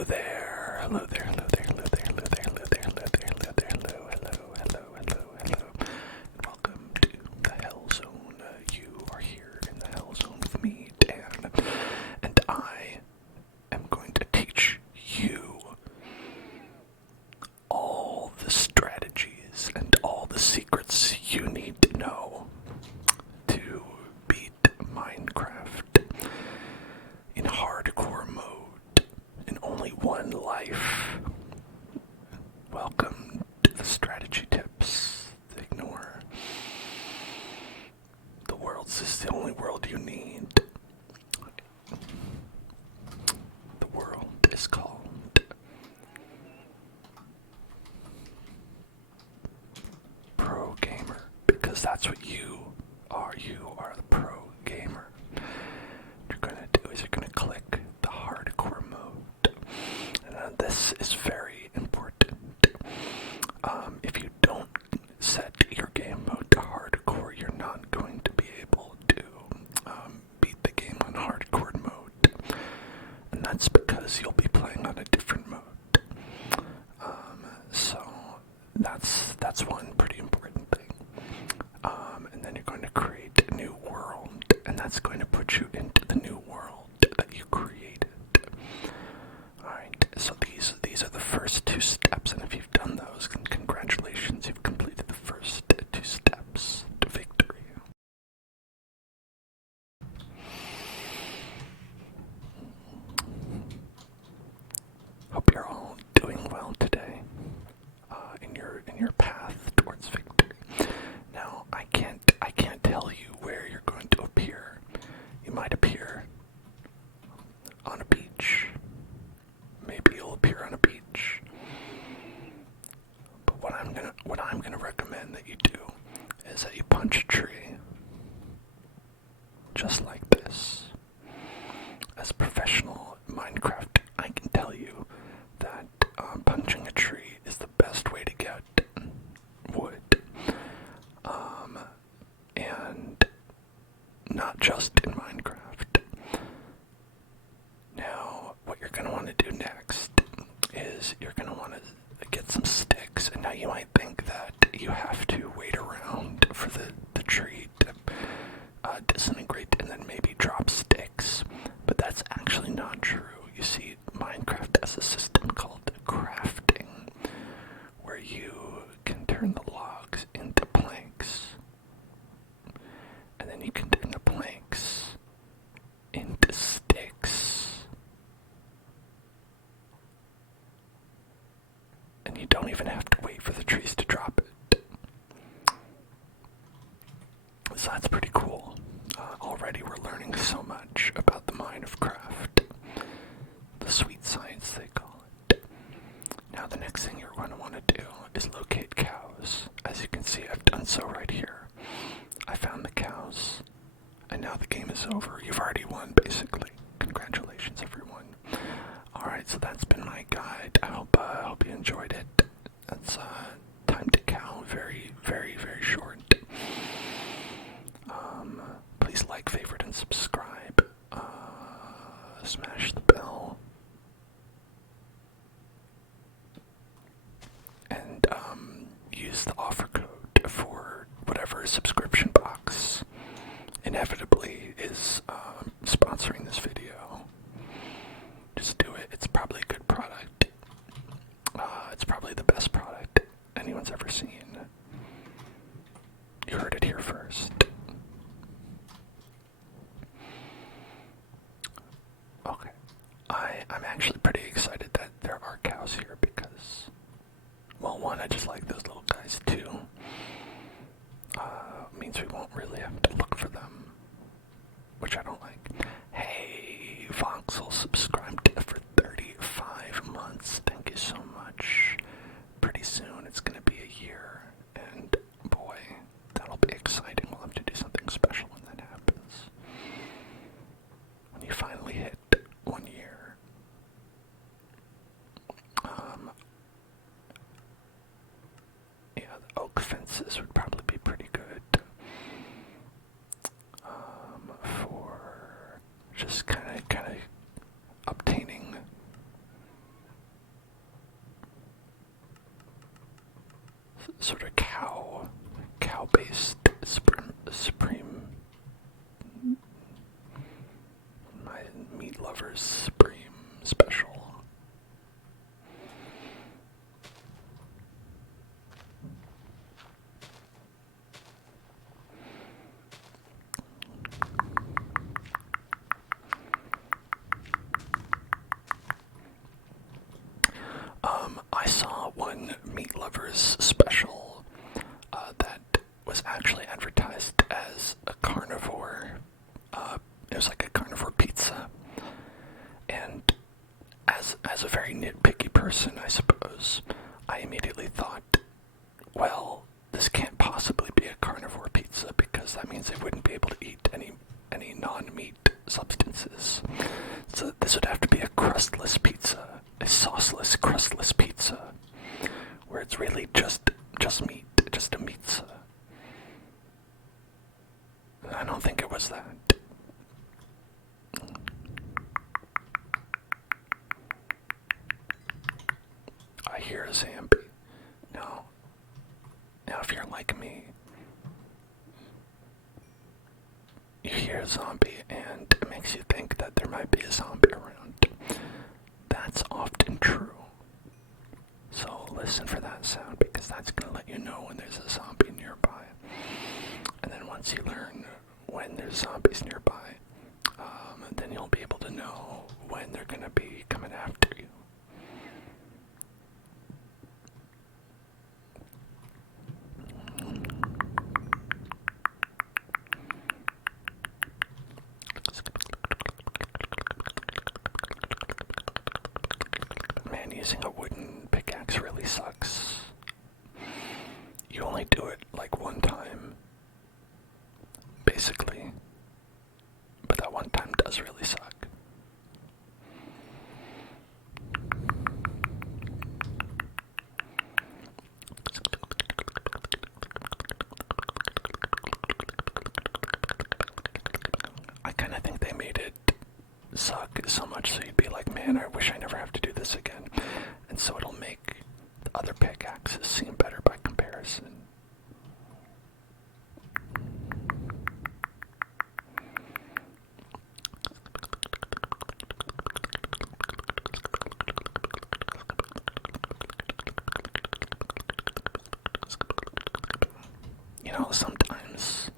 Hello there, hello there, hello there, hello there, hello there, hello there, hello there, hello there, hello, hello, hello, hello, hello, and welcome to the Hell Zone. You are here in the Hell Zone with me, Dan, and I am going to teach you all the strategies and all the secrets you need to know to beat Minecraft in hardcore mode in only one life. Welcome to the strategy tips. Ignore the world's is the only world you need. The world is called Pro Gamer because that's what you are. You are the pro gamer. What you're gonna do is you're gonna click the hardcore mode. And this is very important. If you don't set your game mode to hardcore, you're not going to be able to beat the game on hardcore mode. And that's because you'll be playing on a different mode. So that's one pretty important thing. And then you're going to create a new world, and that's going to put you into the new world that you created. Alright, so these are the first two steps, and if you've done those, congratulations, you've completed the first two steps to victory. Hope you're all doing well today in your path towards victory. Now, I can't tell you where you're going to appear. You might appear on a beach. Maybe you'll appear on a beach. But what I'm gonna recommend that you do is that you punch a tree. Just like this. As a professional Minecraft, I can tell you that punching a tree is the best way to get wood. And not just in Minecraft. Now, what you're going to want to do next is you're going to want to get some sticks. And now you might think that you have to wait around for the tree to disintegrate and then maybe drop sticks. But that's actually not true. You see, Minecraft has a system called crafting, where you can turn the logs into planks. And then you can turn the planks into sticks. And you don't even have to wait for the trees to drop it. So that's pretty cool. Already we're learning so much about the mind of craft. The sweet science, they call it. Now the next thing you're going to want to do is locate cows. As you can see, I've done so right here. I found the cows, and now the game is over. You've already won, basically. Congratulations, everyone. Alright, so that's been my guide. I hope you enjoyed it. That's time to cow. Very, very, very short. Please like, favorite, and subscribe. Smash the bell. And use the offer code for whatever subscription box inevitably is sponsoring this video. Just do it. It's probably a good product. It's probably the best product anyone's ever seen. You heard it here first. Okay. I'm actually pretty excited that there are cows here because, well, one, I just like those little guys. Two, means we won't really have to look for them, which I don't like. Hey, Voxel subscribed for 35 months. Thank you so much. Pretty soon it's gonna be a year, and boy, that'll be exciting. We'll have to do something special when that happens. When you finally hit 1 year. Yeah, the oak fences would probably be pretty good. For sort of cow-based supreme, my meat lovers supreme special. I saw one meat lovers special that was actually advertised as a carnivore. It was like a carnivore pizza, and as a very nitpicky person, I suppose, I immediately thought, well, this can't possibly be a carnivore pizza because that means they wouldn't be able to eat any non-meat substances. So this would have to be a crustless pizza, a sauceless, crustless pizza, where it's really just meat, just a pizza. I don't think it was that. I hear a zombie. Now, if you're like me, you hear a zombie and it makes you think that there might be a zombie around. That's often true. So listen for that sound because that's going to let you know when there's a zombie nearby. And then once you learn when there's zombies nearby, then you'll be able to know when they're going to be coming after you. Man, using a wooden pickaxe really sucks. You only do it like one time, basically. But that one time does really suck. I kind of think they made it suck so much so you'd be like, man, I wish I never have to do this again. And so it'll make the other pickaxes seem better by comparison. You know, sometimes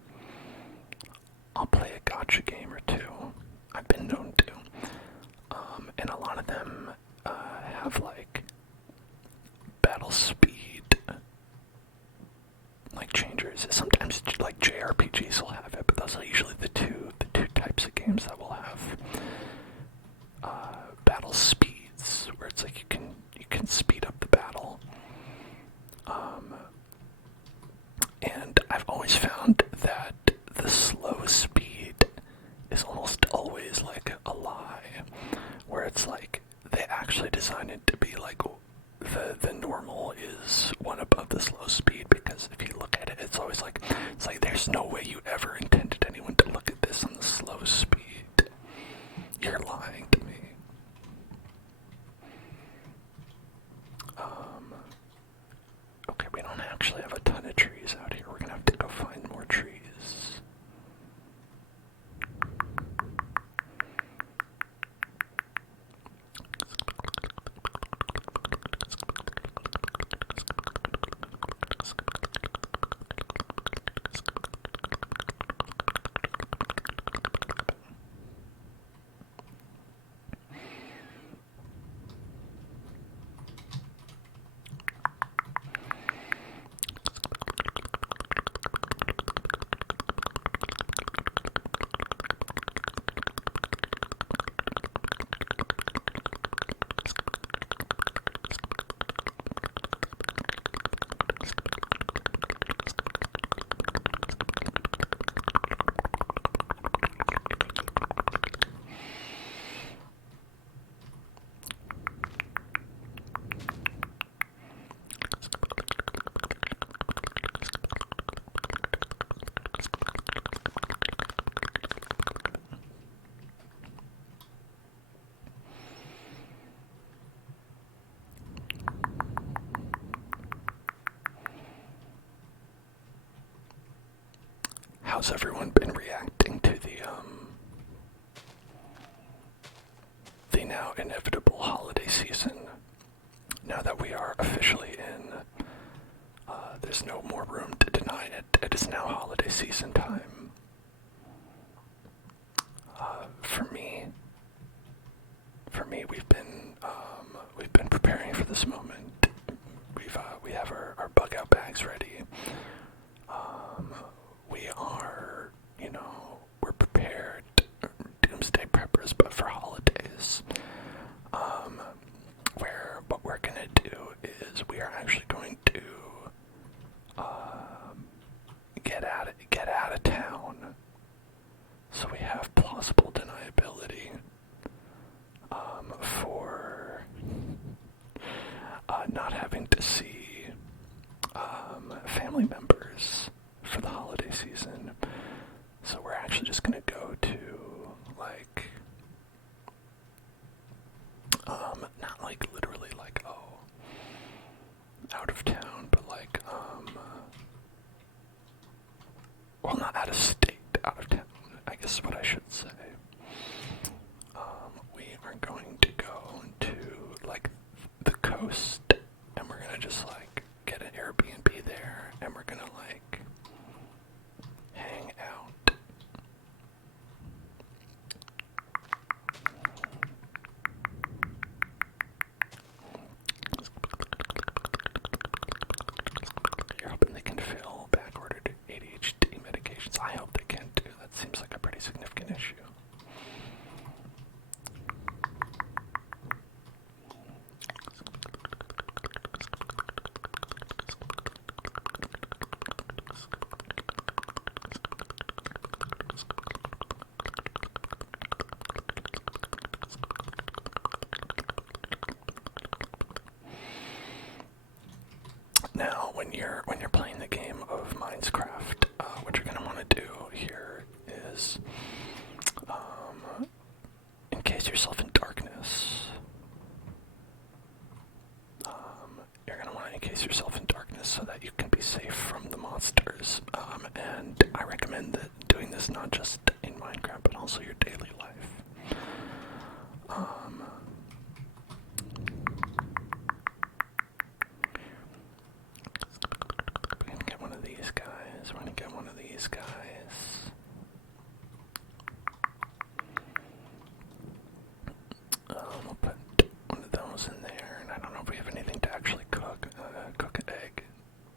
I'll play a gotcha game or two. I've been known to. And a lot of them have like battle speed like changers. Sometimes like JRPGs will have it, but those are usually the two types of games that will have battle speeds, where it's like you can speed up the battle. And I've always found that the slow speed is almost always like a lie, where it's like they actually designed it to be like how's everyone been reacting to the now inevitable holiday season? Now that we are officially in, there's no more room to deny it. It is now holiday season time. For me, we've been preparing for this moment. We have our bug out bags ready. We are, we're prepared, doomsday preppers, but for holidays. Where what we're gonna do is we are actually going to get out of town, so we have plausible deniability for not having to see family members for the holiday season. So we're actually just gonna go to not literally out of town, but well, not out of state, out of town, I guess is what I should say. We are going to go to the coast, and we're gonna just get an Airbnb there, and we're gonna hang out. You're hoping they can fill back-ordered ADHD medications. I hope they can too. That seems like a pretty significant issue. Now, when you're playing the game of Minecraft, what you're gonna want to do here is encase yourself in darkness. You're gonna want to encase yourself in darkness so that you can be safe from the monsters. And I recommend doing this not just in Minecraft, but also your daily life. We're gonna get one of these guys. We're gonna get one of these guys. We'll put one of those in there, and I don't know if we have anything to actually cook. Cook an egg.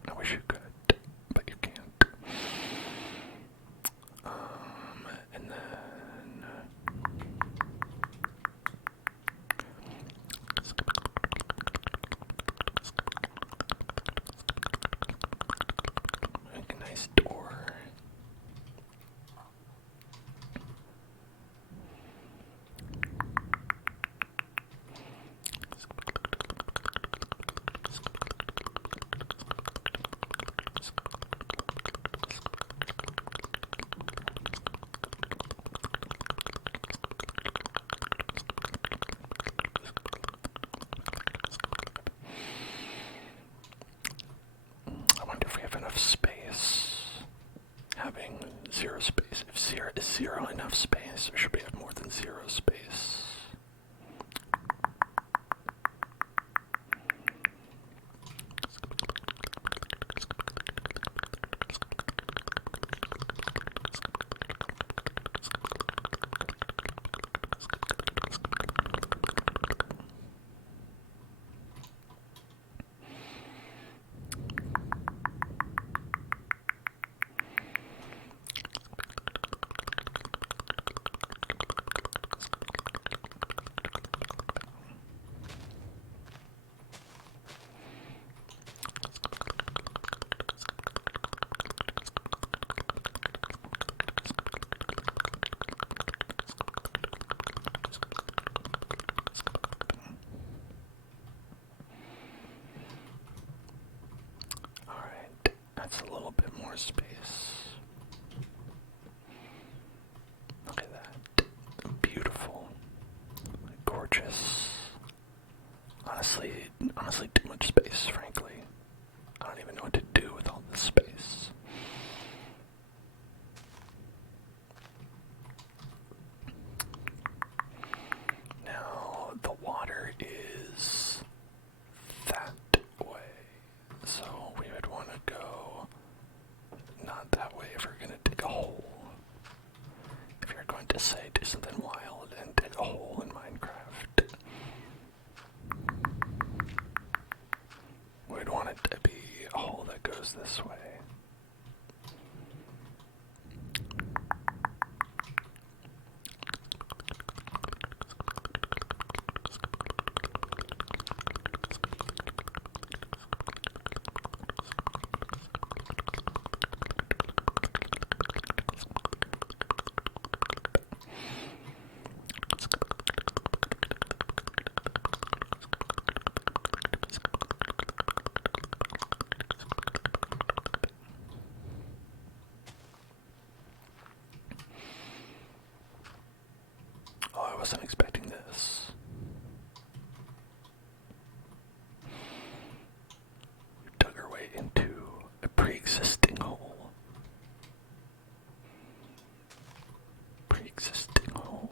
I wish you could, but you can't. And then make a nice door. I wonder if we have enough space. Having zero space. Is zero enough space, or should we have more than zero space? That's a little bit more space. Look at that. Beautiful. Gorgeous. Honestly, too much space, frankly. I don't even know what to do with all this space. goes this way. Oh, I wasn't expecting this. We dug our way into a pre-existing hole. Pre-existing hole.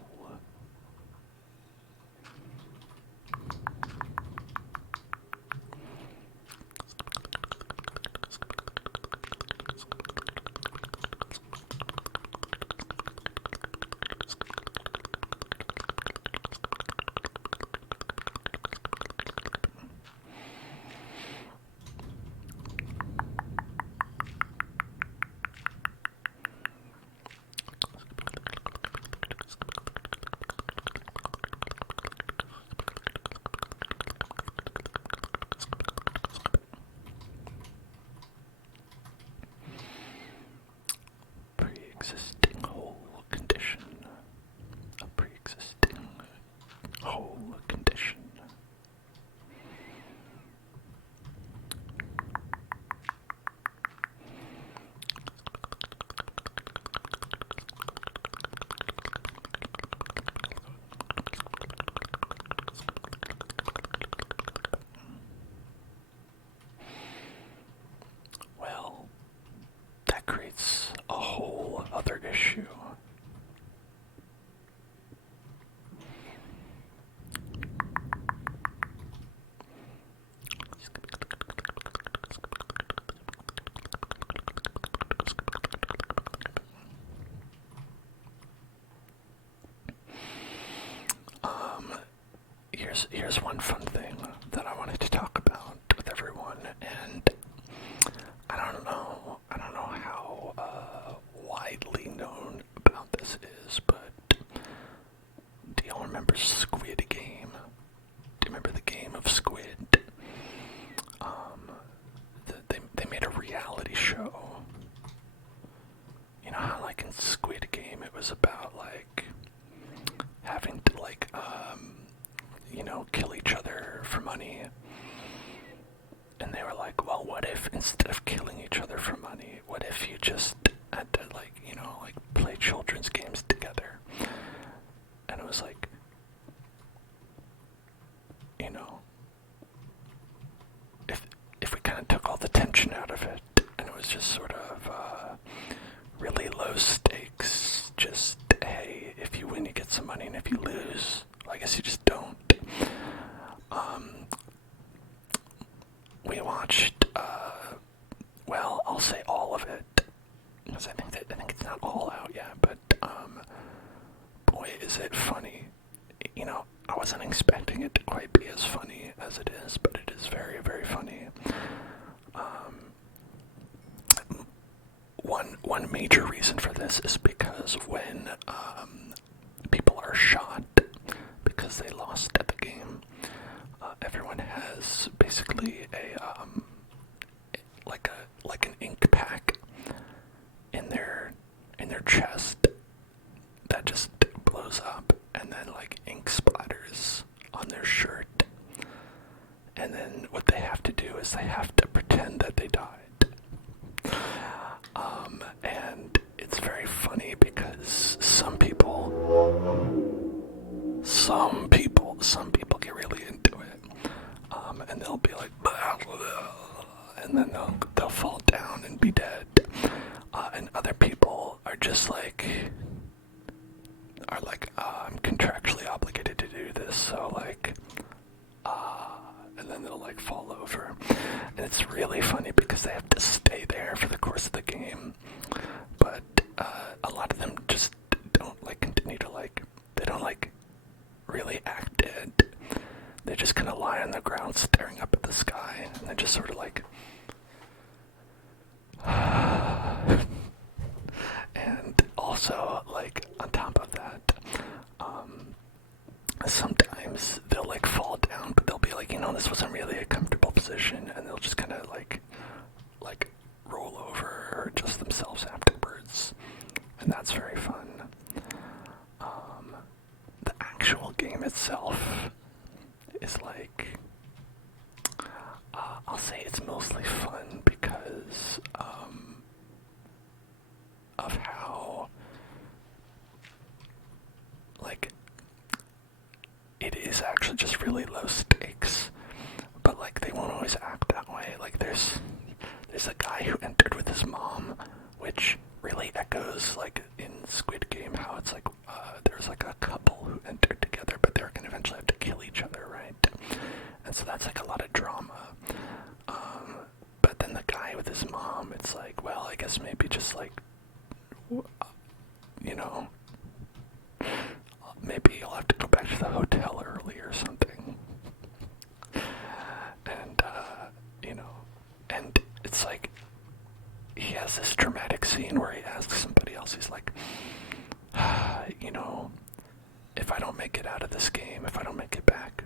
Pre-existing hole condition. A pre-existing hole condition. Well, that creates a whole other issue. Here's one fun thing that I wanted to talk about with everyone, and I don't know how widely known about this is, but do y'all remember Squid Game? Do you remember the game of Squid? They made a reality show. You know how like in Squid Game it was about like having to like kill each other for money. And they were like, well, what if instead of killing each other for money, what if you just had to play children's games together? And it was like, if we kind of took all the tension out of it, and it was just sort of really low stakes, just, hey, if you win you get some money, and if you lose, well, I guess you just don't. We watched, I'll say all of it, because I think it's not all out yet, but, boy, is it funny. I wasn't expecting it to quite be as funny as it is, but it is very, very funny. One major reason for this is because when, people are shot because they lost at the game, everyone has basically like an ink pack in their chest that just blows up, and then like ink splatters on their shirt, and then what they have to do is they have to pretend that they died. And it's very funny because some people get really into it, and they'll be like, blah, blah, blah, and then they'll fall down and be dead, and other people are just like, I'm contractually obligated to do this, so like, and then they'll like fall over, and it's really funny because they have to stay there for the course of the game, but a lot of them just don't like continue to they don't really act dead. They just kind of lie on the ground staring up at the sky, and they just sort of also, like, on top of that, sometimes they'll like fall down, but they'll be like, this wasn't really a comfortable position, and they'll just kind of like roll over or adjust themselves afterwards, and that's very fun. The actual game itself is like, I'll say it's mostly fun because of how, like, it is actually just really low stakes, but like they won't always act that way. Like there's a guy who entered with his mom, which really echoes like in Squid Game how it's like there's like a couple who entered together, but they're gonna eventually have to kill each other, right? And so that's like a lot of drama. But then the guy with his mom, it's like, well, I guess maybe just like, maybe you'll have to go back to the hotel early or something. And, and it's like, he has this dramatic scene where he asks somebody else, he's like, if I don't make it out of this game, if I don't make it back,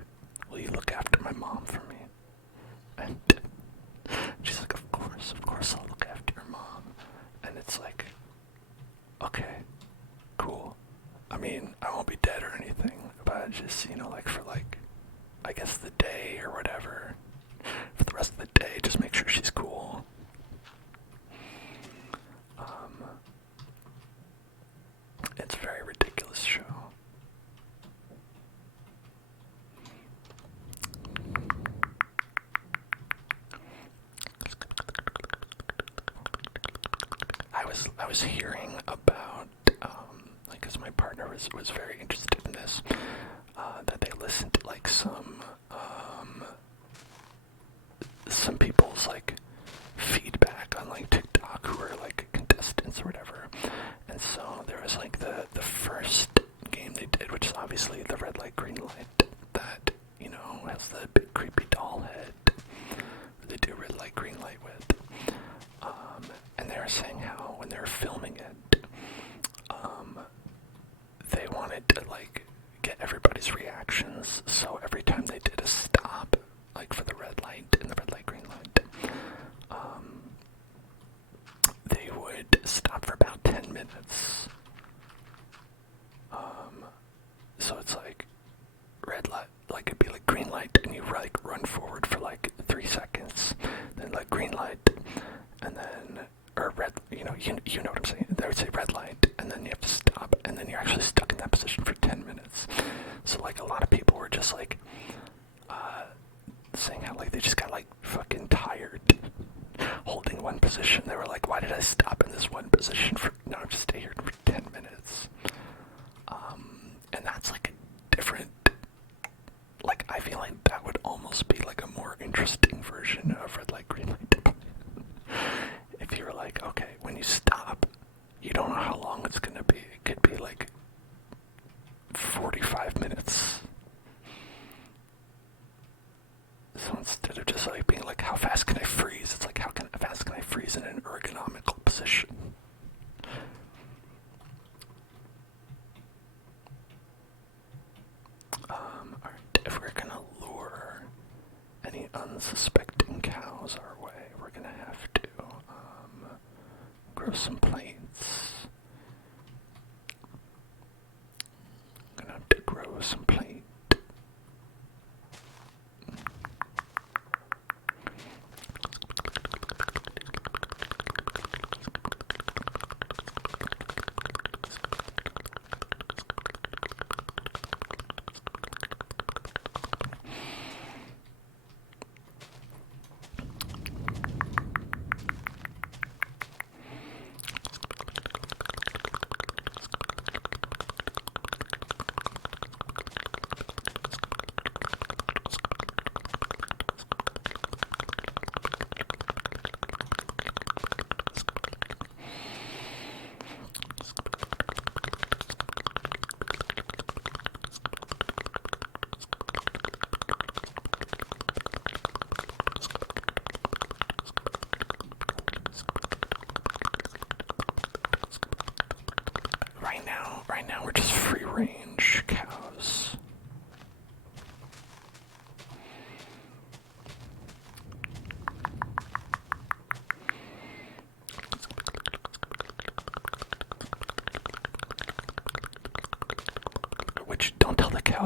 will you look after my mom for me? And she's like, of course I'll look after your mom. And it's like, okay, cool. I mean, I won't be dead or anything, but just, like for like, I guess the day or whatever, for the rest of the day, just make sure she's cool. It's a very ridiculous show. I was hearing about, because my partner was very interested in this, that they listened to like some people's like feedback on like TikTok who were like contestants or whatever, and so there was like the first game they did, which is obviously the red light, green light, that has the big creepy doll head that they do red light, green light with. And they were saying how when they were filming it, they wanted to like get everybody's reactions, so every time they did a stop, like for the red light and the red light, green light, they would stop for about 10 minutes. So it's like red light, like it'd be like green light, and you like run forward for like 3 seconds, then like green light, and then or red, you know what I'm saying. They would say red light, and then you have to stop, and then you're actually stuck in that position for 10 minutes. So like a lot of people were just like saying how like they just got like fucking tired holding one position. They were like, why did I stop in this one position for now? I'm just stay here for 10 minutes. And that's like a different, like I feel like that would almost be like a more interesting version of red light, green light. If you were like, okay, when you stop, you don't know how long it's gonna be. It could be like 45 minutes. So instead of just like being like, how fast can I freeze? It's like, how fast can I freeze in an ergonomical position? Alright, if we're gonna lure any unsuspecting cows our way, we're gonna have to grow some plates. I'm gonna have to grow some plate.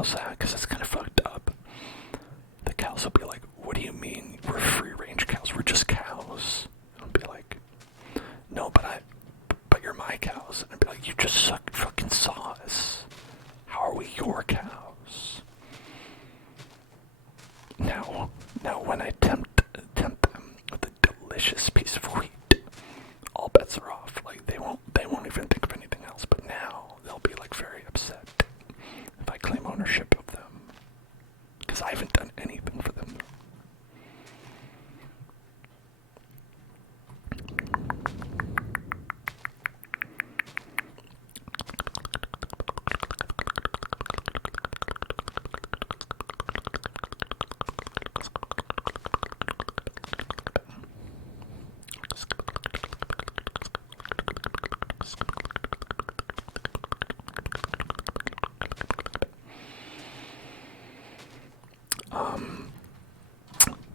cows at, because it's kind of fucked up. The cows will be like, what do you mean we're free-range cows? We're just cows. And I'll be like, no, but you're my cows. And I'd be like, you just fucking saw us. How are we your cows? Now when I tempt them with a delicious piece of wheat, all bets are off. Like, they won't even think of anything else. But now they'll be like very upset if I claim ownership of them, because I haven't done anything for them.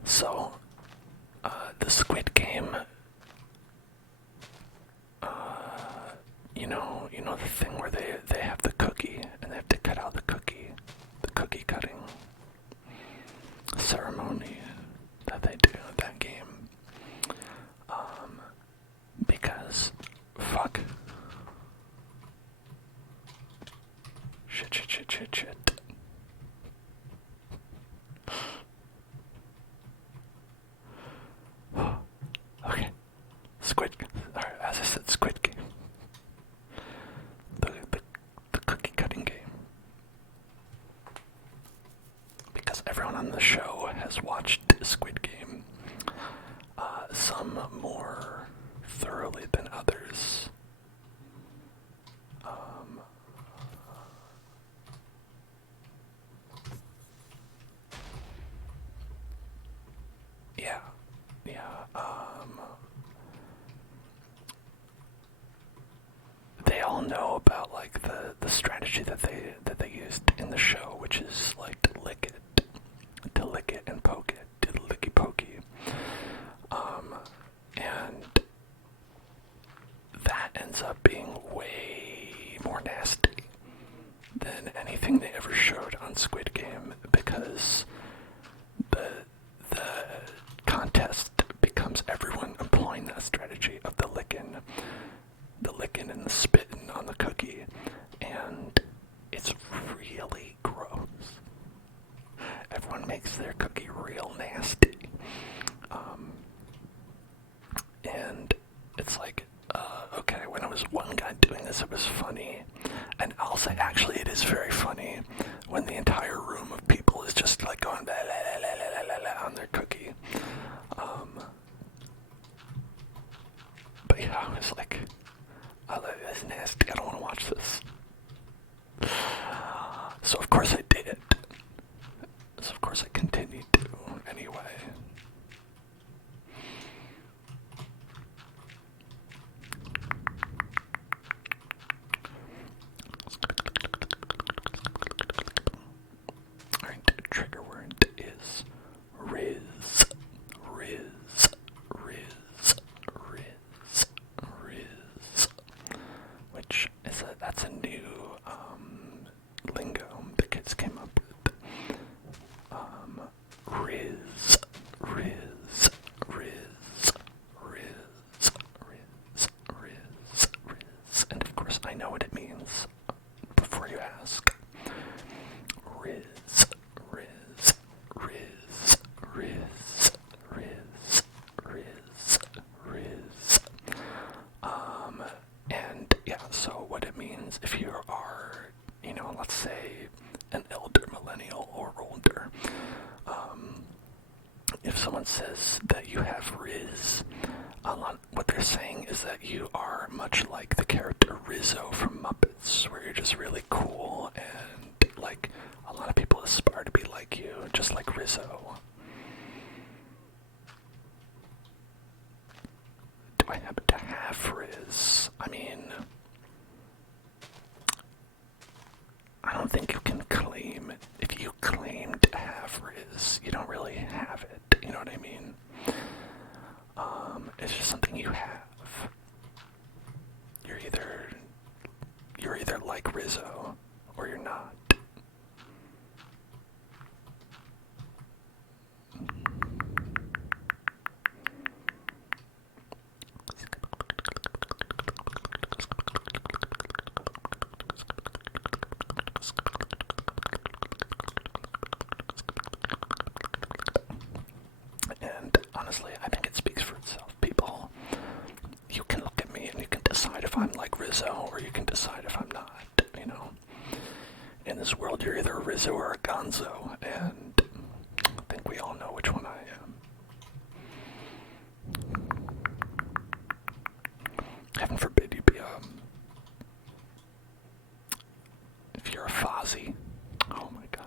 So, the Squid Game, you know the thing where they have the cookie, and they have to cut out the cookie cutting ceremony that they do in that game, because, fuck, shit. Okay, as I said, Squid Game. The cookie cutting game. Because everyone on the show has watched Squid Game, some more thoroughly than others. Yeah. They all know about like the strategy that they used in the show, which is like to lick it and poke it, do the licky pokey, and that ends up being way more nasty than anything they ever showed on Squid Game, because the contest becomes everyone employing that strategy of the licking and the spitting on the cookie, and it's really gross. Everyone makes their cookie real nasty, and it's like, okay, when it was one guy doing this, it was funny, and I'll say actually it is very funny when the entire room of people is just like going la la la la la la on their cookie. But yeah, I was like, oh, that's nasty, I don't want to watch this. So of course I did. So of course I continued to, anyway. Alright, trigger word is Riz, which is that's a new lingo the kids came up with. Riz, and of course I know what it means before you ask. Riz. And yeah, so what it means if you are, let's say an elder millennial or older, if someone says that you have Riz, what they're saying is that you are much like the character Rizzo from Muppets, where you're just really cool and like a lot of people aspire to be like you, just like Rizzo. Do I happen to have Riz? I mean, I don't think you can claim it. If you claim to have Riz, you don't really have it. You know what I mean? It's just something you have. You're either like Rizzo or you're not. Rizzo or a Gonzo, and I think we all know which one I am. Heaven forbid you be if you're a Fozzie. Oh my god.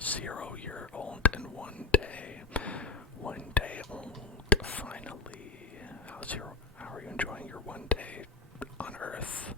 0 year old and 1 day. 1 day old, finally. How are you enjoying your 1 day on Earth?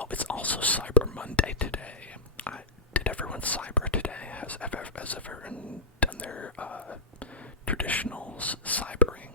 Oh, it's also Cyber Monday today. Did everyone cyber today? Has everyone done their traditional cybering?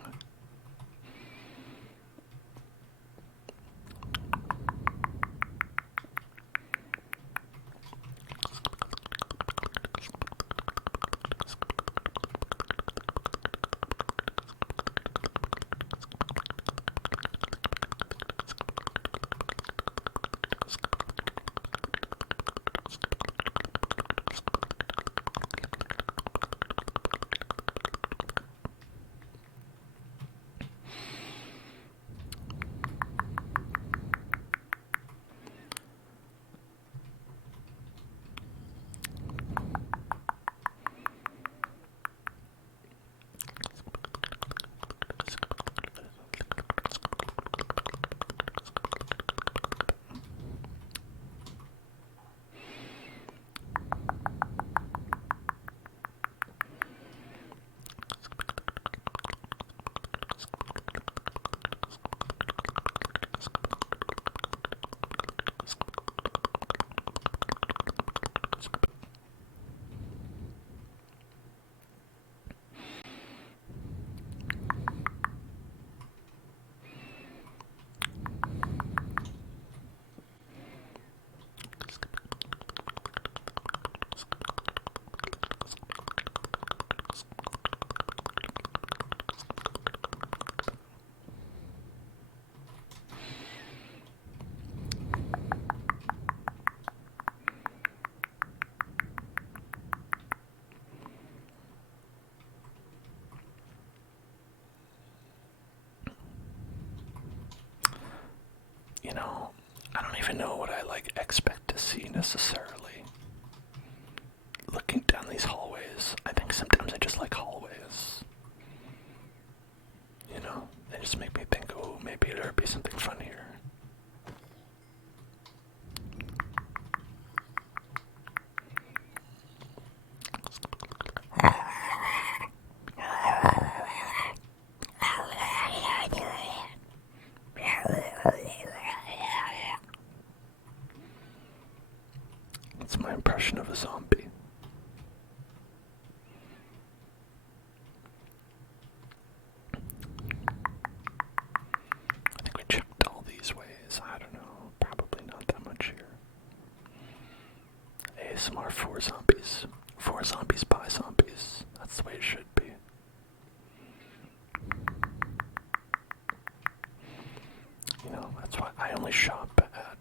You know, I don't even know what I expect to see necessarily. Looking down these hallways, I think sometimes I just like hallways. You know, they just make me think, oh, maybe there'll be something fun here. That's my impression of a zombie. I think we checked all these ways. I don't know. Probably not that much here. ASMR for zombies. For zombies by zombies. That's the way it should be. You know, that's why I only shop at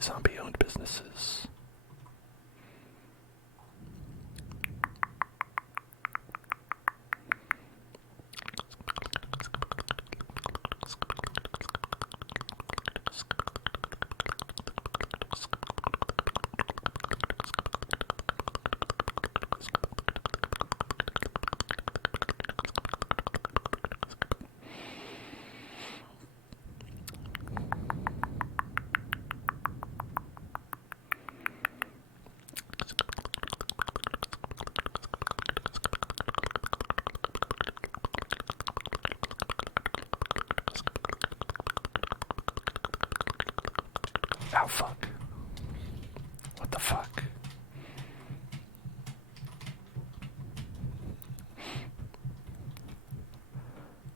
zombie-owned businesses. Oh, fuck. What the fuck?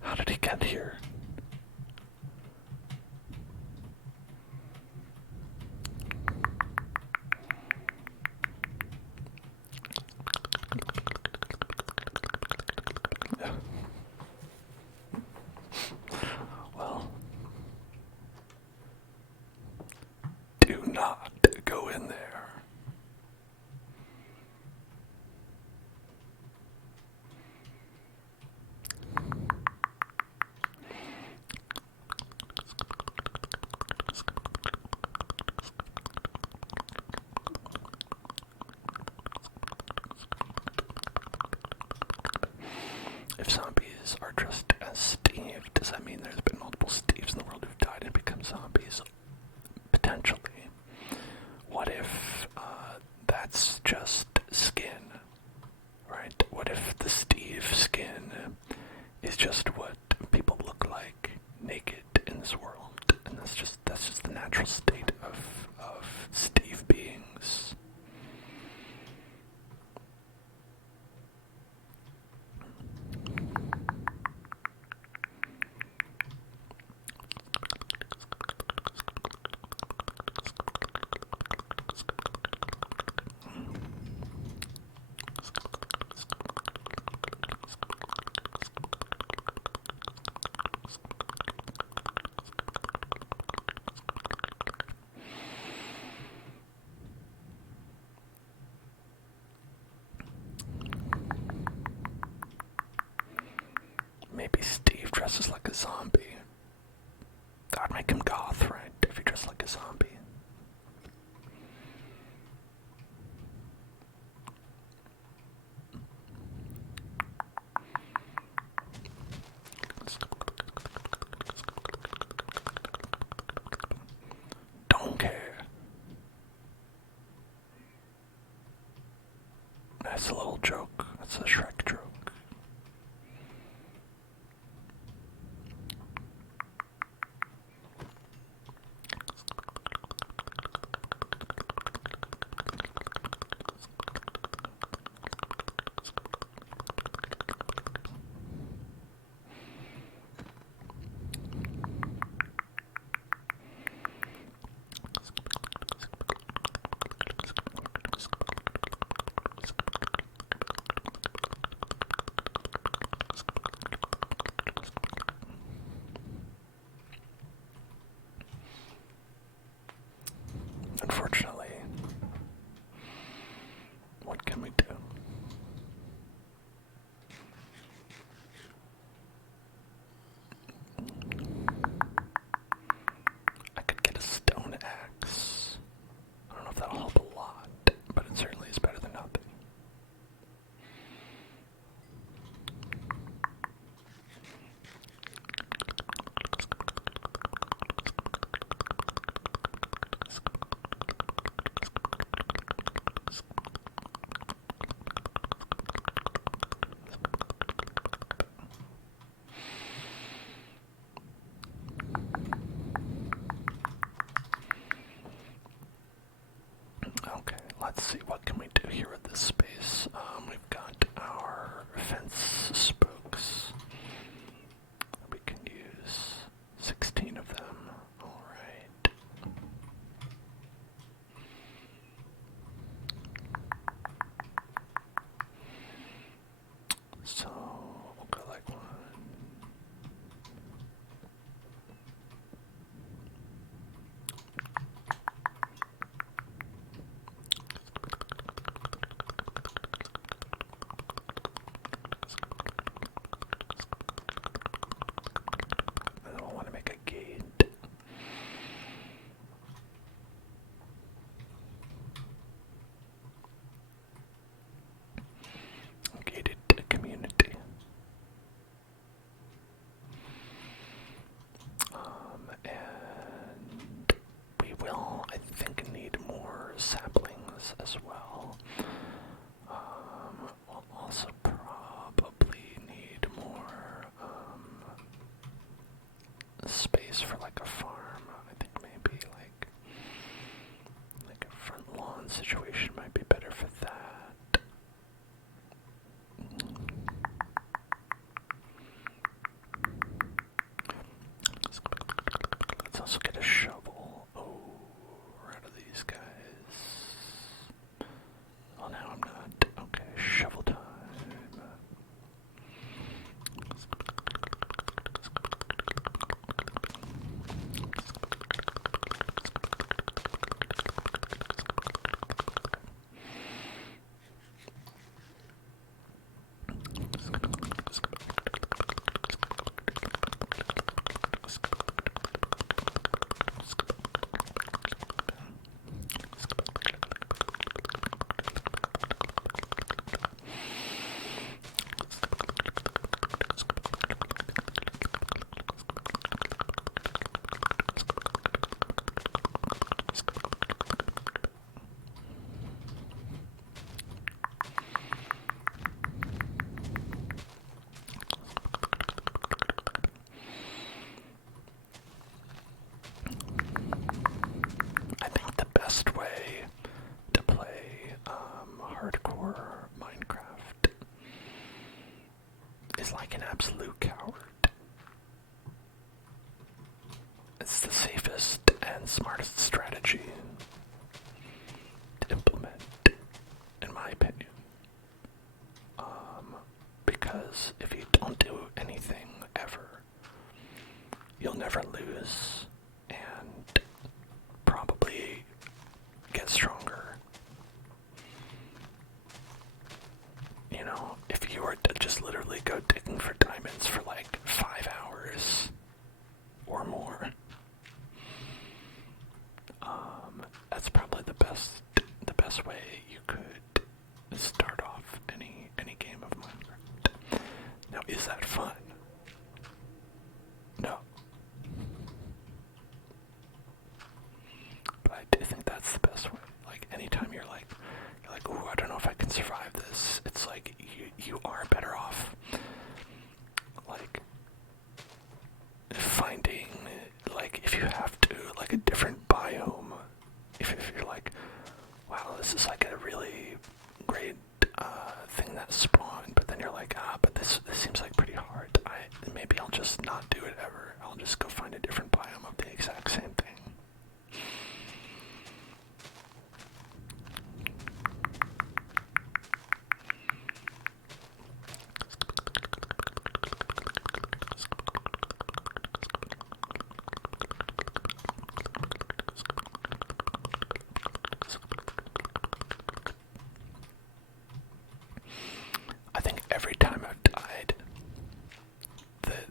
How did he get here? Well, do not go in there. If zombies are dressed as Steve, does that mean there's been multiple Steves in the world who've died and become zombies? Potentially. What if that's just skin, right? What if the Steve skin is just what people look like naked in this world, and that's just the natural state of Steve beings? Maybe Steve dresses like a zombie. That would make him goth, right? If he dressed like a zombie. Don't care. That's a little joke. That's a Shrek joke. Unfortunately, what can we do? I could get a stone axe. I don't know if that'll help a lot, but it certainly is better than nothing. Okay, let's see, what can we do here with this space? We've got our fence spokes. We can use 16 of them. Alright. So, we'll go like one. And then we'll want to make a gate. Gated community. And we will, I think, need more saplings as well. We'll also probably need more space for like a farm. I think maybe like also get a shovel. Oh, we're out of these guys. Well, now I'm not. Okay, shovel time. I think the best way to play hardcore Minecraft is like an absolute coward. It's the safest and smartest strategy to implement, in my opinion. Because if you don't do anything ever, you'll never lose and probably get stronger. You know, if you were to just literally go digging for diamonds for like 5 hours or more, that's probably the best way you could start off any game of Minecraft. Now, is that fun? No. But I do think that's the best way. Like, anytime you're like, ooh, I don't know if I can survive this, it's like, you are better off, like, finding, like, if you have to, like, a different biome. If you're like, wow, this is like a really great thing that spawned, but then you're like, but this seems like pretty hard. Maybe I'll just not do it ever. I'll just go find a different biome of the exact same thing. I think every time I've died,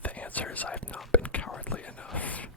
the answer is I've not been cowardly enough.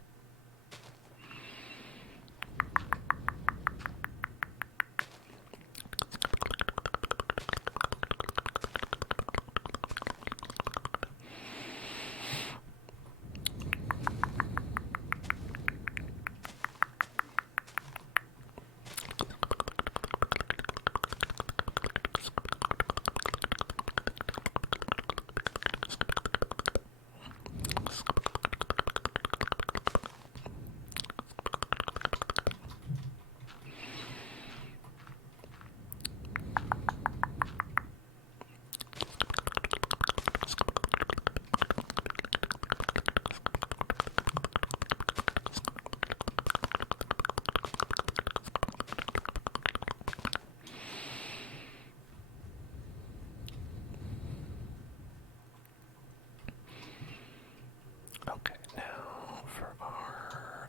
Okay, now for our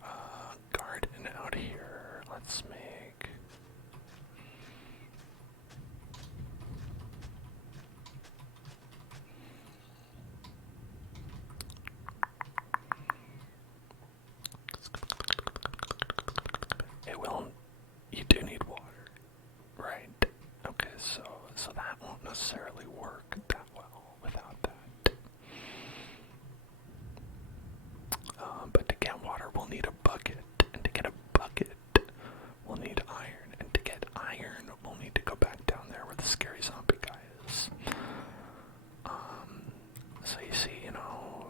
garden out here, let's make... It will... You do need water, right? Okay, so that won't necessarily work that well without that. But to get water, we'll need a bucket, and to get a bucket, we'll need iron, and to get iron, we'll need to go back down there where the scary zombie guy is. So you see, you know,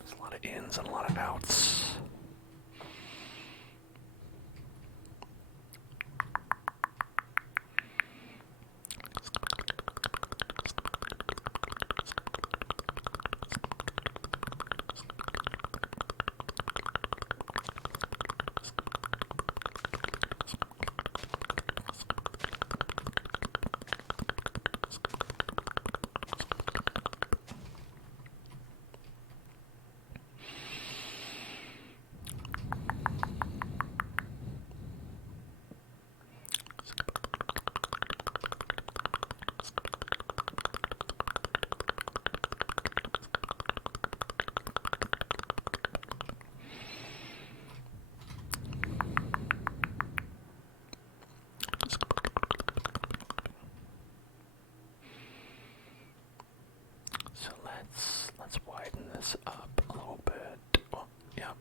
there's a lot of ins and a lot of outs. this up a little bit. Well, yeah,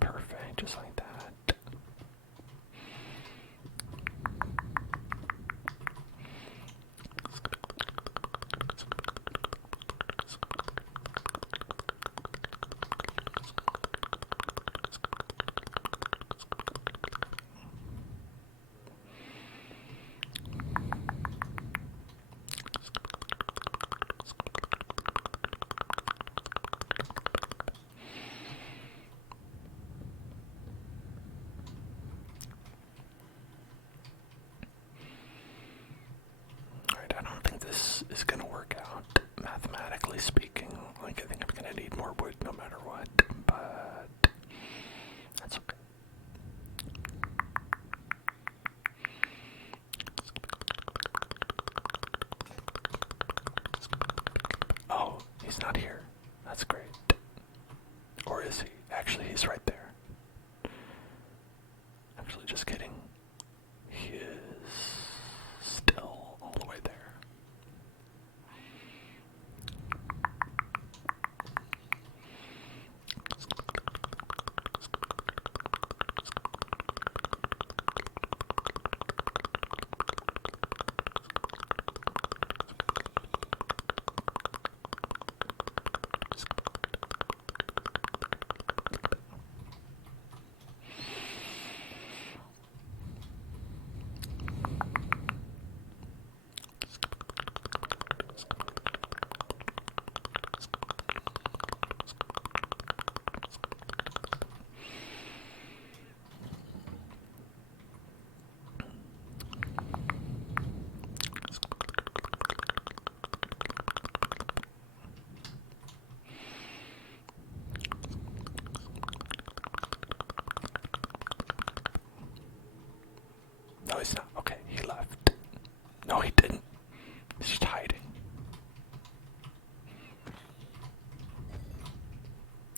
perfect, just like that. I don't think this is going to work out, mathematically speaking. Like, I think I'm going to need more wood no matter what, but that's okay. Oh, he's not here. That's great. Or is he? Actually, he's right there. Actually, just kidding. He is still all the way there. No, he's not. Okay, he left. No, he didn't. He's just hiding.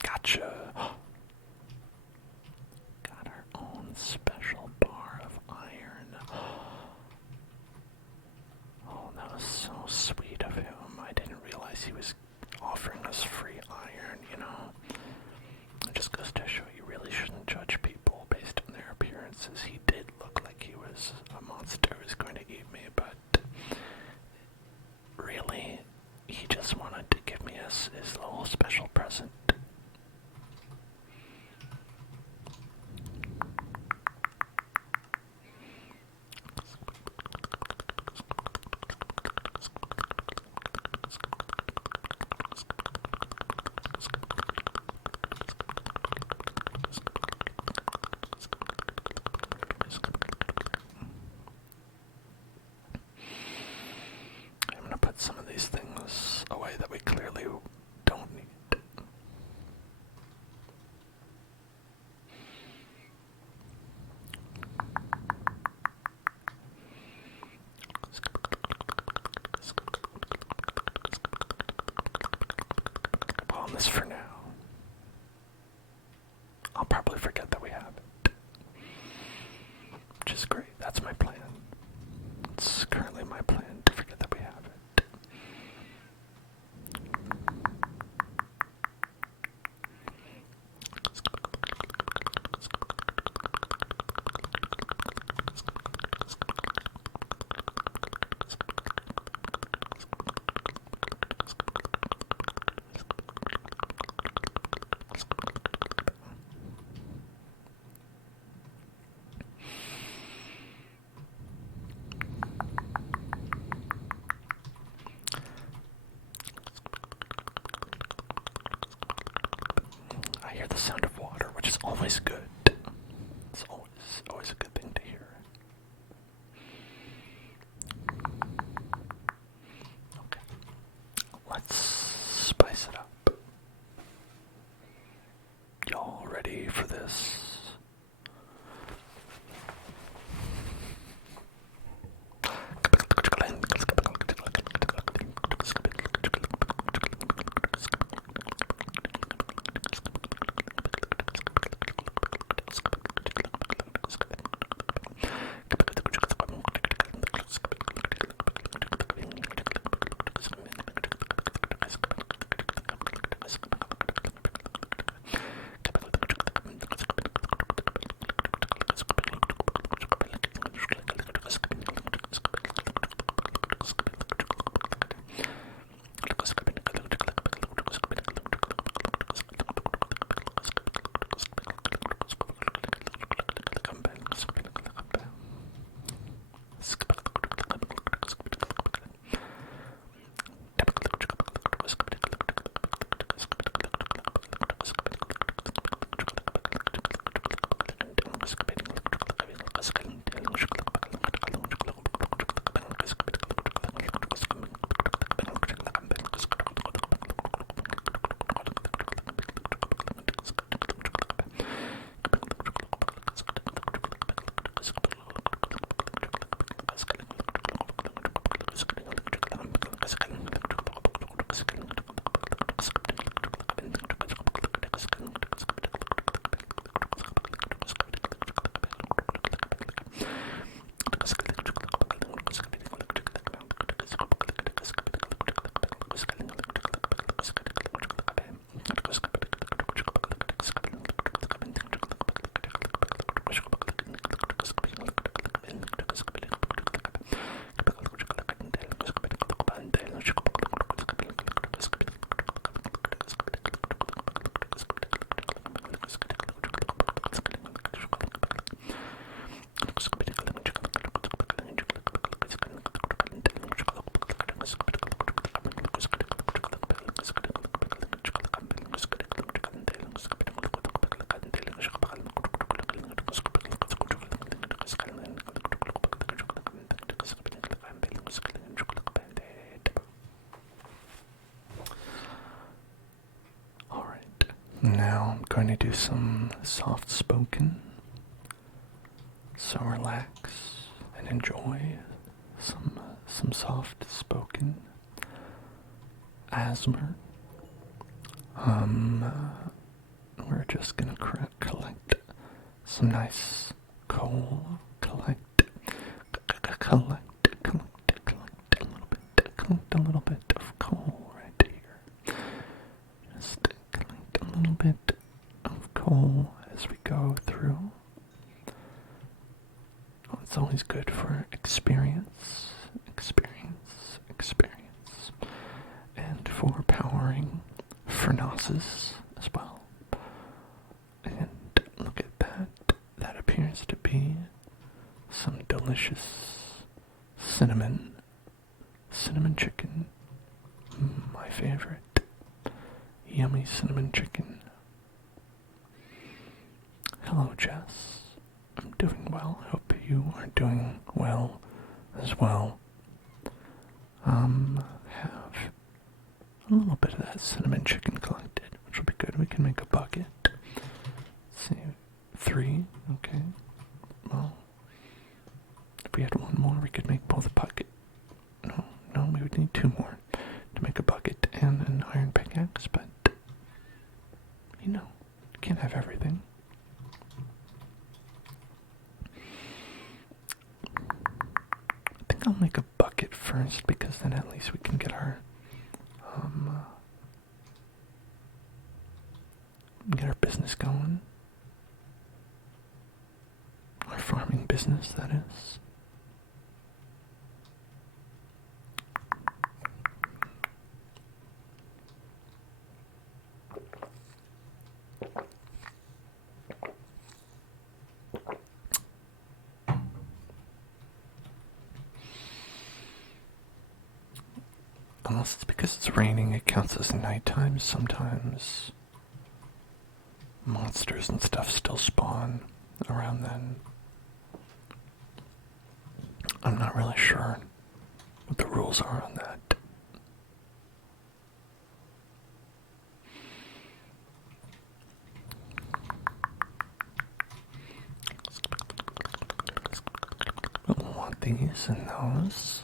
Gotcha. Got our own special bar of iron. Oh, that was so sweet of him. I didn't realize he was offering us free iron, you know. It just goes to show you really shouldn't judge people based on their appearances. He did look like he was a monster who was going to eat me, but really, he just wanted to give me his little special present. I'm going to put some of these things away that we clearly don't need. On this for now. I'll probably forget that we have it. Which is great. That's my plan. It's currently my plan to forget that we have it. I hear the sound of water, which is always good. It's always a good thing to hear. Okay, let's spice it up. Y'all ready for this? Now I'm going to do some soft spoken. So relax and enjoy some soft spoken ASMR. We're just gonna collect some nice coal. Collect a little bit of coal right here. Just collect a little bit of coal as we go through. Oh, it's always good for experience, and for powering furnaces as well. And look at that. That appears to be some delicious cinnamon chicken. My favorite. Yummy cinnamon chicken. Hello, Jess. I'm doing well. Hope you are doing well as well. Have a little bit of that cinnamon chicken collected, which will be good. We can make a bucket. Let's see, 3. Okay. Well, if we had one more, we could make both a bucket. No, we would need 2 more to make a bucket and an iron pickaxe, but you can't have everything. I think I'll make a bucket first, because then at least we can get our business going. Our farming business, that is. Unless it's because it's raining, it counts as nighttime. Sometimes monsters and stuff still spawn around then. I'm not really sure what the rules are on that. We'll want these and those.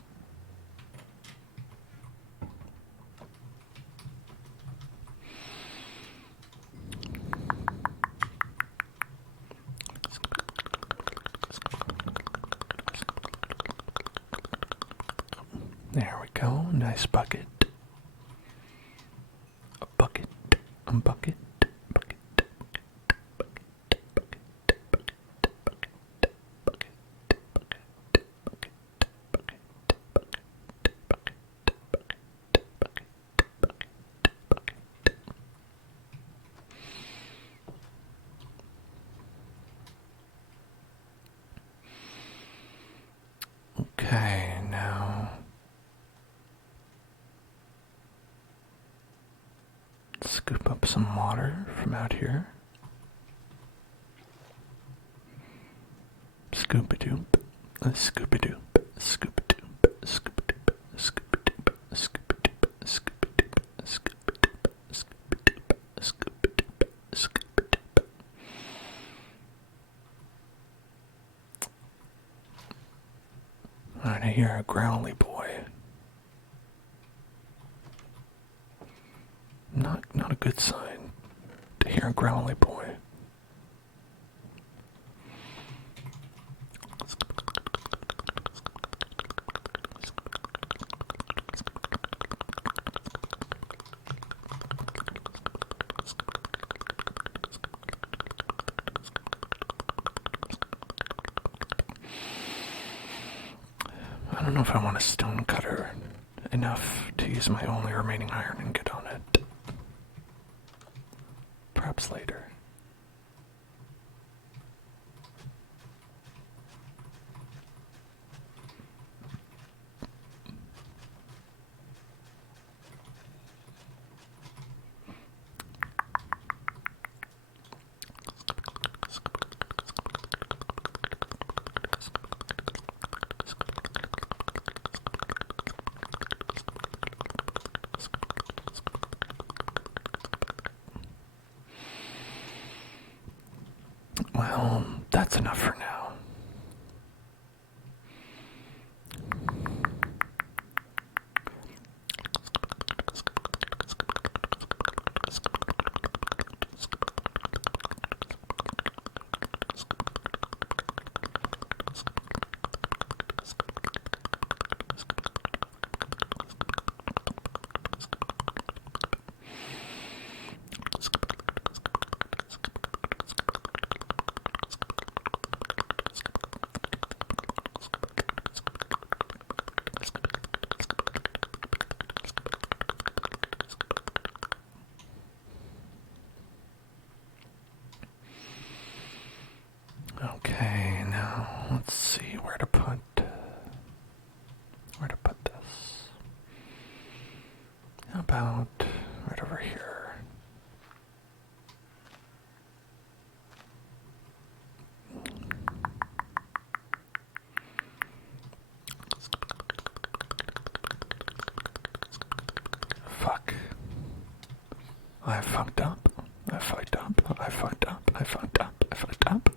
There we go, nice bucket. A bucket, a bucket, bucket, Okay, now scoop up some water from out here. Scoop-a-doop, scoop-a-doop, scoop-a-doop, scoop-a-doop, scoop-a-doop, scoop-a-doop, scoop-a-doop, scoop-a-doop, scoop-a-doop, scoop-a-doop, scoop-a-doop. Alright, I hear a growly boy. Not a good sign to hear a growly boy. I don't know if I want a stone cutter enough to use my only remaining iron and get on it. Perhaps later. Well, that's enough for now. Okay, now let's see where to put this. How about right over here? Fuck. I fucked up. I fucked up. I fucked up. I fucked up. I fucked up.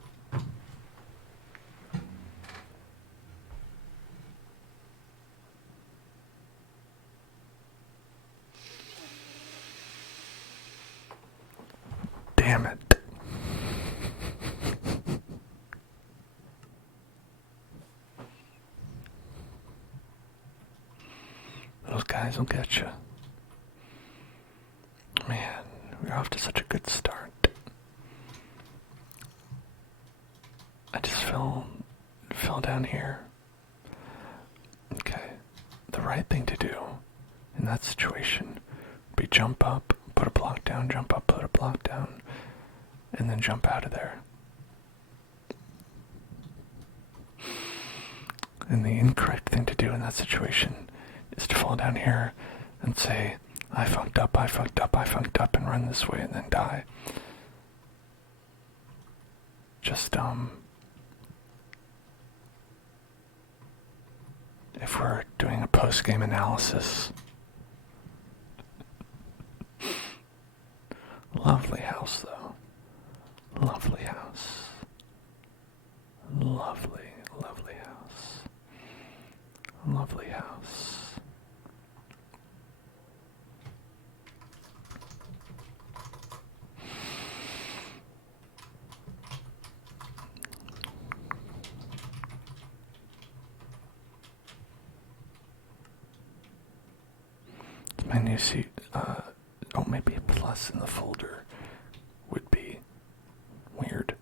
Damn it. Those guys will get you. Man, we're off to such a good start. I just fell down here. Okay. The right thing to do in that situation would be jump up, put a block down, jump up, put a block down, and then jump out of there. And the incorrect thing to do in that situation is to fall down here and say, I fucked up, I fucked up, I fucked up, and run this way and then die. Just, if we're doing a post-game analysis. Lovely house, though. Lovely house. Lovely, lovely house. Lovely house. My new seat, maybe a plus in the folder would be weird.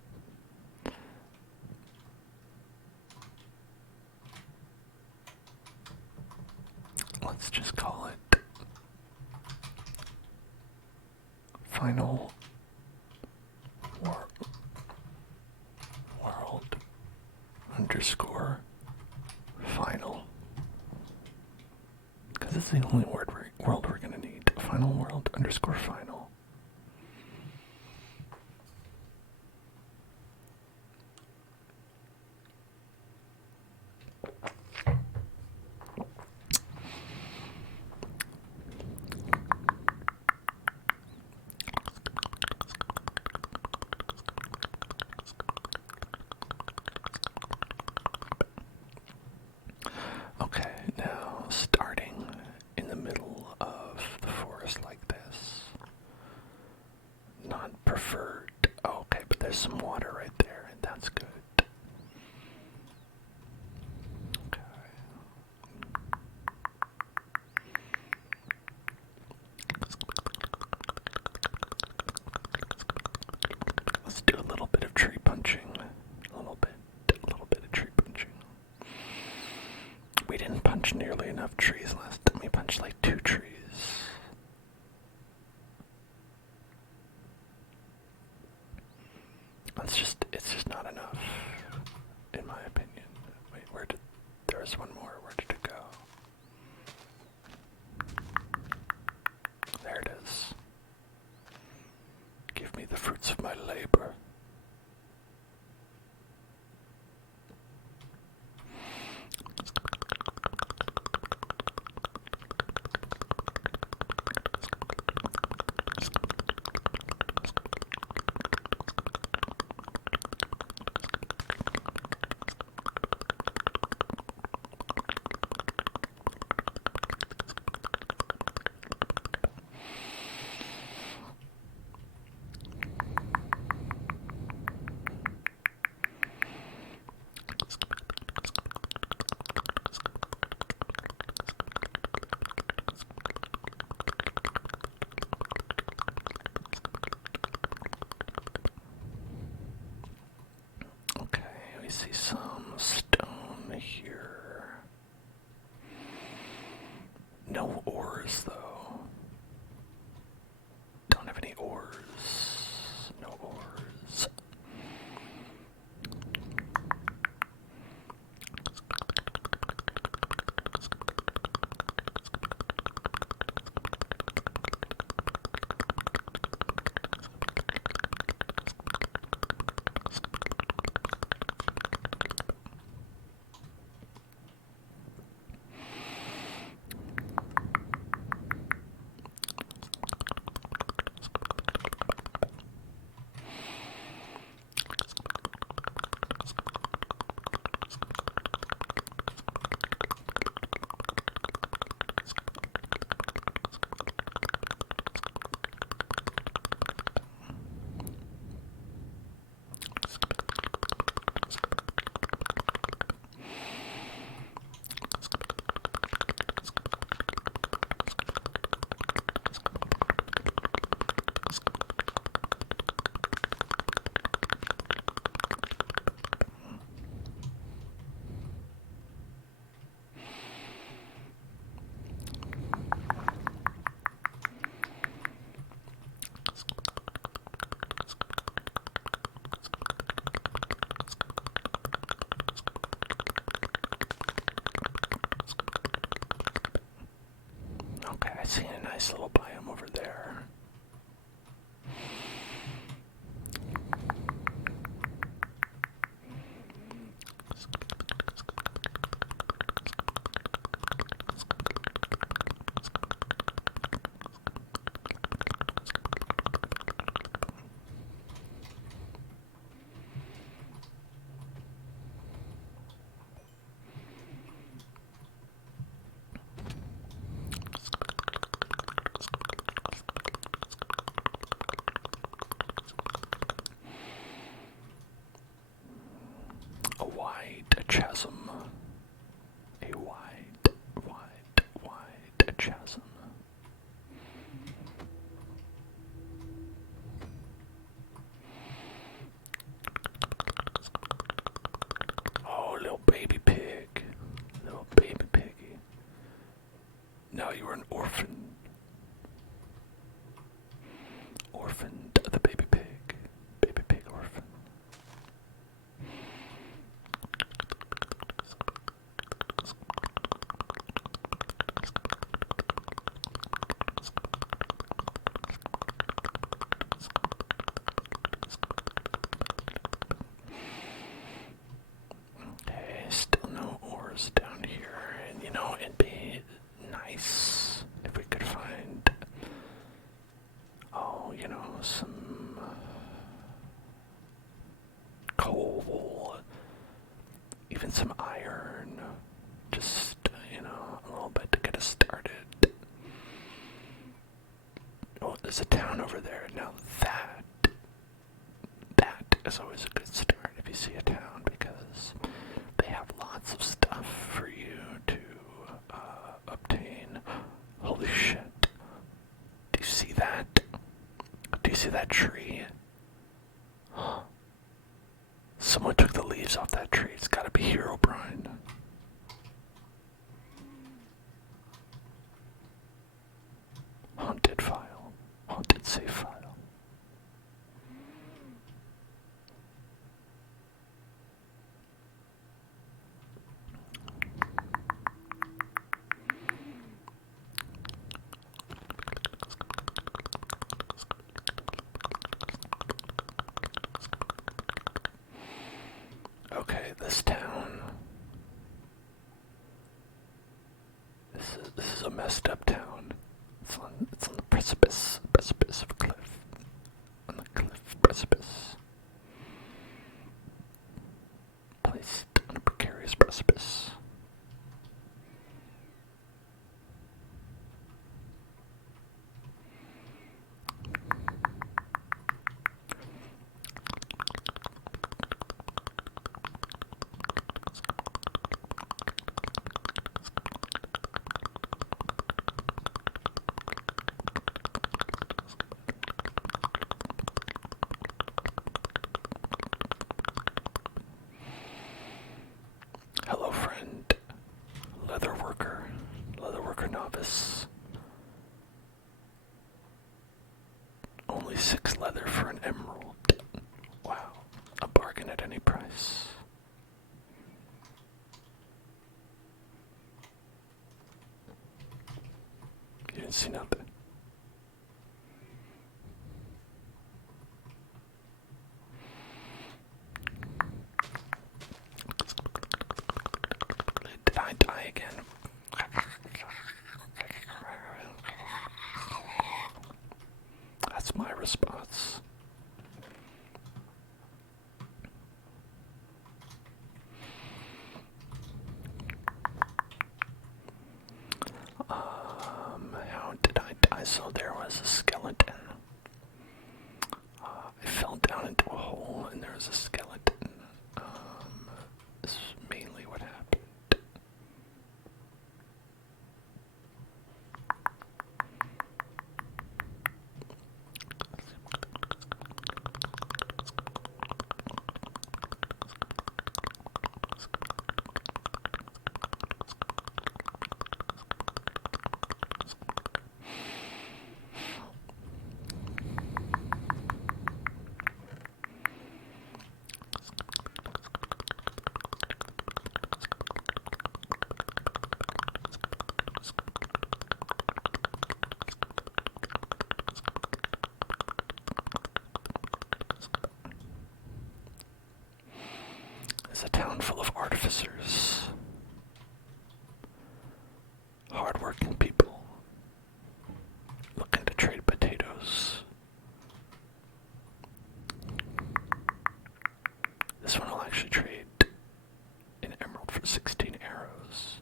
Let's just call it final world underscore final. Because it's the only world we're going to need. Final world underscore final. Okay, now starting in the middle of the forest like this. Not preferred. Oh, okay, but there's some water right there, and that's good. Okay. Let's do a little bit of tree punching. A little bit of tree punching. We didn't punch nearly enough trees last time. We punched like 2 trees. It's just not enough, in my opinion. Wait, there was one more. Where did it go? There it is. Give me the fruits of my labor. get some iron. Just, a little bit to get us started. Oh, there's a town over there. Now that is always a good start if you see a town, because they have lots of stuff for you to obtain. Holy shit. Do you see that? Do you see that tree? Someone took the leaves off that tree. It's gotta be Herobrine. Haunted file. Haunted save file. Okay, this town. This is a messed up town. It's on the precipice of a cliff. On the cliff precipice. Placed on a precarious precipice. Hello, friend. Leatherworker novice. Only 6 leather for an emerald. Wow, a bargain at any price. You didn't see nothing. Did I die again? That's my response. How did I die? So there was a skeleton. I fell down into a hole and there was a skeleton. This is mainly what happened. It's a town full of artificers, hard-working people looking to trade potatoes. This one will actually trade an emerald for 16 arrows.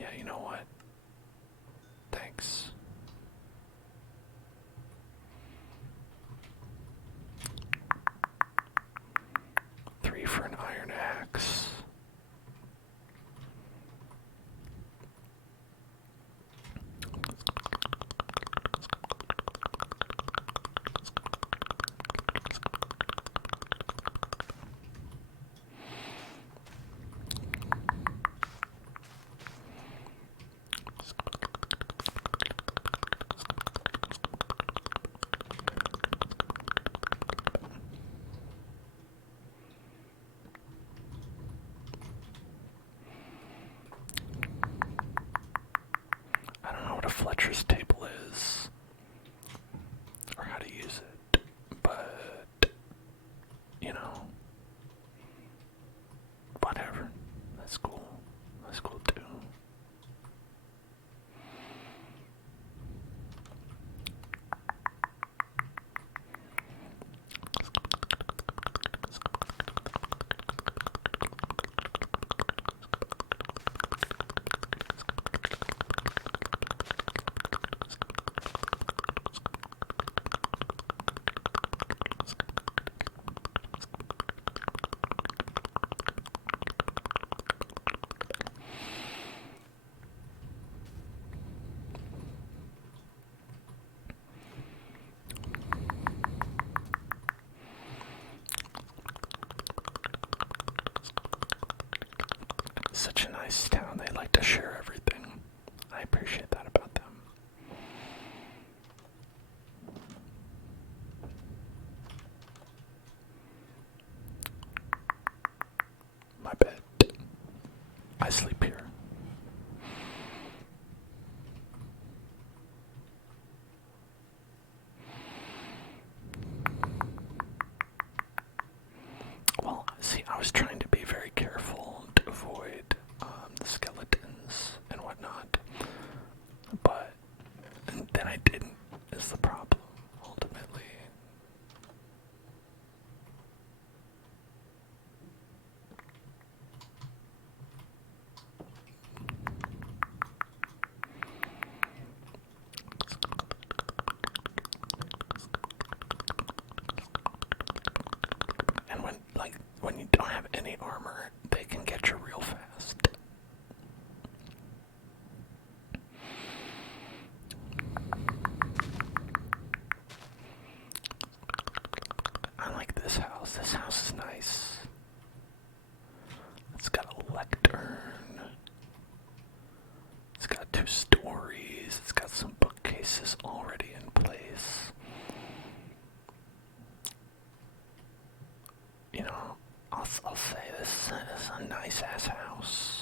Yeah, you know what? Thanks. Three for an iron axe. nice town. They like to share everything. I appreciate that about them. My bed. I sleep here. Well, see, I was trying to be very careful to avoid the skeletons and whatnot, but then I didn't, is the problem, ultimately. And when you don't have any armor, they can get you real fast. I like this house. This house is nice. It's got a lectern. It's got 2 stories. It's got some bookcases already in place. You know, I'll say this is a nice ass house.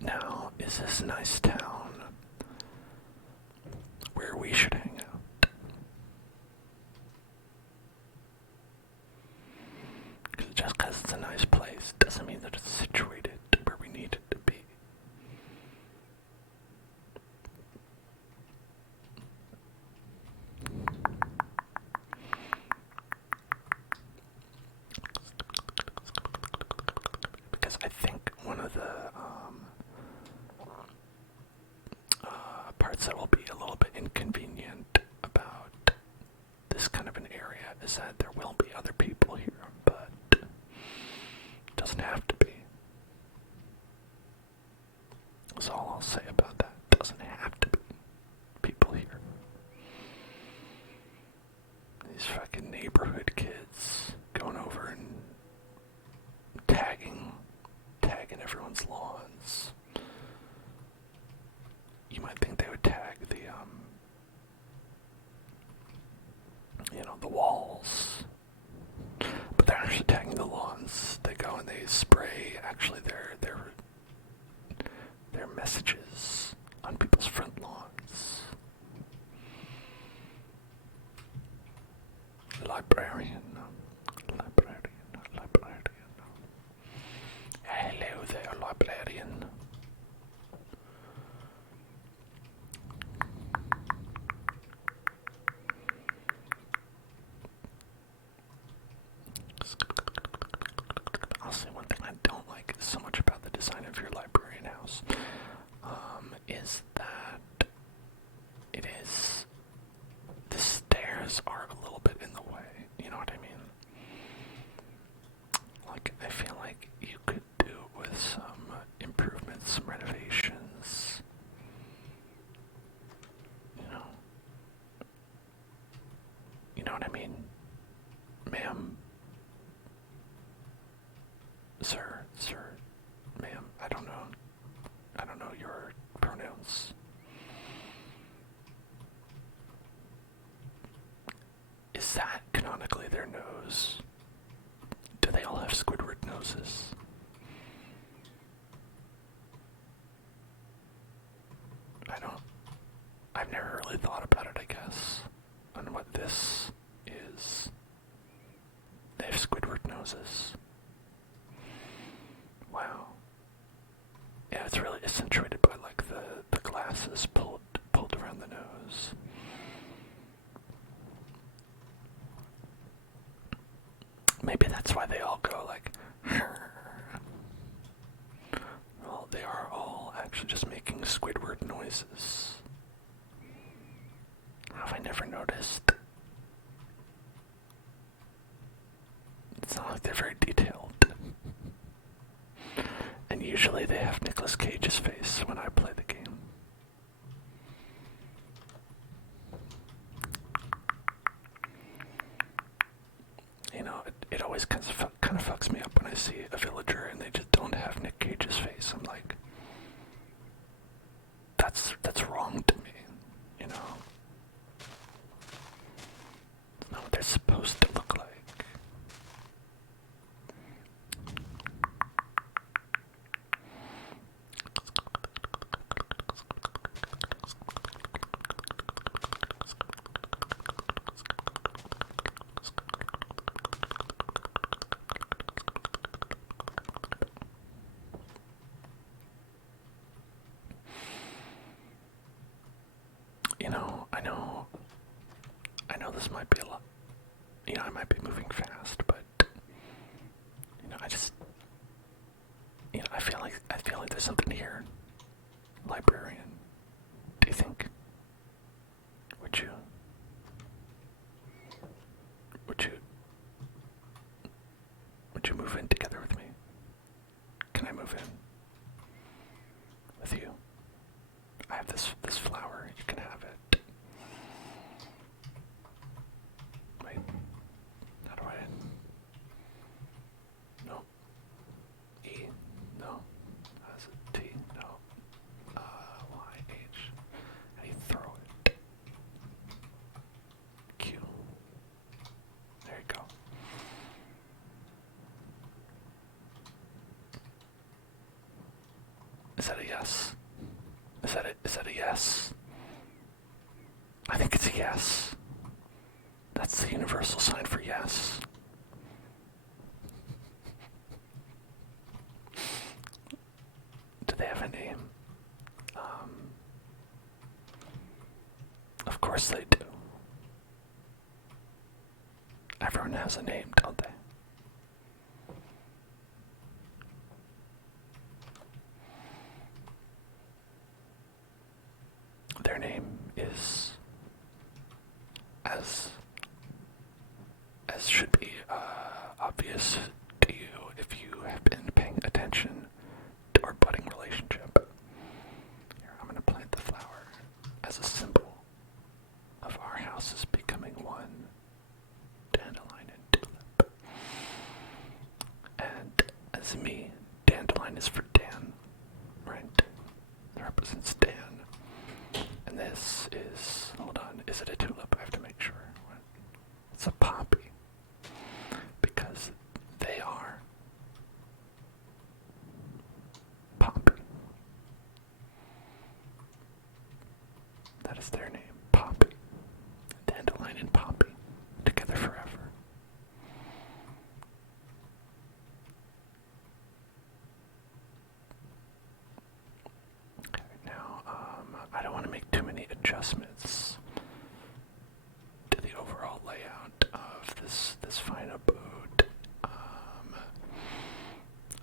Now, is this a nice town where we should hang out? Just because it's a nice place doesn't mean that it's situated where we need it to be. Because I think one of the parts that will be a little bit inconvenient about this kind of an area is that there will be other people here, but it doesn't have to be. That's all I'll say about that. It doesn't have to be people here. These fucking neighborhood kids going over and tagging everyone's lawns. You might think they would tag the, the walls, but they're actually tagging the lawns. They go and they spray, actually, their messages on people's front lawns. Librarian. Hello there, librarian. I'll say one thing I don't like so much about the design of your librarian house. Is that canonically their nose? Do they all have Squidward noses? I've never really thought about it, I guess, on what this is. They have Squidward noses. Wow. Yeah, it's really accentuated by like the glasses pulled around the nose. Maybe that's why they all go like. Well, they are all actually just making Squidward noises. How have I never noticed? It's not like they're very detailed. And usually they have Nicolas Cage's face when I play the game. You know, it always kind of fucks me up when I see a villager and they just don't have Nick Cage's face. I'm like, that's wrong to me, you know? It's not what they're supposed to look like. I know this might be a lot, I might be moving fast, but, I feel like there's something here. Librarian. Do you think? Would you move in together with me? Can I move in with you? I have this flower. You can have it. Wait. How do I? No. E. No. That's a T. No. Y. H. How do you throw it? Q. There you go. Is that a yes? Is that a yes? I think it's a yes. That's the universal sign for yes. Do they have a name? Of course they do. Everyone has a name, don't they? Their name is, as should be obvious to you if you have been paying attention to our budding relationship. Here, I'm going to plant the flower as a symbol of our houses becoming one. Dandelion and tulip. And as me, dandelion is for Dan, right? It represents Dan. And this is, hold on, is it a tulip? I have to make sure. It's a poppy. Because they are poppy. That is their name, Poppy. Dandelion and Poppy, together forever. Okay, now, I don't want to make too many adjustments to the overall layout of this fine abode.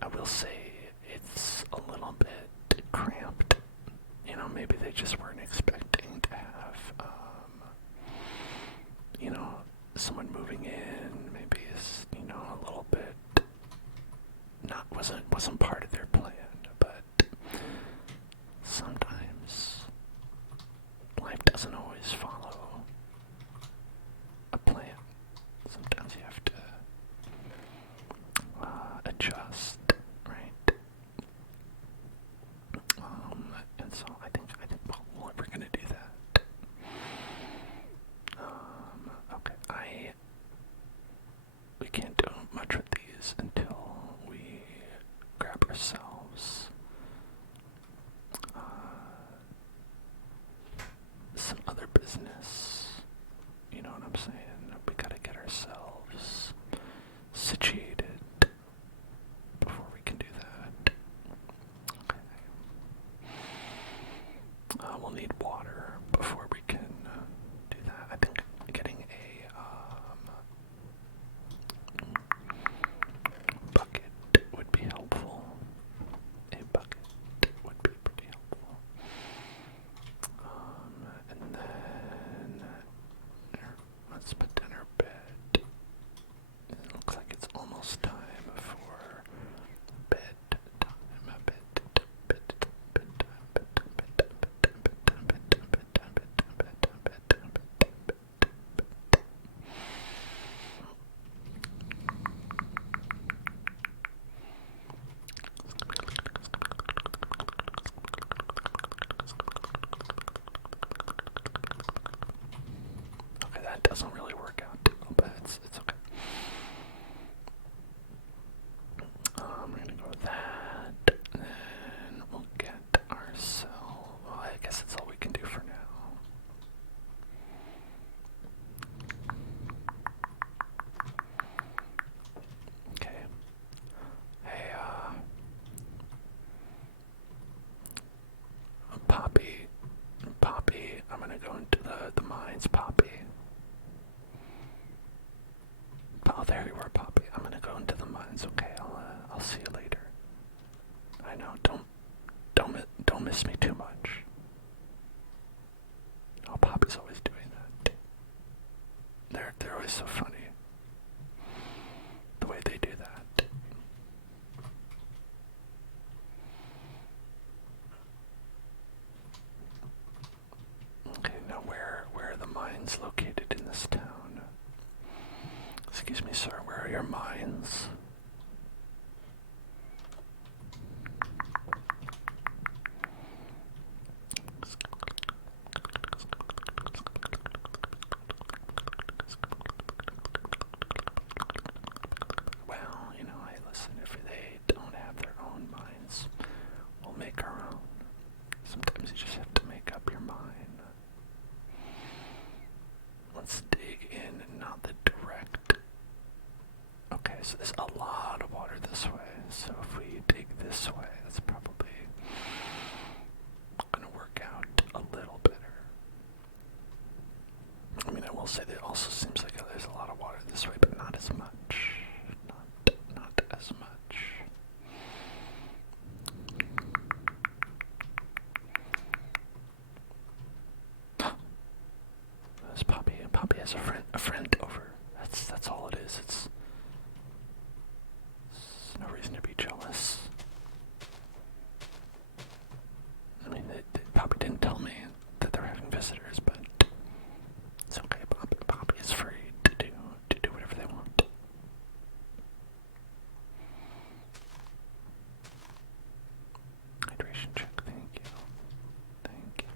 I will say it's a little bit cramped. Maybe they just weren't expecting to have, someone moving in. Maybe it's, a little bit wasn't part of their plan. But sometimes life doesn't always follow a plan. Sometimes you have to adjust, right? And so I think we're gonna do that. Okay, doesn't really work out, but it's okay. We're gonna go with that, and then we'll get ourselves. Well, I guess that's all we can do for now. Okay. Hey, Poppy, I'm gonna go into the mines, Poppy. Oh, there you were, Poppy. I'm gonna go into the mines. Okay, I'll see you later. I know. Don't miss me too much. Oh, Poppy's always doing that. They're always so funny. The way they do that. Okay, now where are the mines located in this town? Excuse me, sir, where are your mines? Well, hey, listen, if they don't have their own mines, we'll make our own. Sometimes you just have to make up your mind. Let's dig in and not the direct. Okay, so there's a lot of water this way. So if we dig this way, that's probably going to work out a little better. I mean, I will say that it also seems like there's a lot of water this way, but not as much. Not as much. There's Poppy. Poppy has a friend over. That's all it is. It's no reason to be jealous. I mean, Poppy didn't tell me that they're having visitors, but it's okay. Poppy is free to do whatever they want. Hydration check. Thank you. Thank you.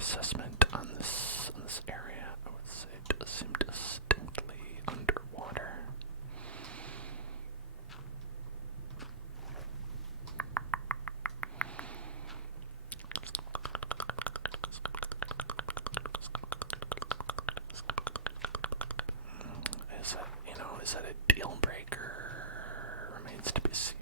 assessment on this area, I would say it does seem distinctly underwater. Is that a deal breaker? Remains to be seen,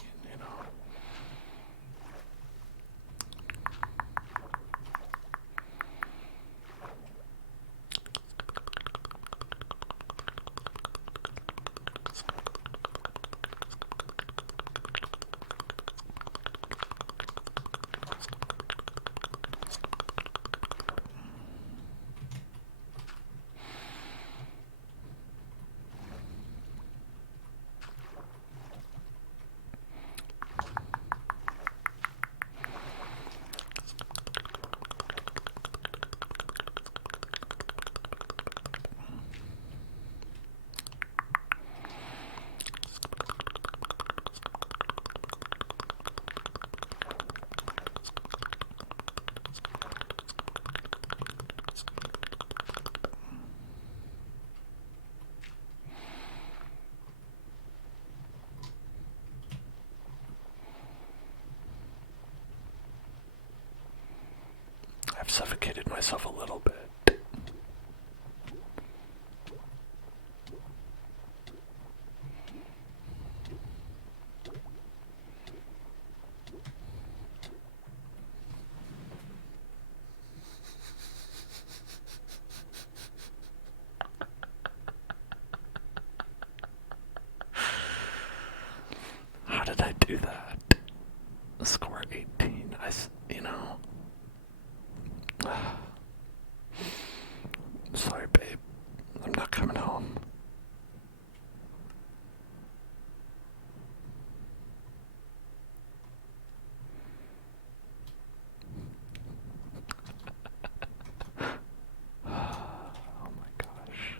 I've suffocated myself a little bit. How did I do that? Score 18. Sorry, babe. I'm not coming home. Oh my gosh.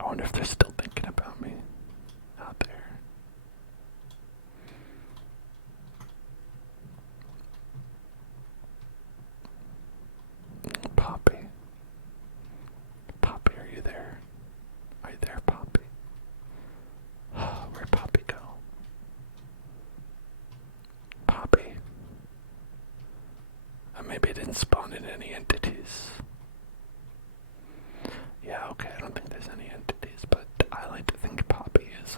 I wonder if they're still thinking about me out there. Poppy. Poppy, are you there? Are you there, Poppy? Where'd Poppy go? Poppy. Maybe it didn't spawn in any entities. Yeah, okay, I don't think there's any entities, but I like to think Poppy is,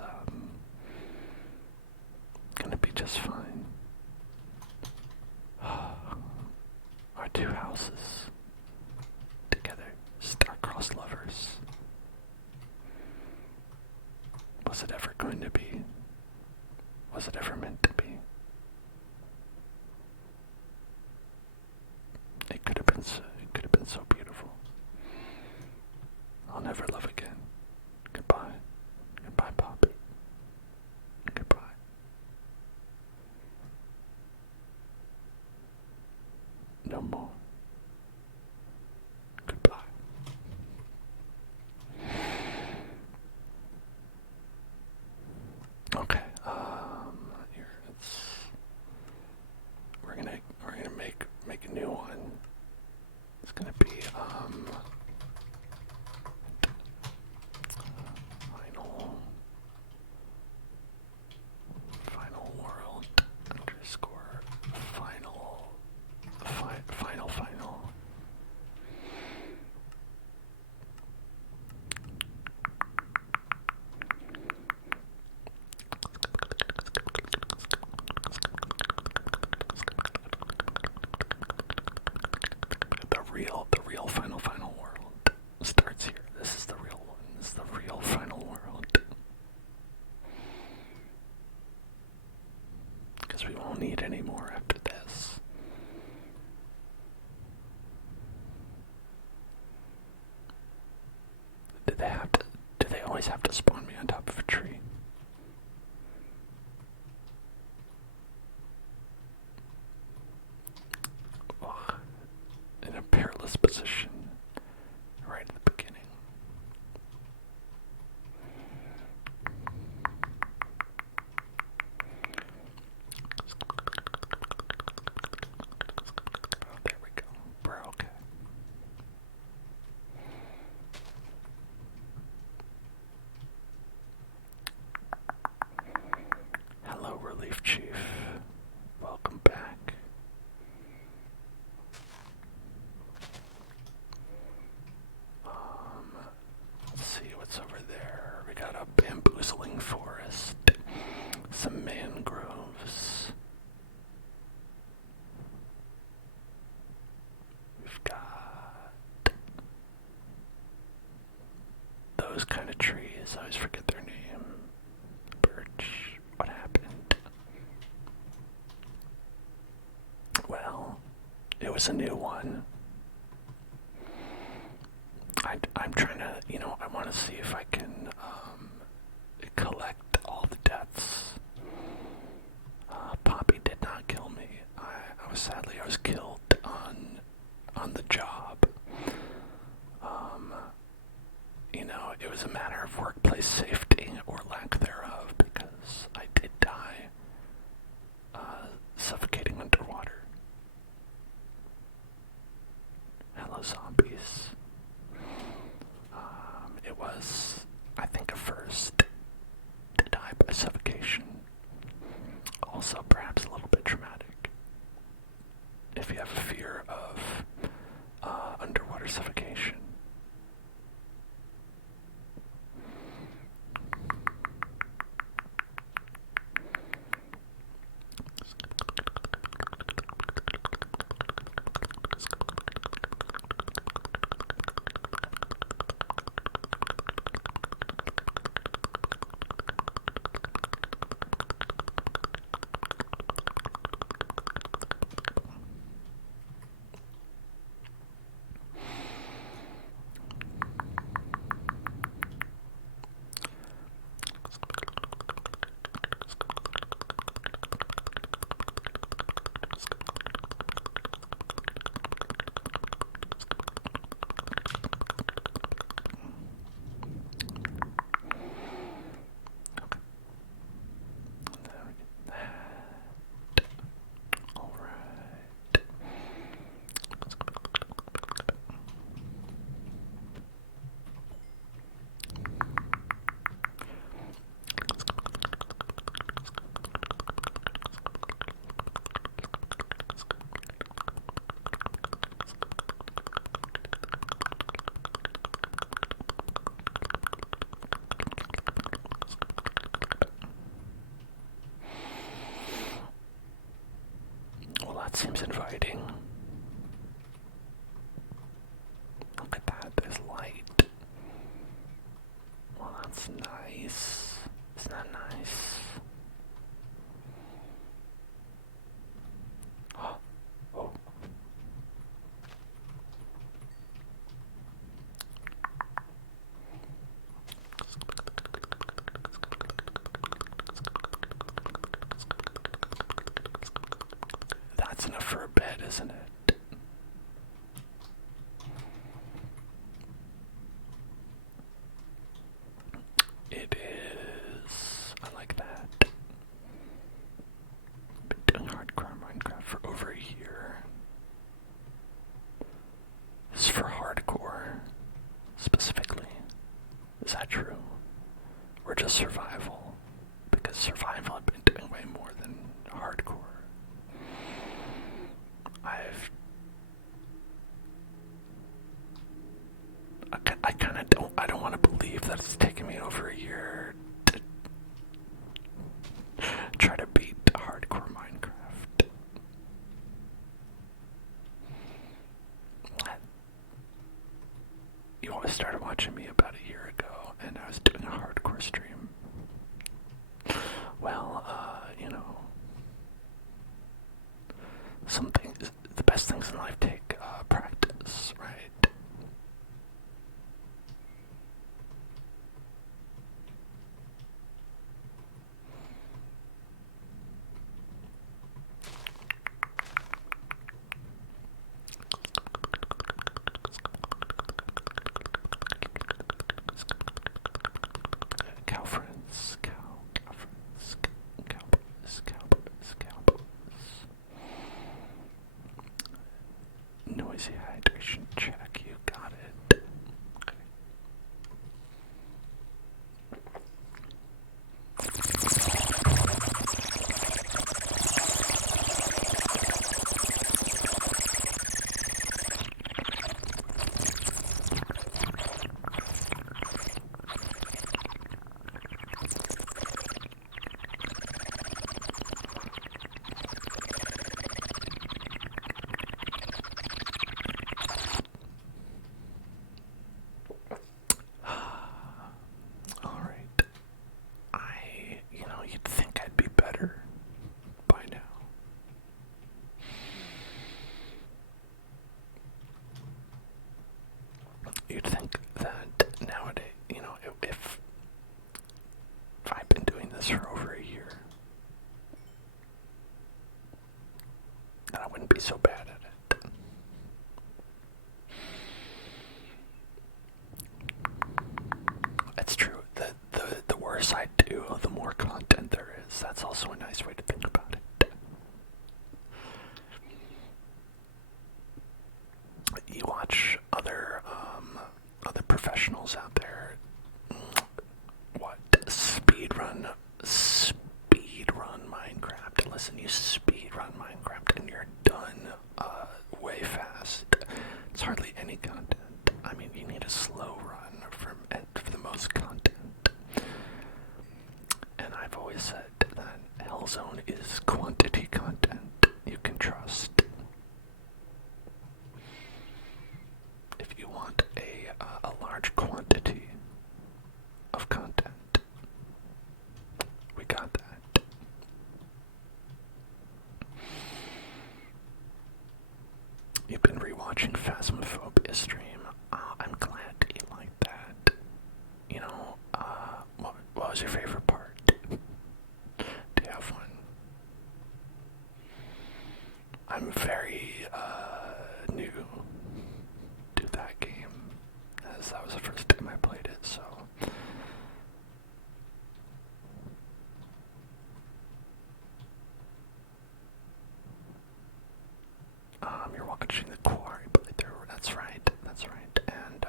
gonna be just fine. Our two houses together, star-crossed lovers. Was it ever going to be? Was it ever meant to be? It could have been so beautiful. I'll never love again. Goodbye. Goodbye, Poppy. Goodbye. No more. Goodbye. Okay, here we're gonna make a new one. It's gonna be final world underscore final. The real final world starts here. This is the real one. This is the real final world. Because we won't need any more after this. Do they always have to spawn me on top of a tree? Ugh. In a perilous position right at the beginning. those kind of trees. I always forget their name. Birch. What happened? Well, it was a new one. I'm trying to, I want to see if I can collect all the deaths. Poppy did not kill me. I was killed on the job. It was a matter of workplace safety or lack thereof, because I did die suffocating underwater. Hello, zombies. It was, I think, a first to die by suffocation. Also, perhaps a little bit traumatic. If you have a fear of underwater suffocation. That seems inviting. Look at that, there's light. Well, that's nice. Isn't that nice? Oh. That's enough for a bed, isn't it? It is. I like that. Been doing hardcore Minecraft for over a year. This is for hardcore, specifically. Is that true? Or just survival? Because survival I've been doing way more than hardcore. I don't want to believe that it's taken me over a year to try to beat hardcore Minecraft. You always started watching me about a year ago, and I was doing a hardcore stream. Well, some things, the best things in life take practice, right? be so bad at it. It's true. The worse I do, the more content there is. That's also a nice way to think about it. You watch other professionals out there. What? Speedrun Minecraft. Listen, you speedrun Minecraft and you're done way fast. It's hardly any content. I mean, you need a slow run for the most content. And I've always said that Hellzone is quantity content you can trust. If you want a large quantity of content, we got that. You've been rewatching Phasmophobia stream. I'm glad you like that. You know, what was your favorite part? Do you have one? I'm very new to that game, as that was the first time I played it, so you're watching the Quarry playthrough. That's right, and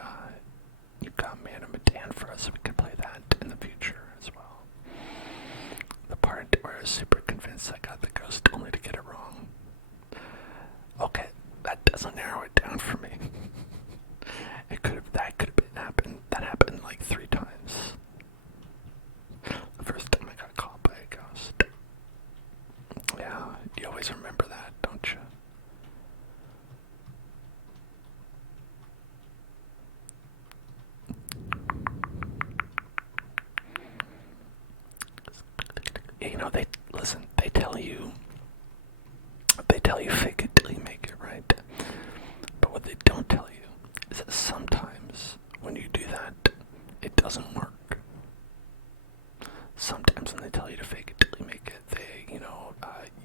you got Man of Medan for us, so we can play that in the future as well. The part where I was super convinced I got the ghost only to get it wrong. Okay, that doesn't narrow it down for me. That could have happened. That happened like 3 times. The first time I got caught by a ghost. Yeah, you always remember that, don't you? You know, they tell you fake it till you make it, right? But what they don't tell you is that sometimes when you do that, it doesn't work. Sometimes when they tell you to fake it till you make it,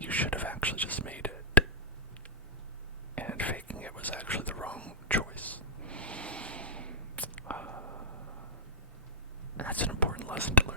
you should have actually just made it. And faking it was actually the wrong choice. That's an important lesson to learn.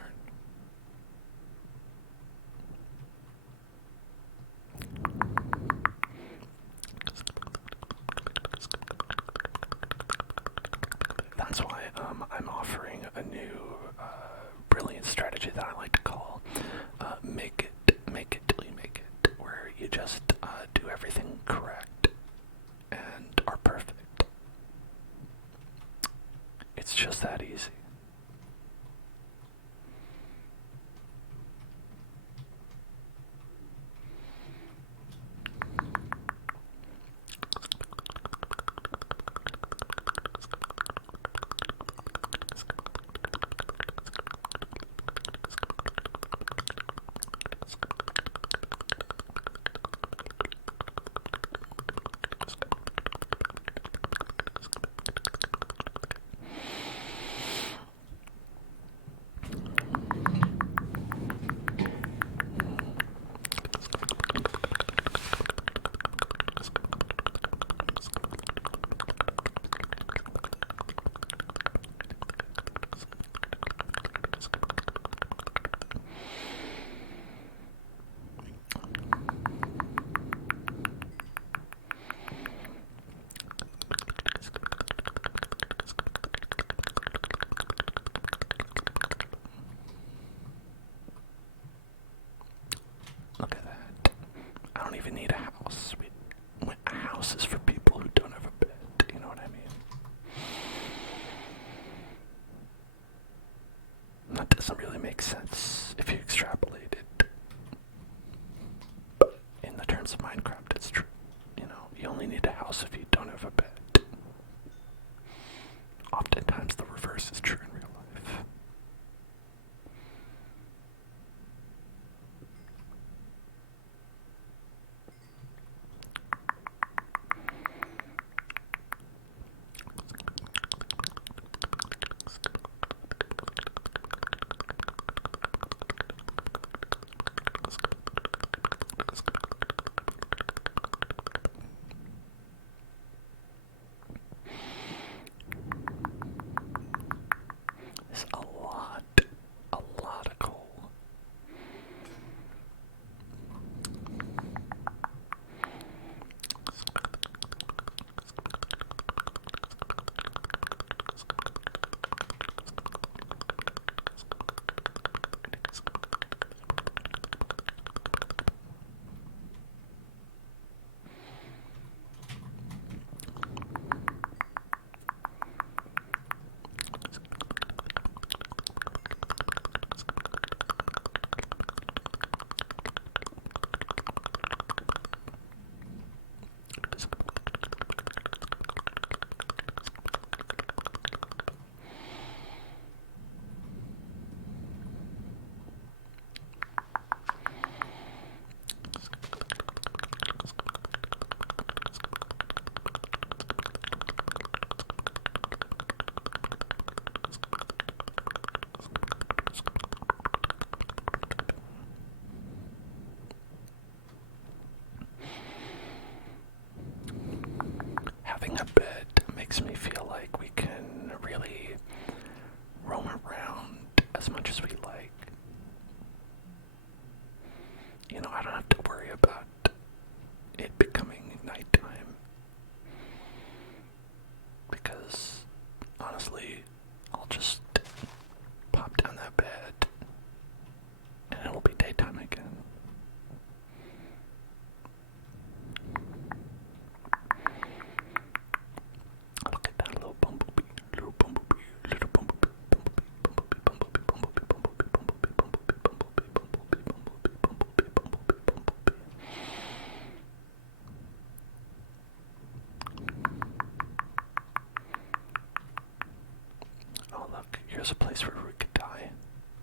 there's a place where we could die.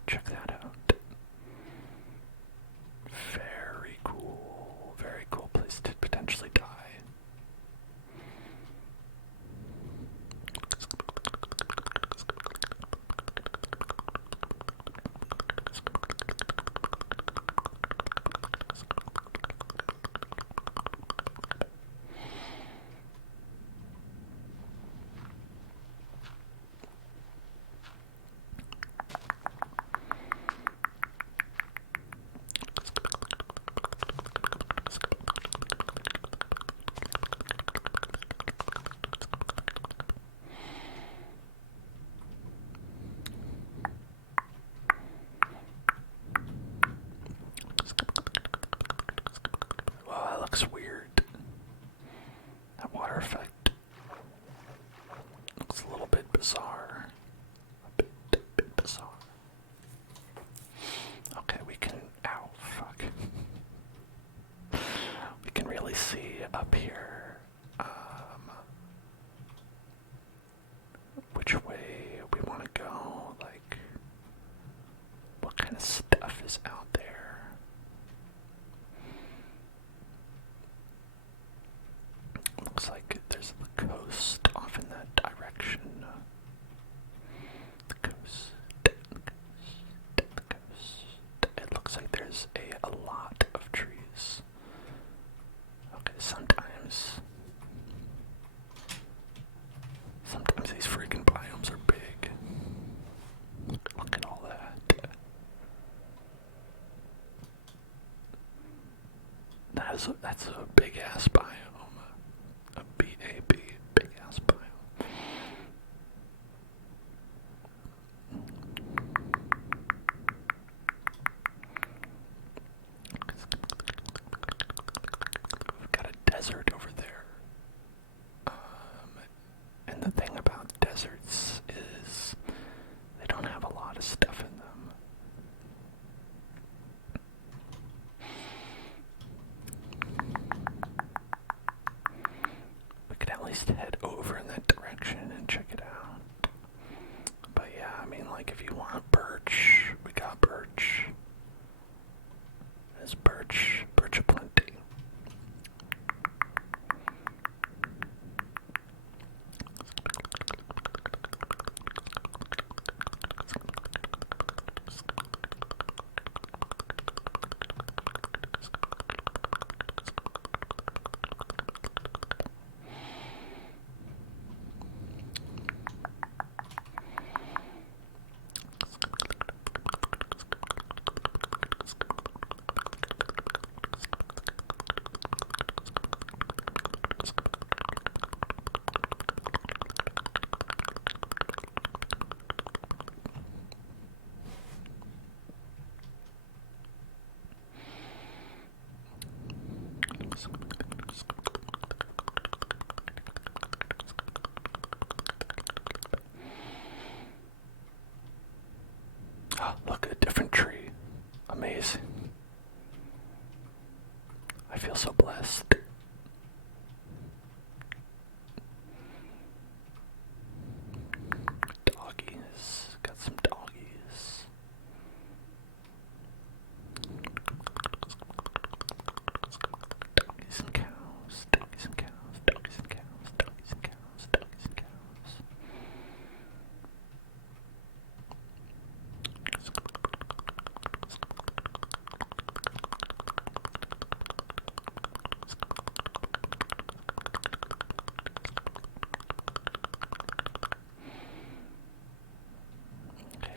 Check that out. Very cool place to potentially die. Looks weird. That water effect looks a little bit bizarre. A bit bizarre. Okay, we can. Ow, fuck. We can really see up here which way we want to go. Like, what kind of stuff is out there. Looks like there's the coast off in that direction. The coast. It looks like there's a lot of trees. Okay, sometimes these freaking biomes are big. Look at all that. That's a big ass biome. A BAB, big ass biome. We've got a desert over there. And the thing about deserts is they don't have a lot of stuff in them. We could at least head over in that direction and check it out. But yeah, I mean, like, if you want birch, we got birch. There's birch aplenty. Oh, look, a different tree. Amazing. I feel so blessed. Doggies. Got some doggies. Doggies and cows. Doggies and cows. Doggies and cows. Doggies and cows. Doggies and cows.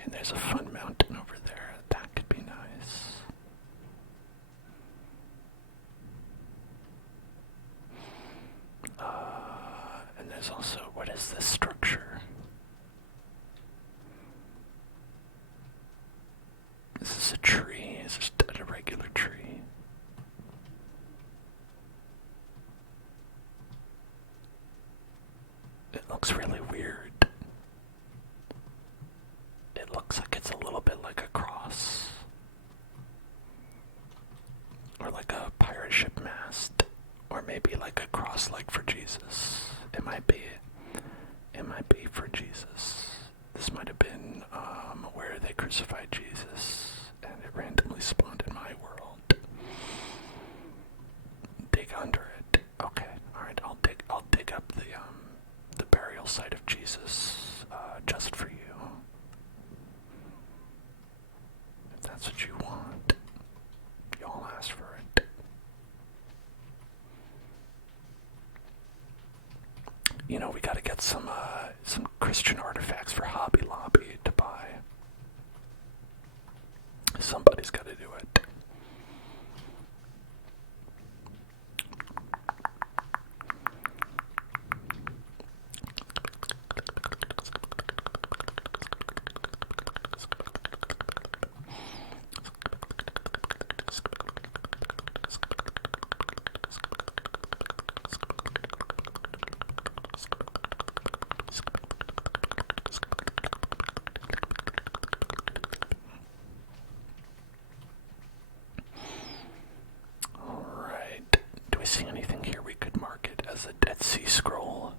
And there's a fun mountain over there. That could be nice. And there's also, what is this structure? Is this a tree? Is this a regular tree? It looks really weird. It looks like it's a little bit like a cross. Or like a pirate ship mast. Or maybe like a cross like for Jesus. It might be for Jesus. This might have been where they crucified Jesus, and it randomly spawned in my world. Dig under it. Okay, all right. I'll dig up the burial site of Jesus just for you. If that's what you want, y'all ask for it. You know, we gotta get some Christian artifacts for Hobby Lobby to buy. Somebody's gotta do it. Do we see anything here we could mark it as a Dead Sea Scroll?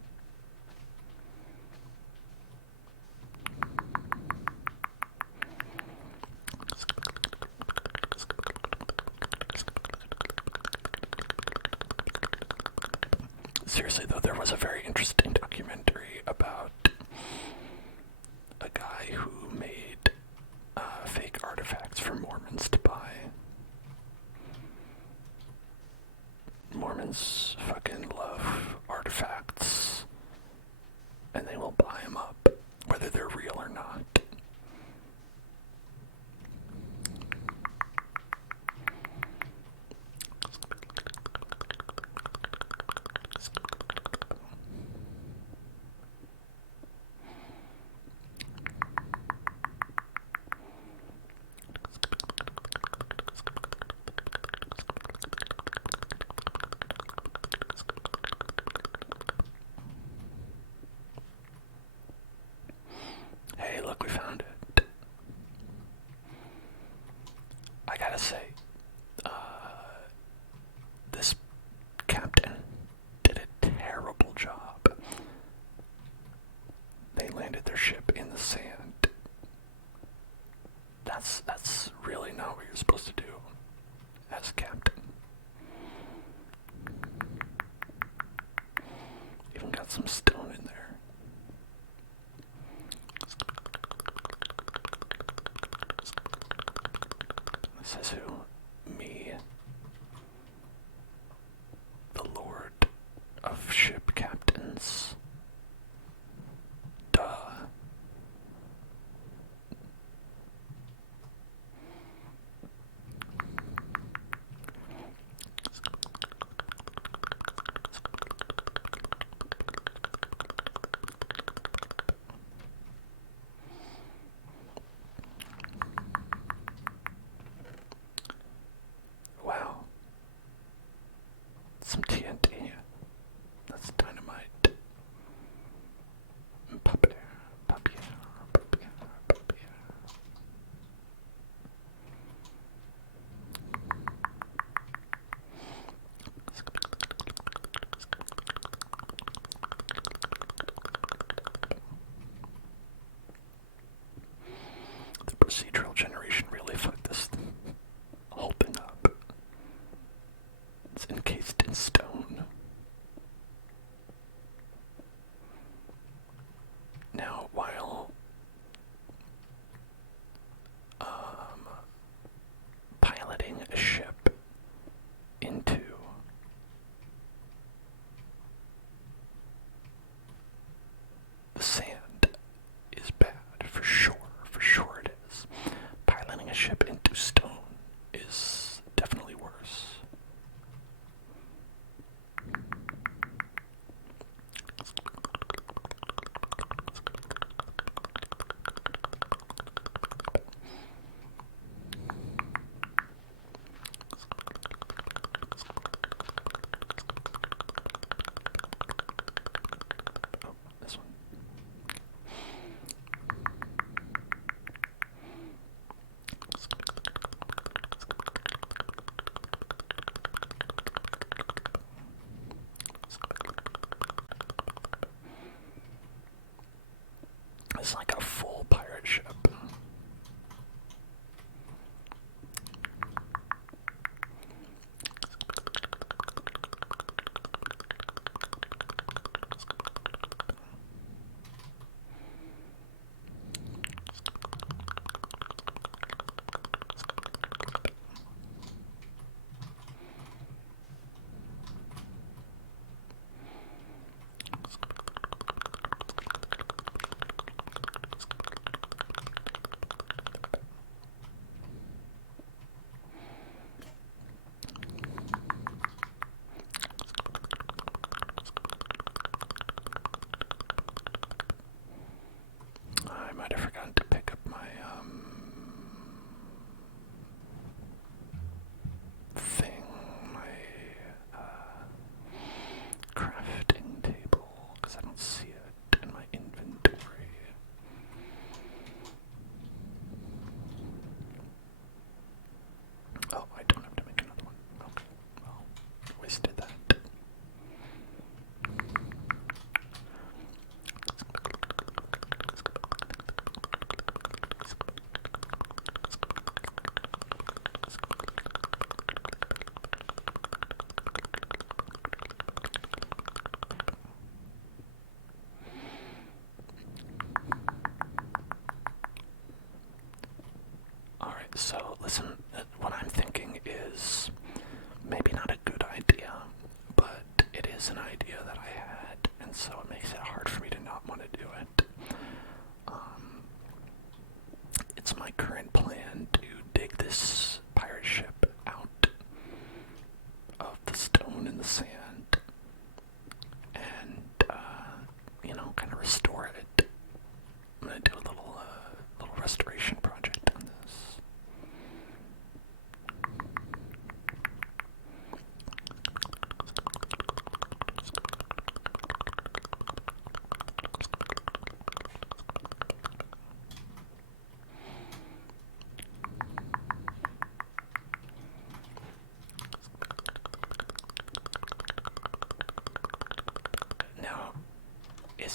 Seriously though, there was a very interesting documentary about a guy who made fake artifacts for Mormons to buy. Mormons fucking love artifacts, and they will buy them up, whether they're real or not.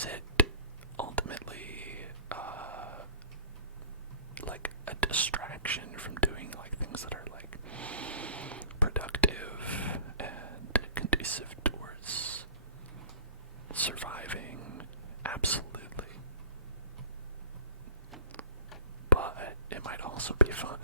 is it ultimately like a distraction from doing like things that are like productive and conducive towards surviving? Absolutely. But it might also be fun.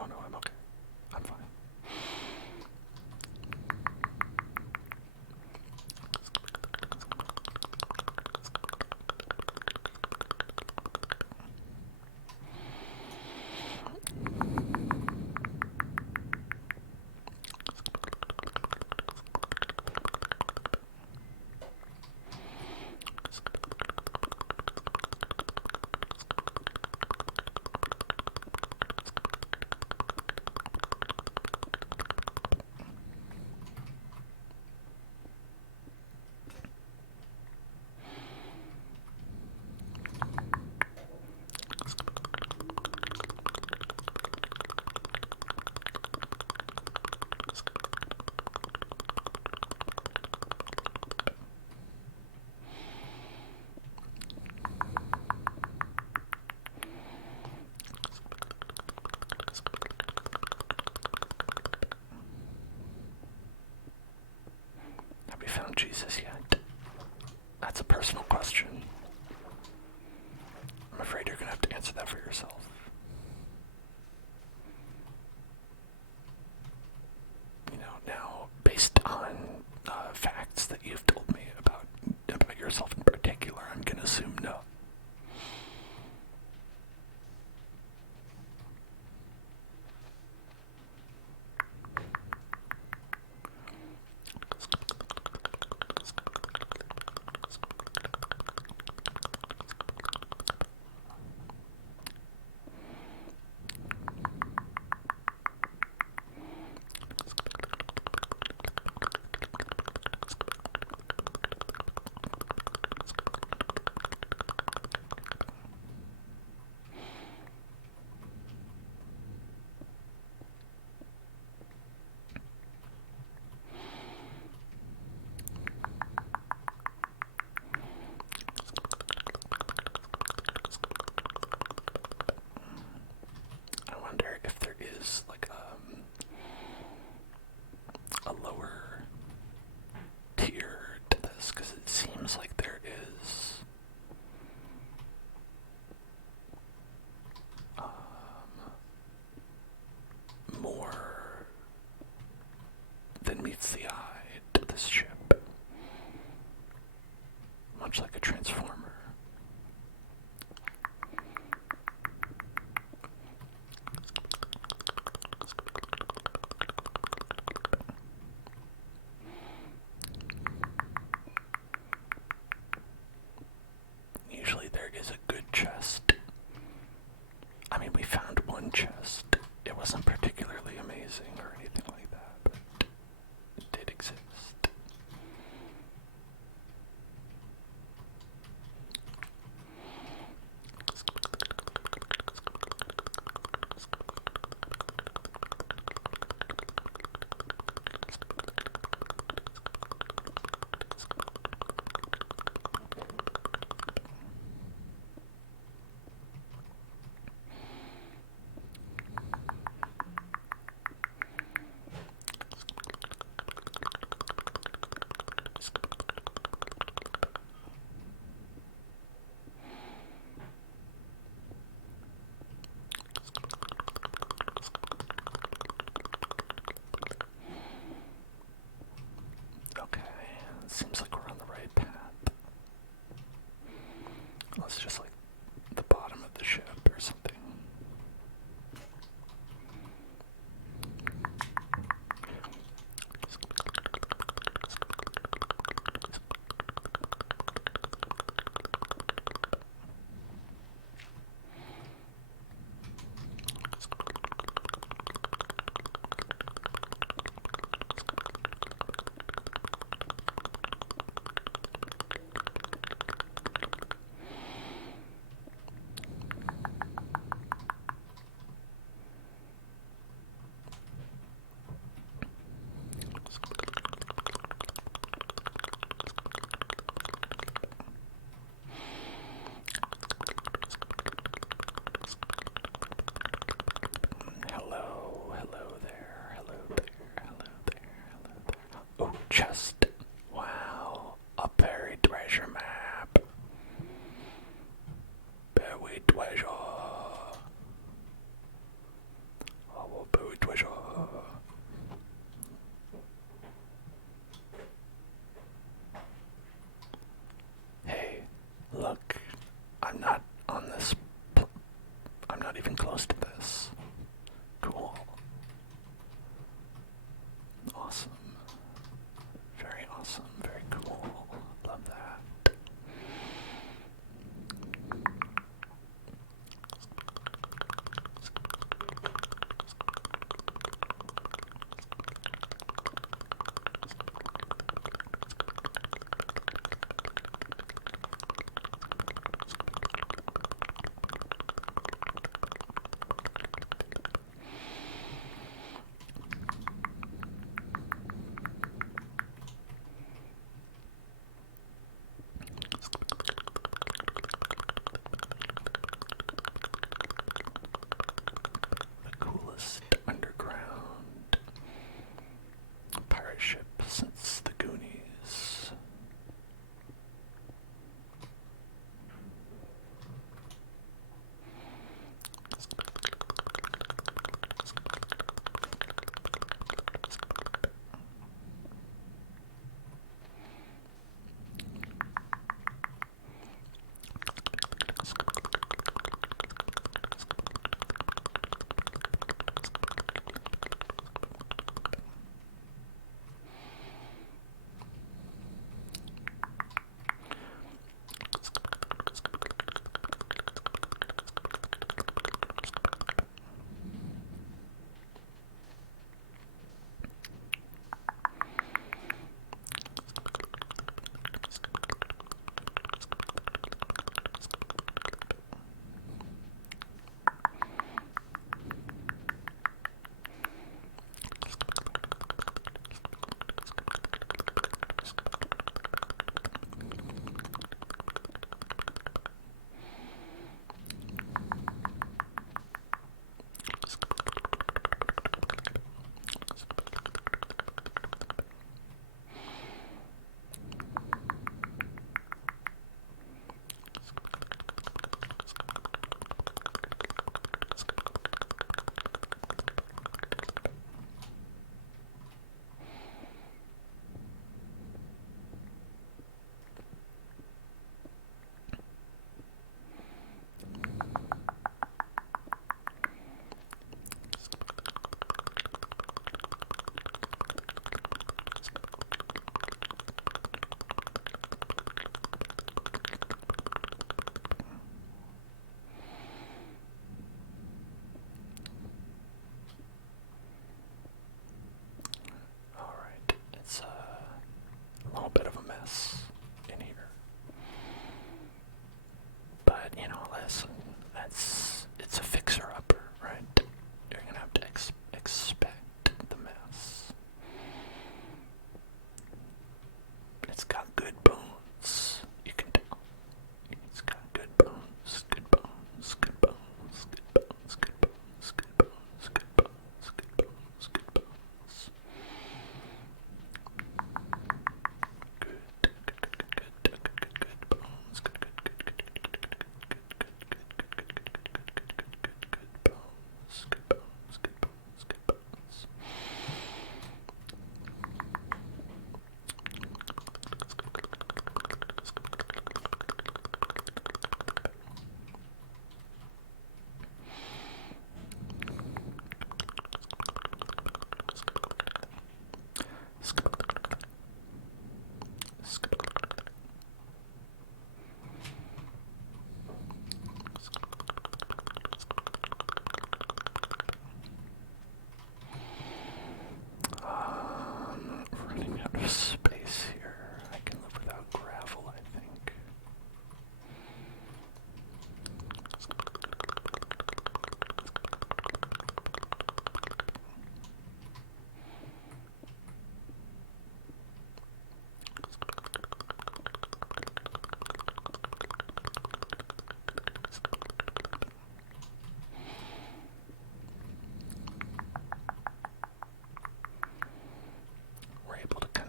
Oh no, I'm okay. I'm fine. Have you found Jesus yet? That's a personal question. I'm afraid you're gonna have to answer that for yourself. You know, now, based on facts that you've told me about yourself in particular, I'm gonna assume no.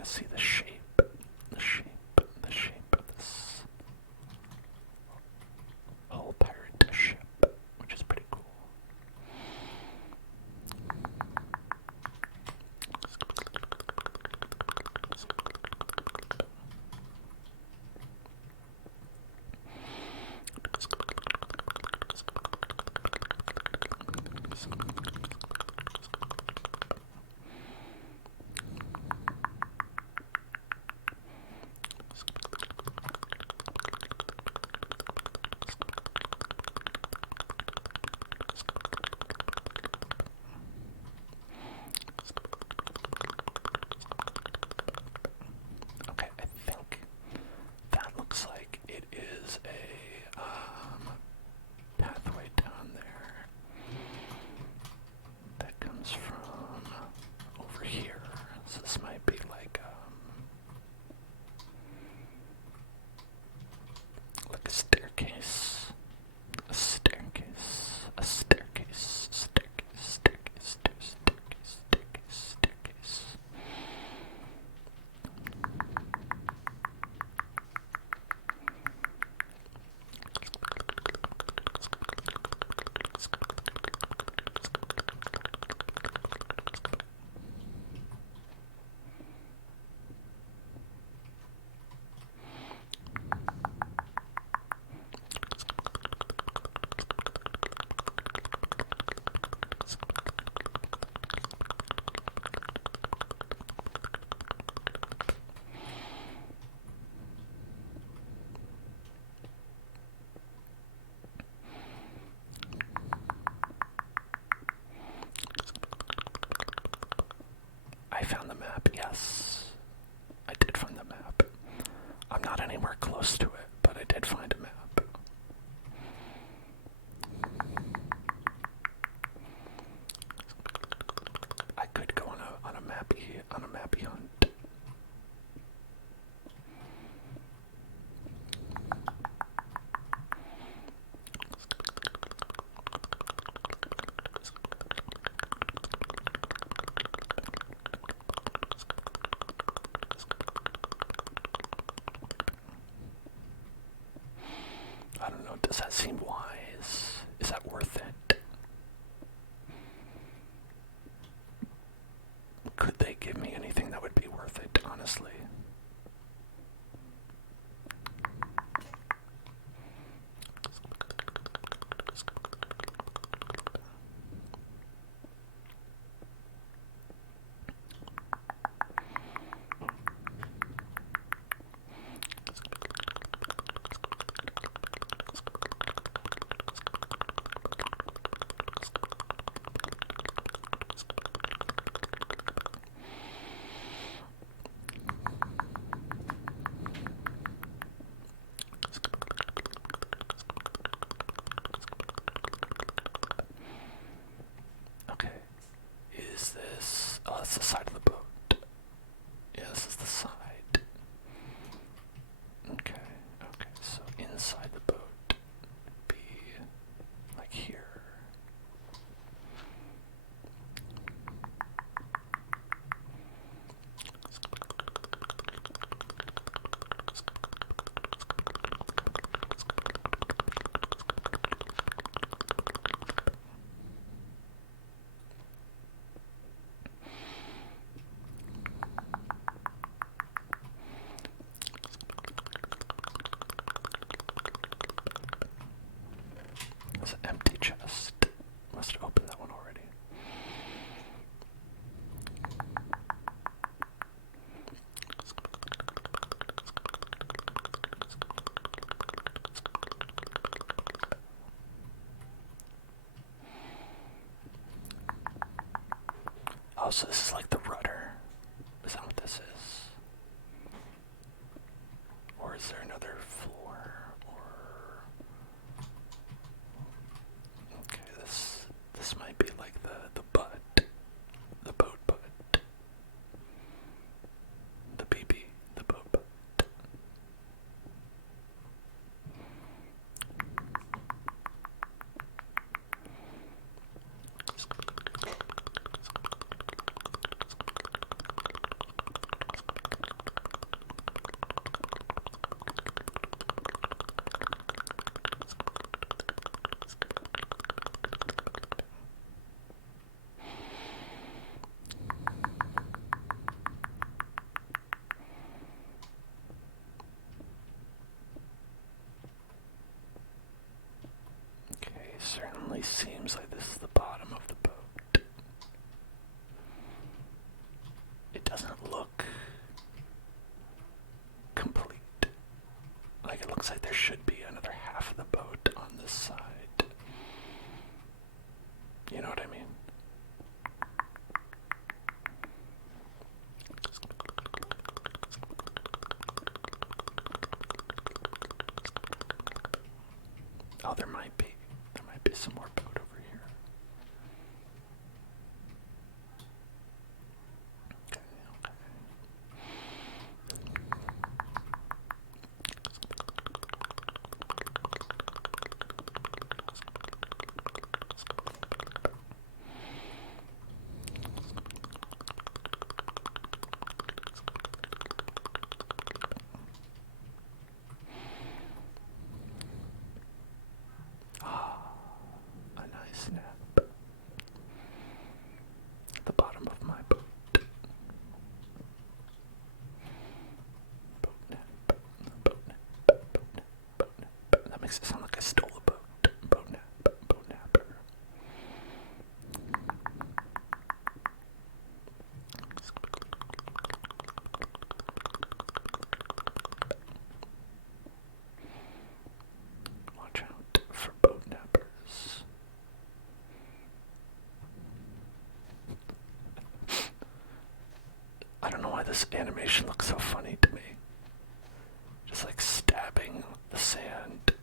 see the shape of this whole pirate ship, which is pretty cool. Okay, I think that looks like it is a pathway down there that comes from over here. So this might be like a staircase, a staircase, a staircase, staircase, staircase, staircase, staircase, staircase. I found the map, yes. I did find the map. I'm not anywhere close to it, but I did find a map. I could go on a mappy hunt. I don't know, does that seem wise? Is that worth it? Could they give me anything that would be worth it, honestly? Okay. Is this... Oh, that's the side of the boat. Yeah, this is the side. Okay, okay, so inside the boat would be like here. There's an empty chest. Must have opened that one already. Oh, so this is like the rudder. Is that what this is? Or is there another floor? Or... Okay, this might be like the butt. The boat butt. The BB. The boat butt. definitely seems like this is the bottom of the boat. It doesn't look complete. Like, it looks like there should be another half of the boat on this side. You know what I mean? Oh, there might be some more boat over here. Okay. A nice nap. At the bottom of my boat. Boat nap. Boat nap. Boat nap. Boat nap. That makes it sound like I stole a boat. Boat nap. Boat napper. Watch out for boat nappers. I don't know why this animation looks so funny to me. Just like stabbing the sand.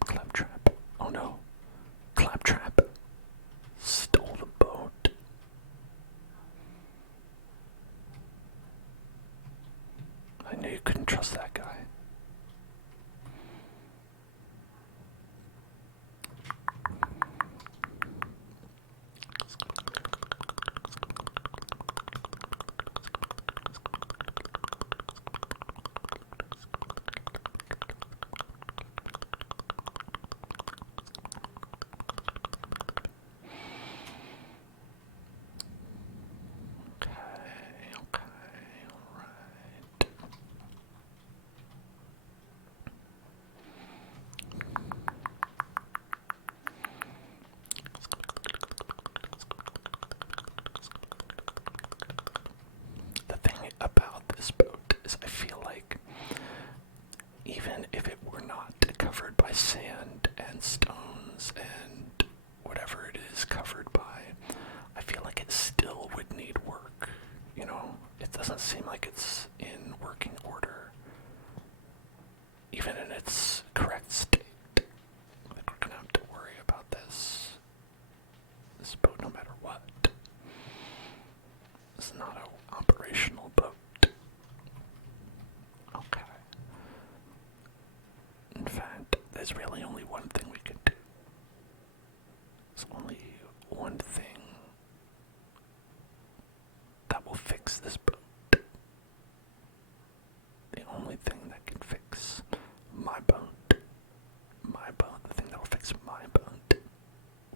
Claptrap. Oh no. Claptrap stole the boat. I knew you couldn't trust that guy. About this boat is I feel like even if it were not covered by sand and stones and whatever it is covered by, I feel like it still would need work. You know, it doesn't seem like it's in working order, even in its correct state. Like, we're gonna have to worry about this boat no matter what. It's not an operational boat. Okay. In fact, there's really only one thing we can do. There's only one thing that will fix this boat. The only thing that can fix my boat. The thing that will fix my boat.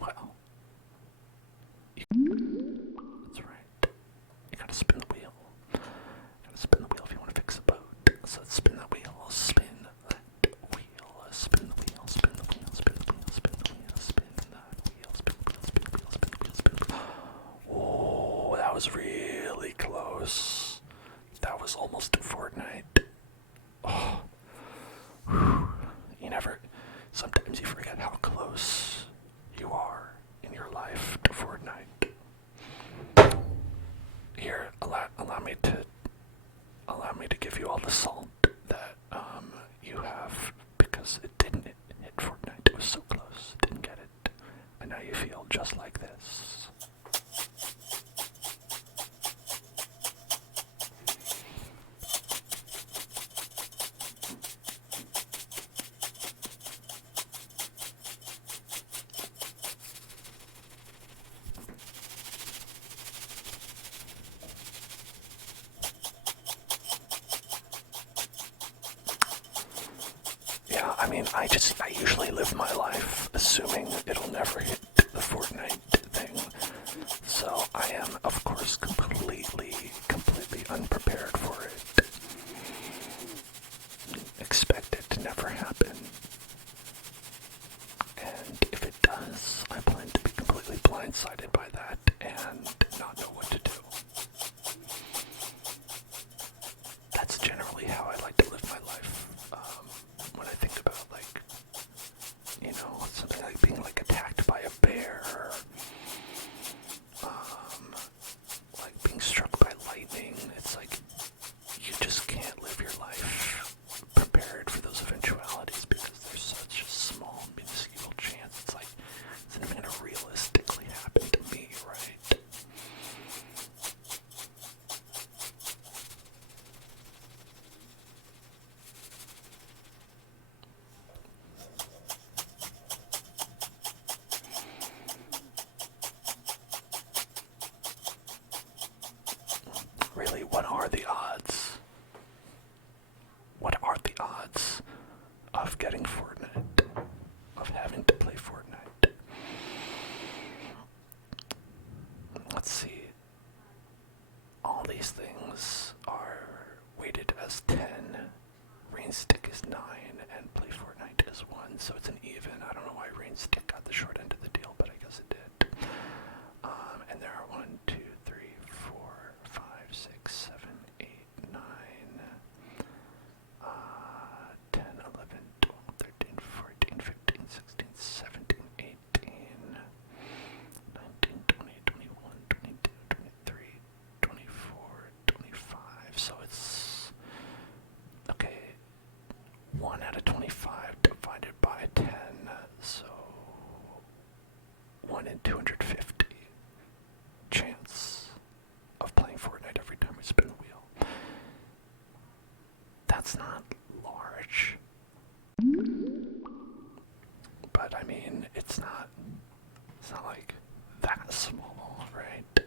Well, that's right. You gotta spin the wheel. Spin the wheel if you want to fix a boat. So let's spin that wheel. Spin that wheel. Spin the wheel. Spin the wheel. Spin the wheel. Spin the wheel. Spin that wheel. Spin the wheel. Spin the wheel. Spin the wheel. Spin the wheel. Oh, that was really close. That was almost a Fortnite. Oh, you never. Sometimes you forget how close you are in your life to Fortnite. Here, allow me to give you all the salt that you have, because it didn't hit Fortnite. It was so close. Didn't get it. And now you feel just like this. mean, I usually live my life assuming it'll never hit the Fortnite thing. So I am, of course, completely unprepared for it. Expect it to never happen. And if it does, I plan to be completely blindsided by that and not know what to do. That's generally how I like to live my life. When I think about, like, you know, something like being, like, attacked by a bear, like being struck by lightning, it's like, you just can't live your life prepared for those eventualities because there's such a small, minuscule chance. It's like, it's not even going to realistically happen to me, right? Really, what are the odds? What are the odds of getting Fortnite? Of having to play Fortnite? Let's see. All these things are weighted as 10. Rainstick is 9, and play Fortnite is 1, so it's an even. I don't know why Rainstick got the short end of the deal, but I guess it did. And there are 1, 2, 3, 4, 5, 6, 7, 8, 9, 10, 11, 12, 13, 14, 15, 16, 17, 18, 19, 20, 21, 22, 23, 24, 25. So it's, okay, 1 out of 25 divided by 10, so 1 in 250 chance of playing Fortnite every time we spin a wheel. That's not large, but I mean, it's not like that small, right?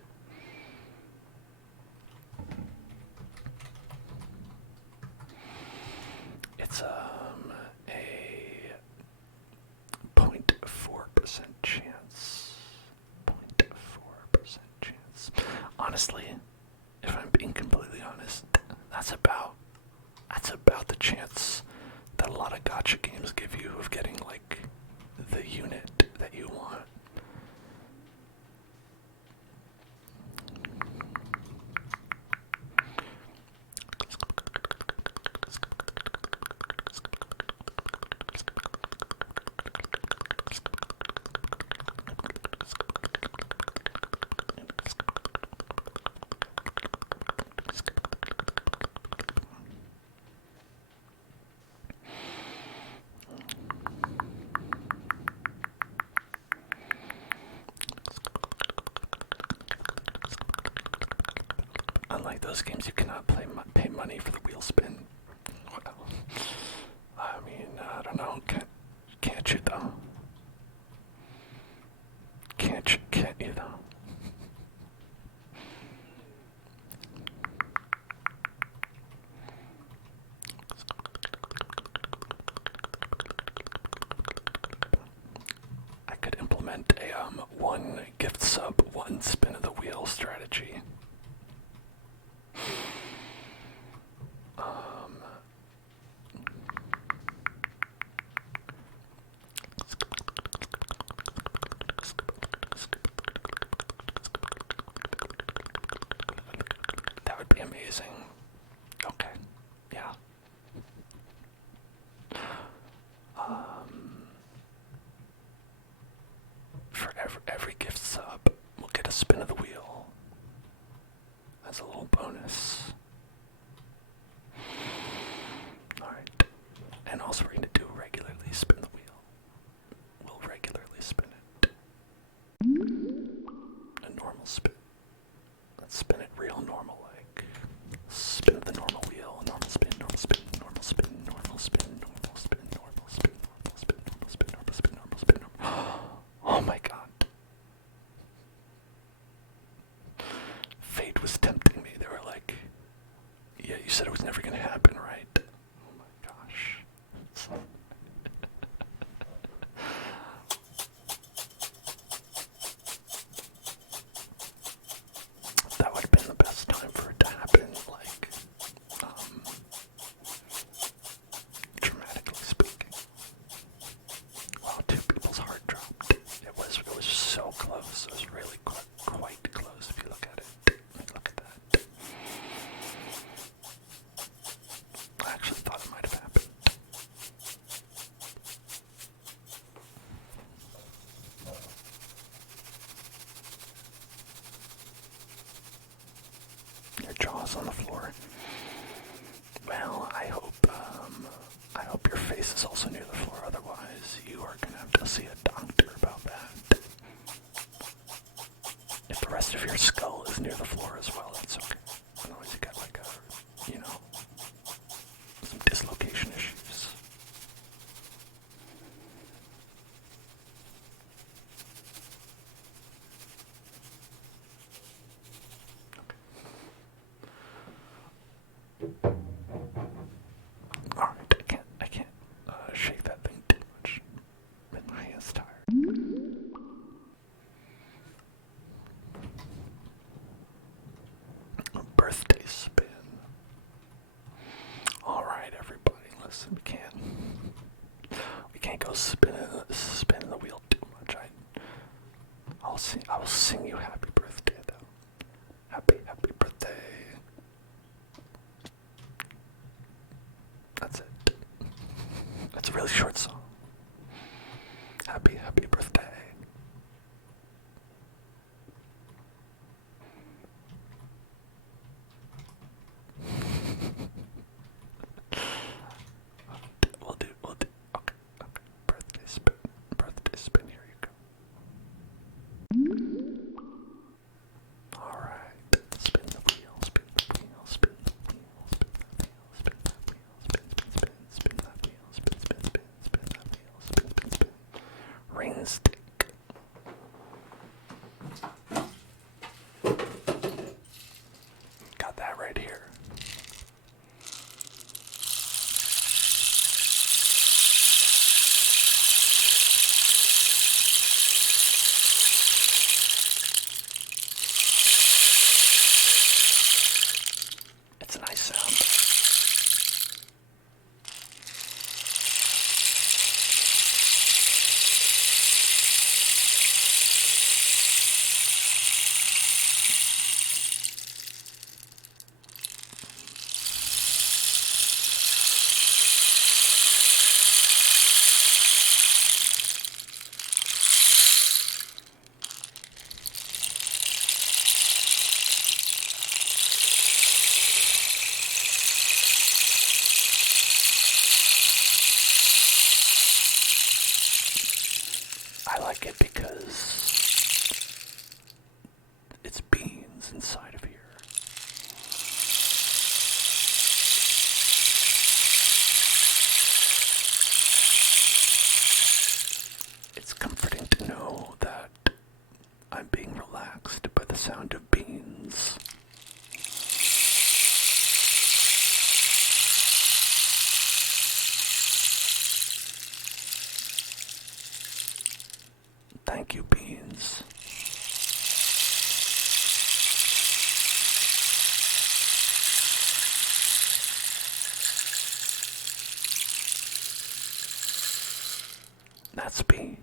It's a 0.4% chance. 0.4% chance. Honestly, if I'm being completely honest, that's about the chance that a lot of gacha games give you of getting, like, the unit that you want. Unlike those games, you cannot pay money for the wheel spin. Well, I mean, I don't know. Can't you though? Can't you though? I could implement a 1 gift sub, 1 spin of the wheel strategy. That would be amazing. Okay, yeah. For every gift sub, we'll get a spin of the wheel as a little bonus. Alright. And also we're going to do regularly spin the wheel. We'll regularly spin it. A normal spin. Let's spin it real normal like. Spin the normal wheel. Normal spin, normal spin, normal spin, normal spin, normal spin, normal spin, normal spin, normal spin, normal spin, normal spin, normal. Oh my god. Fate was tempting me. They were like, yeah, you said it was never going to happen, right? Oh my gosh. Your jaw's on the floor. Well, I hope your face is also near the floor. Otherwise, you are gonna have to see a doctor about that. If the rest of your skull is near the floor as well, that's okay. Otherwise, you got like some dislocation issues. Alright, I can't shake that thing too much. My hand's tired. Birthday spin. Alright, everybody, listen, we can't go spinning the wheel too much. I will sing you happy birthday though. Happy birthday. That's it. That's a really short song. Happy birthday. We'll do. Okay. Birthday spin, here you go. Alright. Spin the wheel, spin the wheel, spin the wheel, spin that wheel, spin that wheel, spin that wheel, spin that wheel, spin. Ring stick. Got that right here. It's a nice sound. I like it because it's beans inside of here. It's comforting to know that I'm being relaxed by the sound of beans. Thank you, beans. That's beans.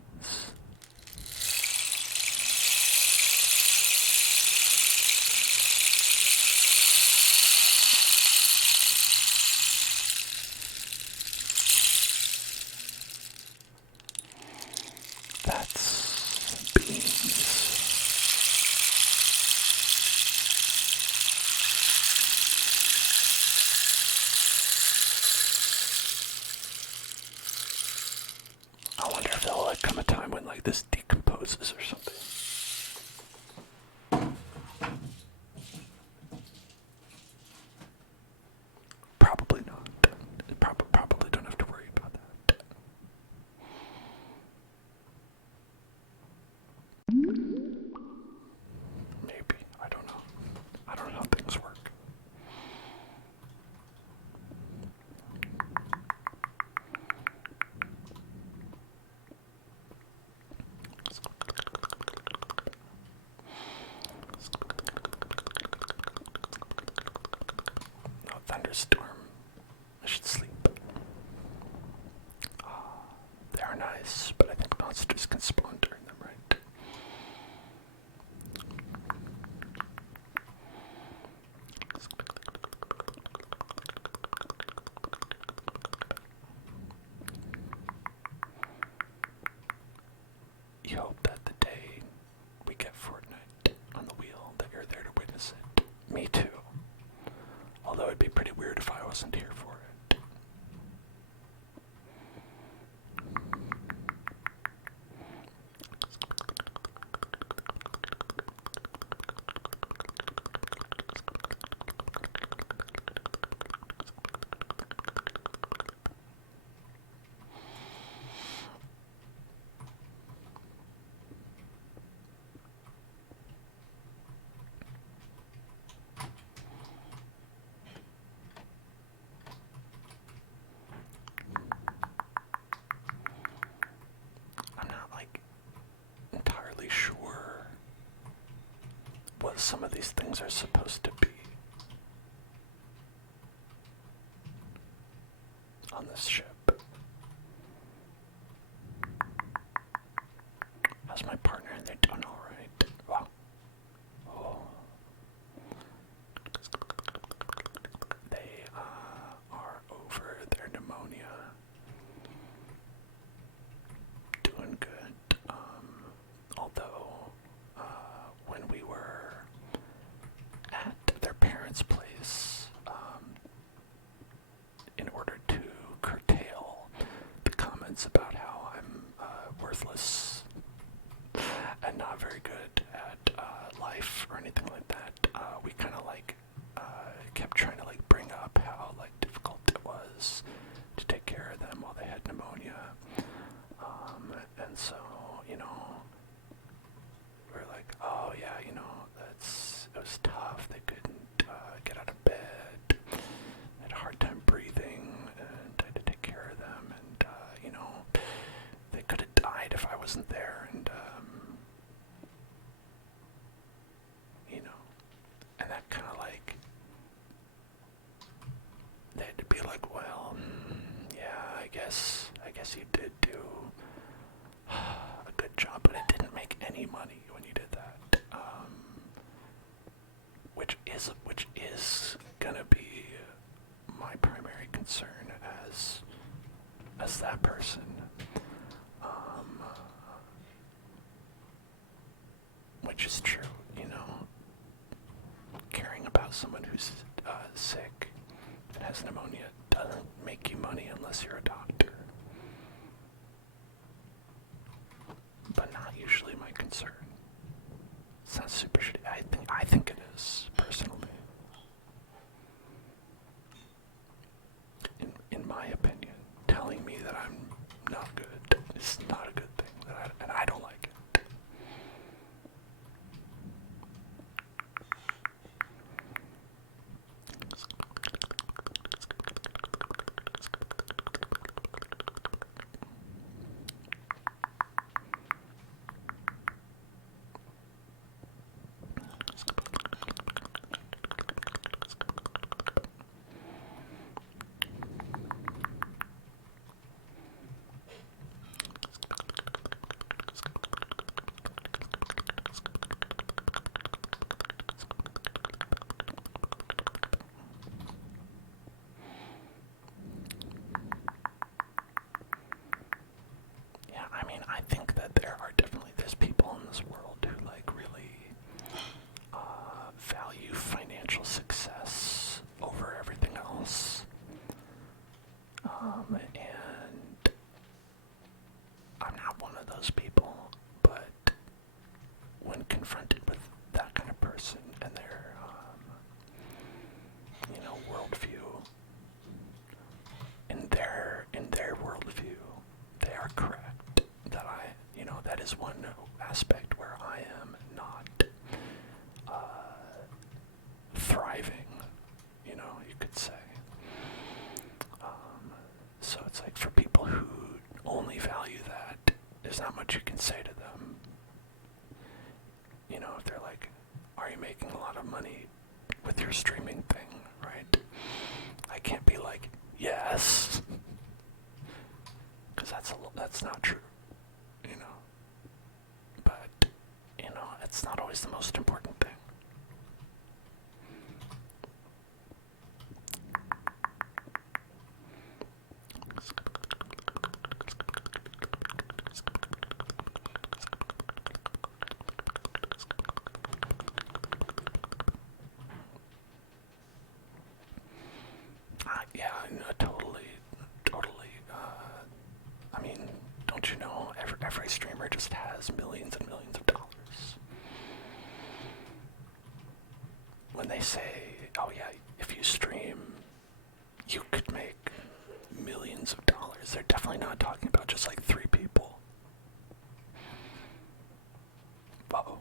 That's beans. I wonder if there'll come a time when this decomposes or something. Probably not. Probably don't have to worry about that. Maybe. I don't know. I don't know how things work. No thunderstorm. I should sleep. They are nice, but I think monsters can spawn during them, right? You hope that the day we get Fortnite on the wheel, that you're there to witness it. Me too. wasn't here for it. I'm not like entirely sure what some of these things are supposed to be on this ship. How's my partner? They're doing all right. Wow. Oh. They are over their pneumonia. Doing good. Although when we were at their parents' place, in order to curtail the comments about how I'm worthless and not very good at life or anything like that, we kind of like kept trying to like bring up how like difficult it was to take care of them while they had pneumonia. And so, you know, we're like, oh yeah, you know, it was tough. They couldn't get out of bed. They had a hard time breathing, and I had to take care of them. And you know, they could have died if I wasn't there. And you know, and that kind of like, they had to be like, well, yeah, I guess you did do a good job, but it didn't make any money when you did that. Which is gonna be my primary concern as that person. Which is true, you know. Caring about someone who's sick and has pneumonia doesn't make you money unless you're a doctor. But not usually my concern. It's not super shitty. I think it is, personally. In my opinion, telling me that I'm not good is not a good thing, and I don't like it. Yeah, I mean, I think that there's people in this world who like really value financial success over everything else. And I'm not one of those people, but when confronted with that kind of person and their, you know, worldview, in their worldview, they are correct. That is one aspect where I am not thriving, you know, you could say. So it's like, for people who only value that, there's not much you can say to them. You know, if they're like, are you making a lot of money with your streaming thing, right? I can't be like, yes, because that's not true, you know. But, you know, it's not always the most important thing. just has millions and millions of dollars. When they say, oh yeah, if you stream, you could make millions of dollars, they're definitely not talking about just like 3 people. Uh-oh.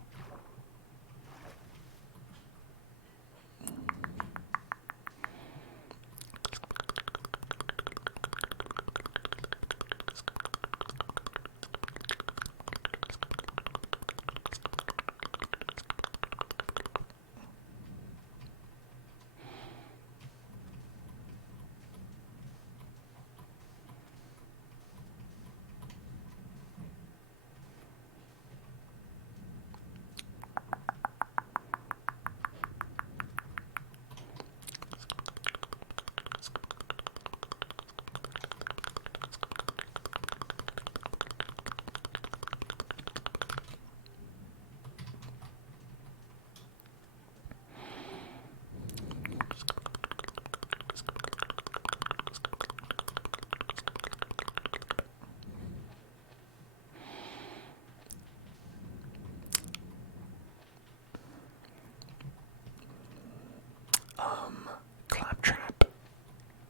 Claptrap,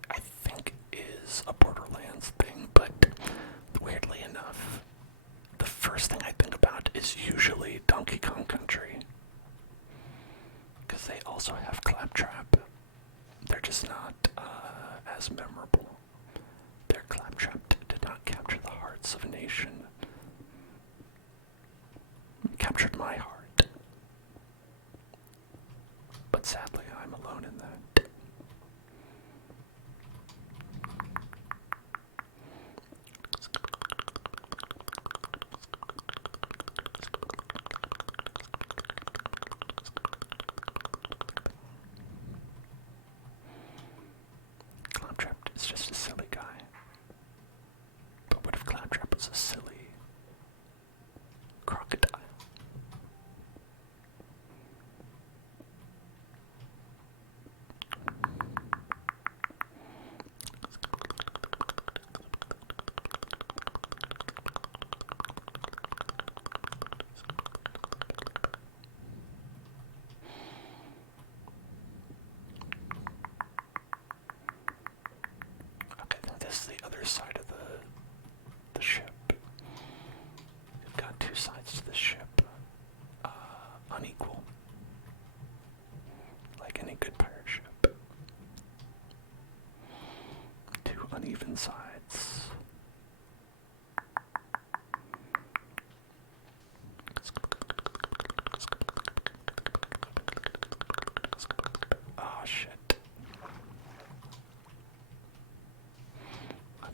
I think, is a Borderlands thing, but weirdly enough, the first thing I think about is usually Donkey Kong Country, because they also have Claptrap. They're just not as memorable. Their Claptrap did not capture the hearts of a nation. It captured my heart. But sadly, I'm alone in that. Claptrap is just a silly guy. But what if Claptrap was a silly crocodile? Okay, then this is the other side of the ship. You've got 2 sides to the ship. Unequal. Like any good pirate ship. 2 uneven sides. Oh shit.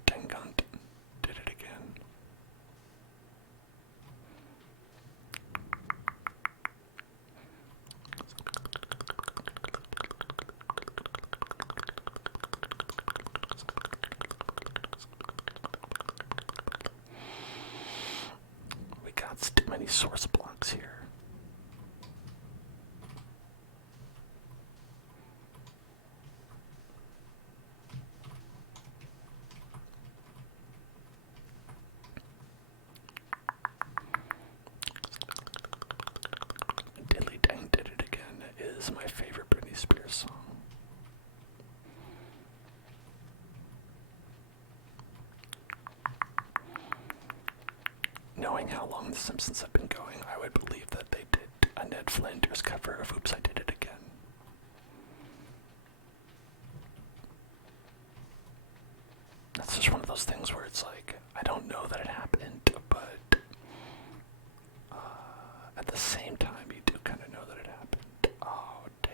Tengunt did it again. We got too many source blocks here. Dilly Dang Did It Again is my favorite Britney Spears song. Knowing how long The Simpsons have been going, I would believe that they did a Ned Flanders cover of Oops, I Did It Again. That's just one of those things where it's like, I don't know that it happened, but at the same time, you do kind of know that it happened. Oh, dang.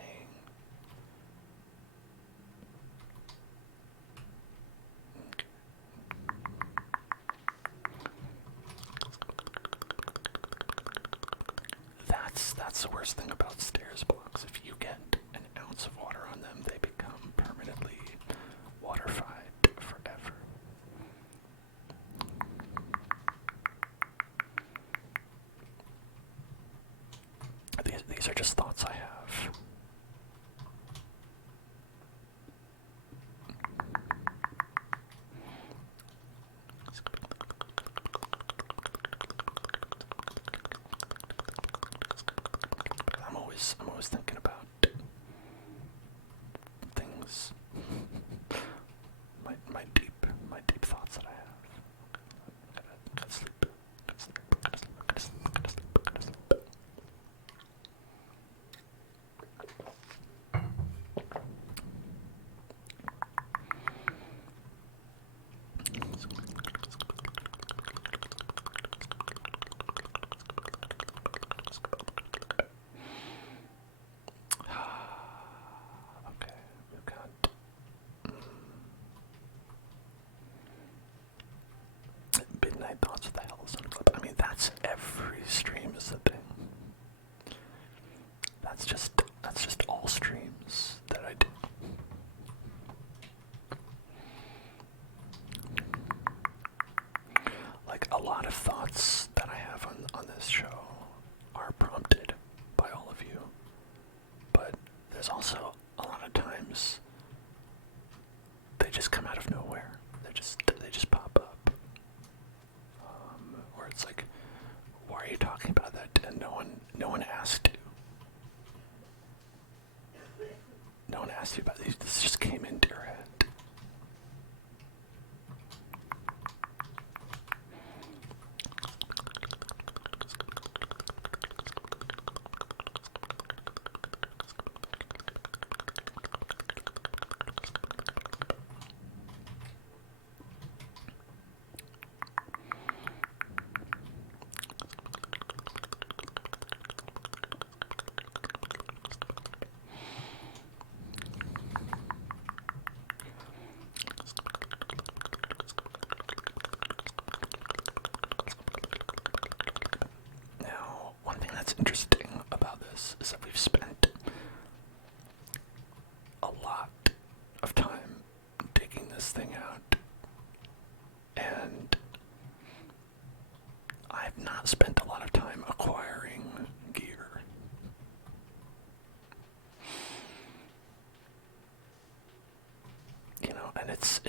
That's the worst thing about stairs blocks. If you get an ounce of water on them, they become permanently waterified forever. These are just thoughts I have. always thinking about things. My deep thoughts that I have. Gotta sleep. Gotta sleep. Gotta sleep. Gotta sleep. Gotta sleep. Gotta sleep. Okay, we've got midnight thoughts. What the hell is on clip? I mean, that's every stream is a thing. That's just all streams that I do. Like, a lot of thoughts that I have on this show are prompted by all of you, but there's also a lot of times they just come out of nowhere. They just pop up, or it's like, why are you talking about that? And no one asked you. No one asked you about these. This just came into your head. Now, one thing that's interesting about this is that we've spent a lot of time digging this thing out, and I've not spent a lot of time acquiring gear. You know, and it's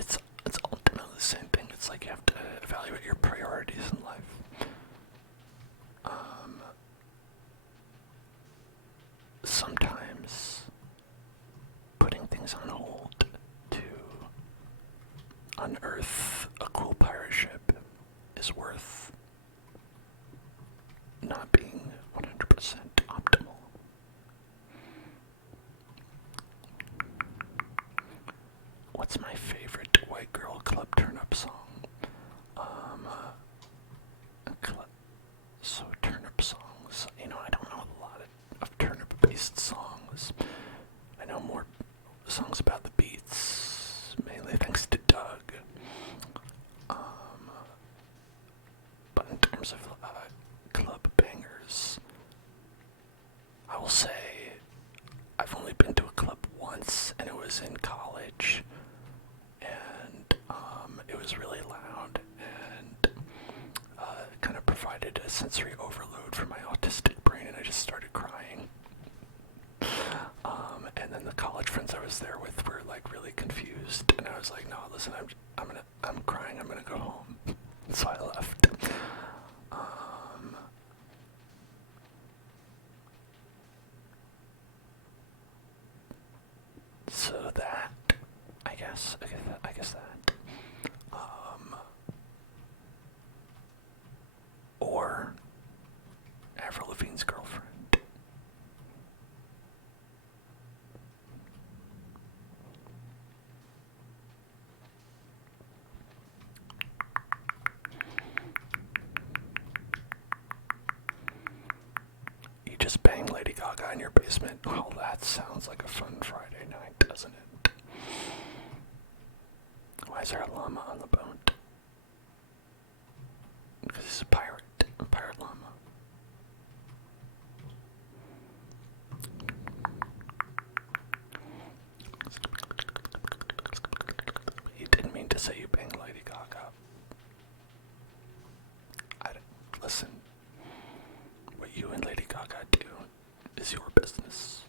ultimately the same thing. It's like you have to evaluate your priorities in life. Sometimes putting things on hold to unearth a cool pirate ship is worth not being 100% optimal. What's my favorite White Girl Club turn-up song? So turnip songs, you know, I don't know a lot of turnip-based songs. I know more songs about the beats, mainly thanks to Doug. But in terms of club bangers, I will say I've only been to a club once, and it was in college, and it was really loud, and it kind of provided a sensory overload for my autistic brain, and I just started crying. And then the college friends I was there with were like really confused, and I was like, no, listen, I'm crying, I'm gonna go home. So I left. So that, I guess that. Or Avril Lavigne's girlfriend. You just bang Lady Gaga in your basement. Well, that sounds like a fun Friday night, doesn't it? Why is there a llama on the boat? Because he's a pirate llama. You didn't mean to say you banged Lady Gaga. Listen, what you and Lady Gaga do is your business.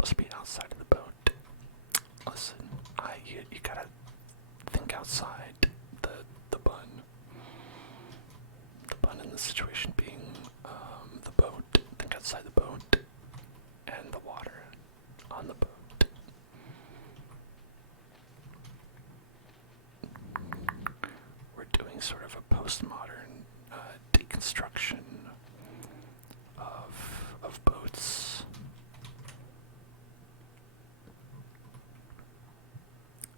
supposed to be outside of the boat. Listen, you gotta think outside the bun. The bun in this situation being the boat. Think outside the boat and the water on the boat. We're doing sort of a postmodern deconstruction of boats.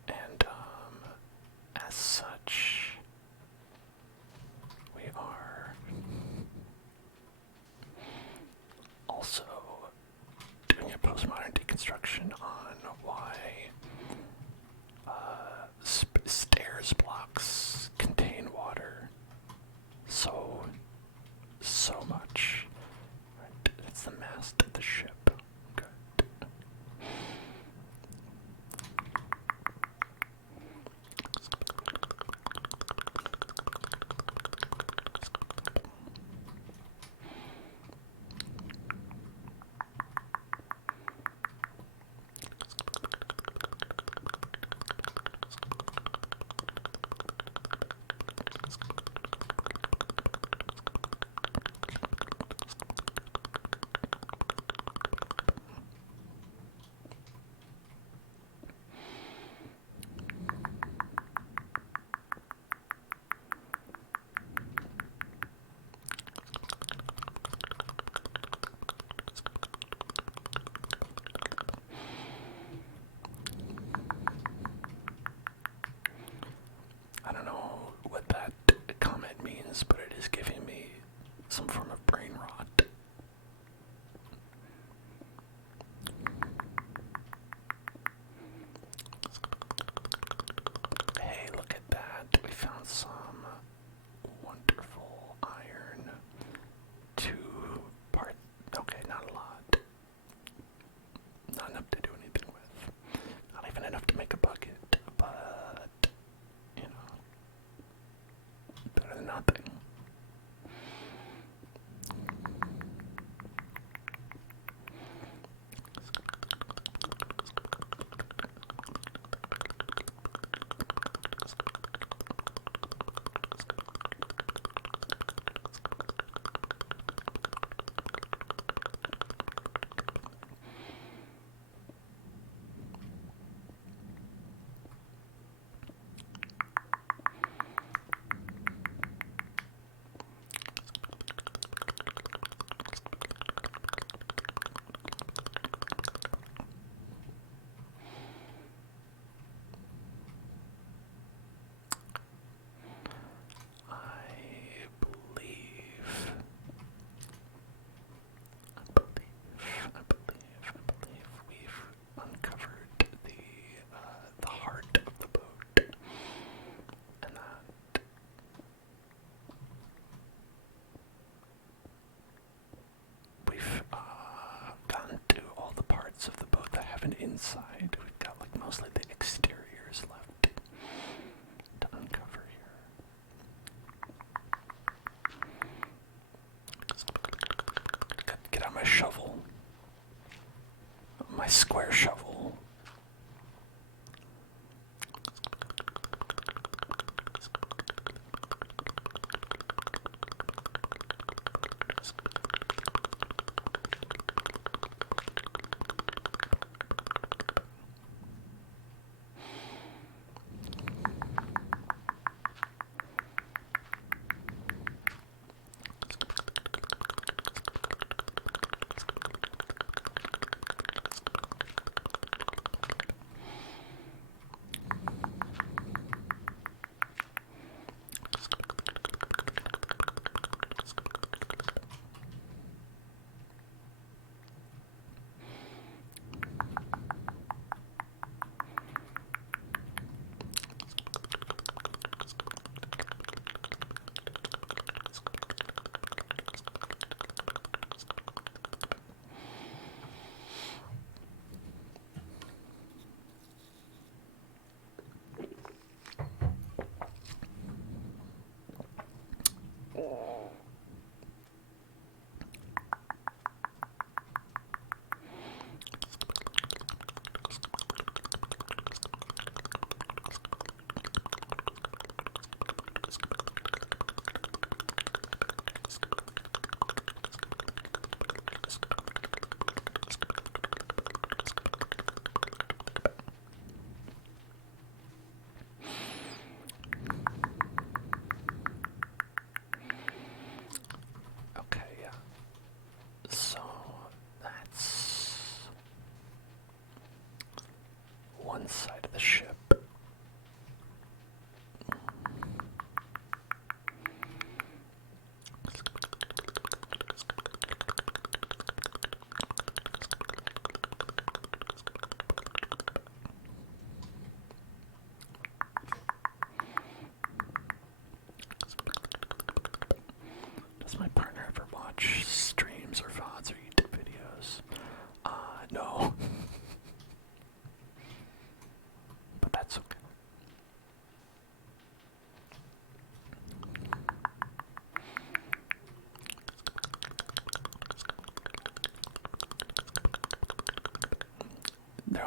And as such, we are also doing a postmodern deconstruction on why stairs blocks contain water so much. Right, it's the mast of the ship. Good.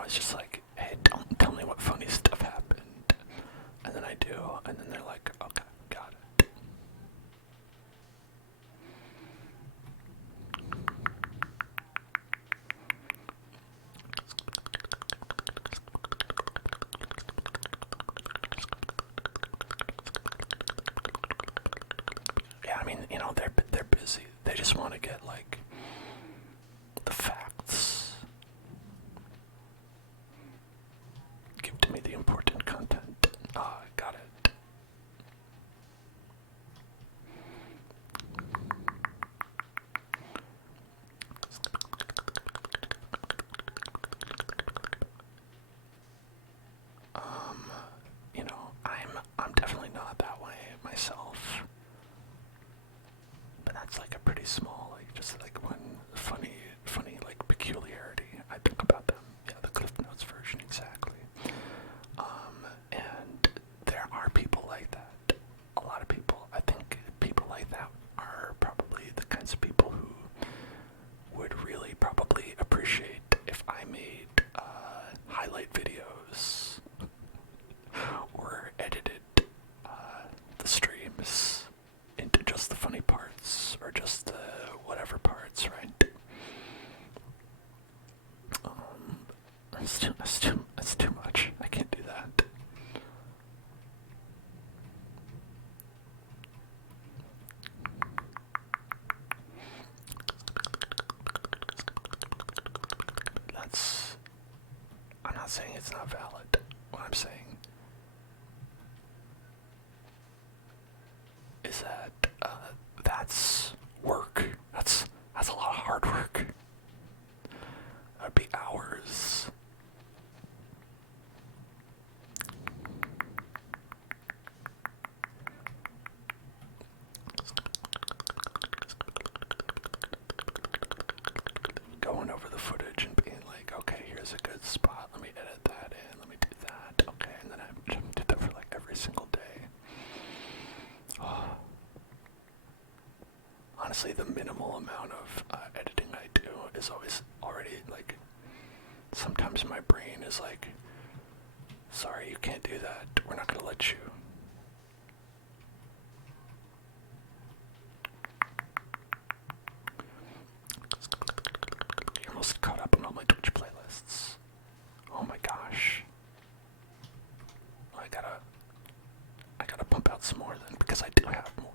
was just like, hey, don't tell me what funny stuff happened. And then I do, and then they're like, okay, got it. Yeah, I mean, you know, they're busy. They just want to get like the facts. Give to me the important content. Ah, got it. You know, I'm definitely not that way myself. But that's like a pretty small, like just like one funny like peculiarity I think about them. Yeah, the Cliff Notes version exactly. And there are people like that. A lot of people. I think people like that are probably the kinds of people who would really probably appreciate if I made highlight videos or edited the streams into just the funny parts or just the whatever parts, right? That's too much. I can't do that. That's. I'm not saying it's not valid. What I'm saying is that that's work. That's a lot of hard work. That'd be hours. Going over the footage and being like, okay, here's a good spot. Let me edit that in. Let me do that. Okay, and then I did that for like every single day. Oh. Honestly, the minimal amount of editing I do is always already like. Sometimes my brain is like, sorry, you can't do that. We're not gonna let you. You're almost caught up on all my Twitch playlists. Oh my gosh. I gotta pump out some more then, because I do have more.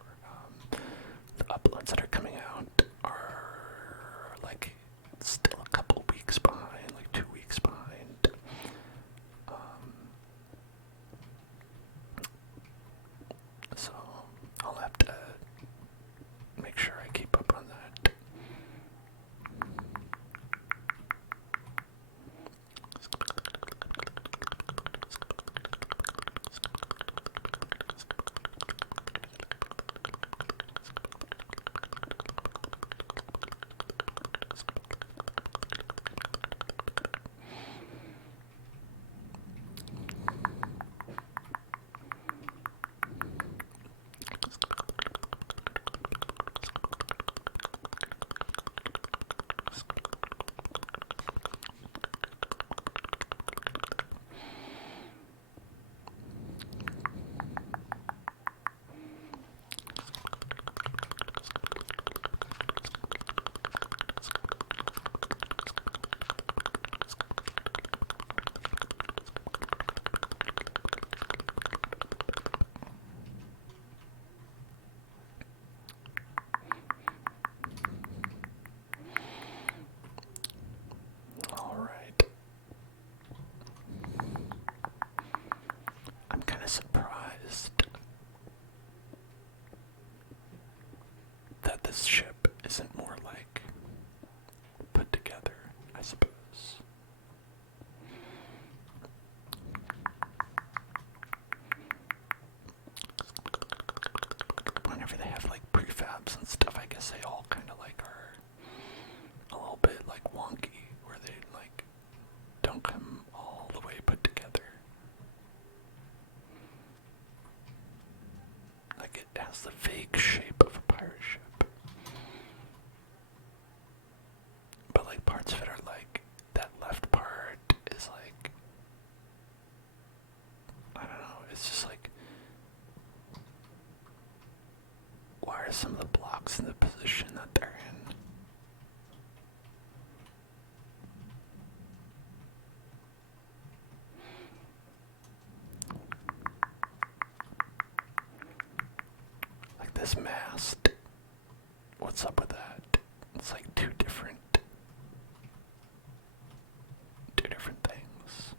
The uploads that are coming out are like still a couple weeks behind, like 2 weeks behind. So I'll have to make sure I keep up on that. Alright. I'm kind of surprised that this ship isn't more like put together, I suppose. Whenever they have like prefabs and stuff, I guess they all kind of like are a little bit like wonky, where they like don't come all the way put together. Like it has the vague shape of a pirate ship. But like parts of it are like, that left part is like are some of the blocks in the position that they're in. Like this mast. What's up with that? It's like two different things.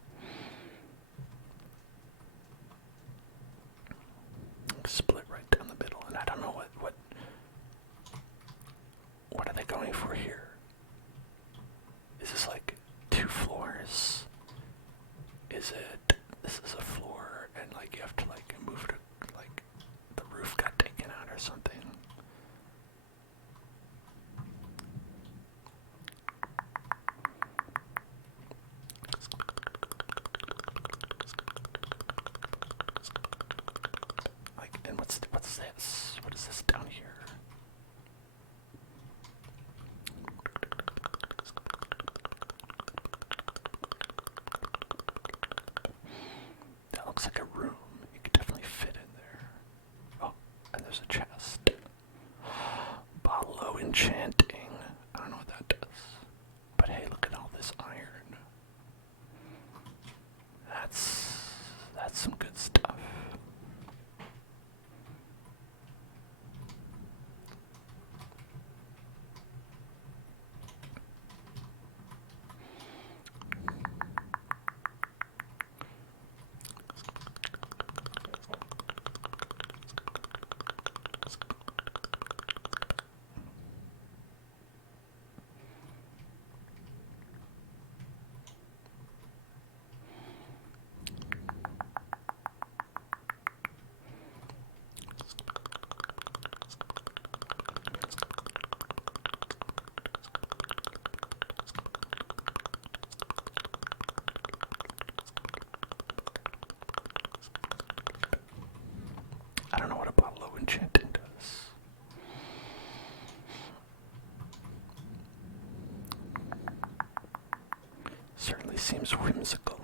Split right down the middle, and I don't know what are they going for here? Is this like 2 floors? Is it this is a floor and like you have to like move to like the roof got taken out or something? Like, and what's this? What is this down here? That looks like a room. You could definitely fit in there. Oh, and there's a chest. Balo enchanting. I don't know what that does. But hey, look at all this iron. That's some good stuff. I don't know what a bottle of enchanting does. Certainly seems whimsical.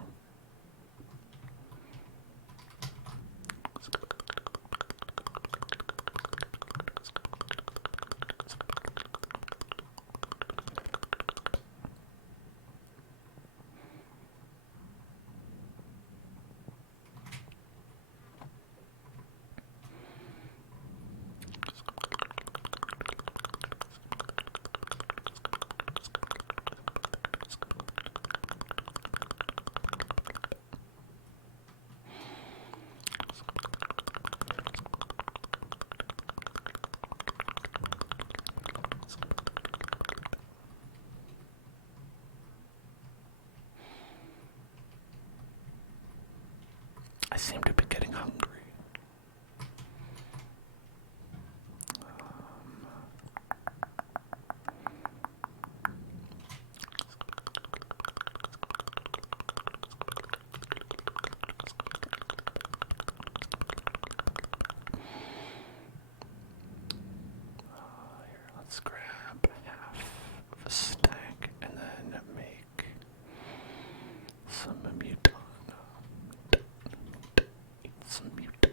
I seem to be getting hungry. Here, let's grab half of a stack and then make some mouton. Eat some mouton.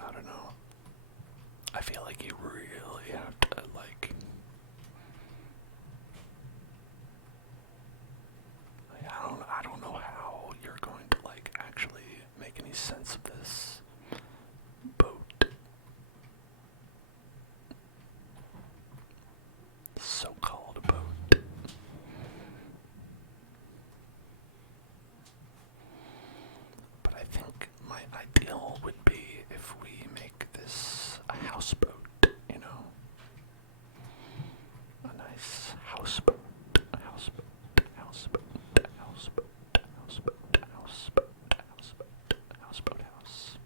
I don't know. I feel like you really have to like I don't know how you're going to like actually make any sense of this boat. So-called boat. But I think my ideal would be if we make this a houseboat, you know? A nice houseboat, houseboat, houseboat, houseboat, houseboat, houseboat, houseboat, houseboat house.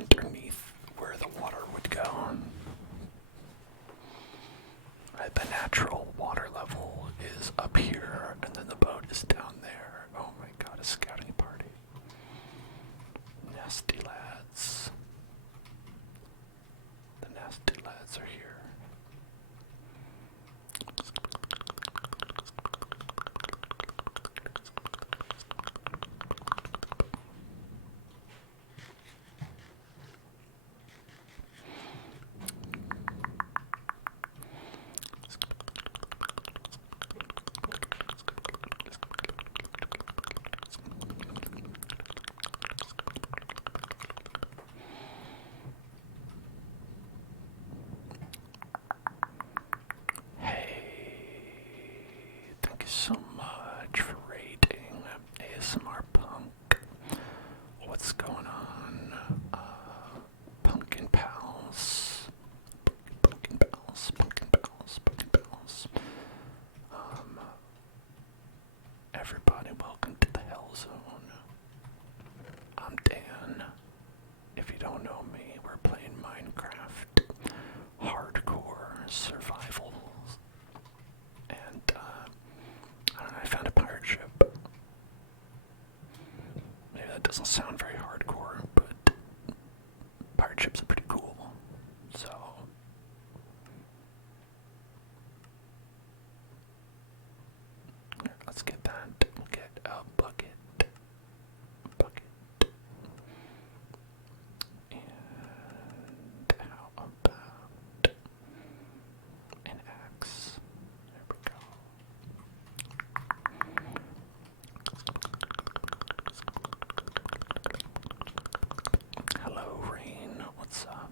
underneath where the water would go. The natural water level is up here, and then the boat is down there. Oh my god, a scouting party. Nasty lads. The nasty lads are here. Thank you so much for rating ASMR Punk. What's going on? Pumpkin Pals. Pumpkin Pals. Pumpkin Pals. Pumpkin Pals. Everybody, welcome to the Hell Zone. I'm Dan. If you don't know me, we're playing Minecraft. Hardcore survival. And, I don't know, I found a pirate ship. Maybe that doesn't sound very hardcore, but pirate ships are pretty cool. So, let's get that. We'll get a bucket. And how about an axe? There we go. Hello, Rain. What's up?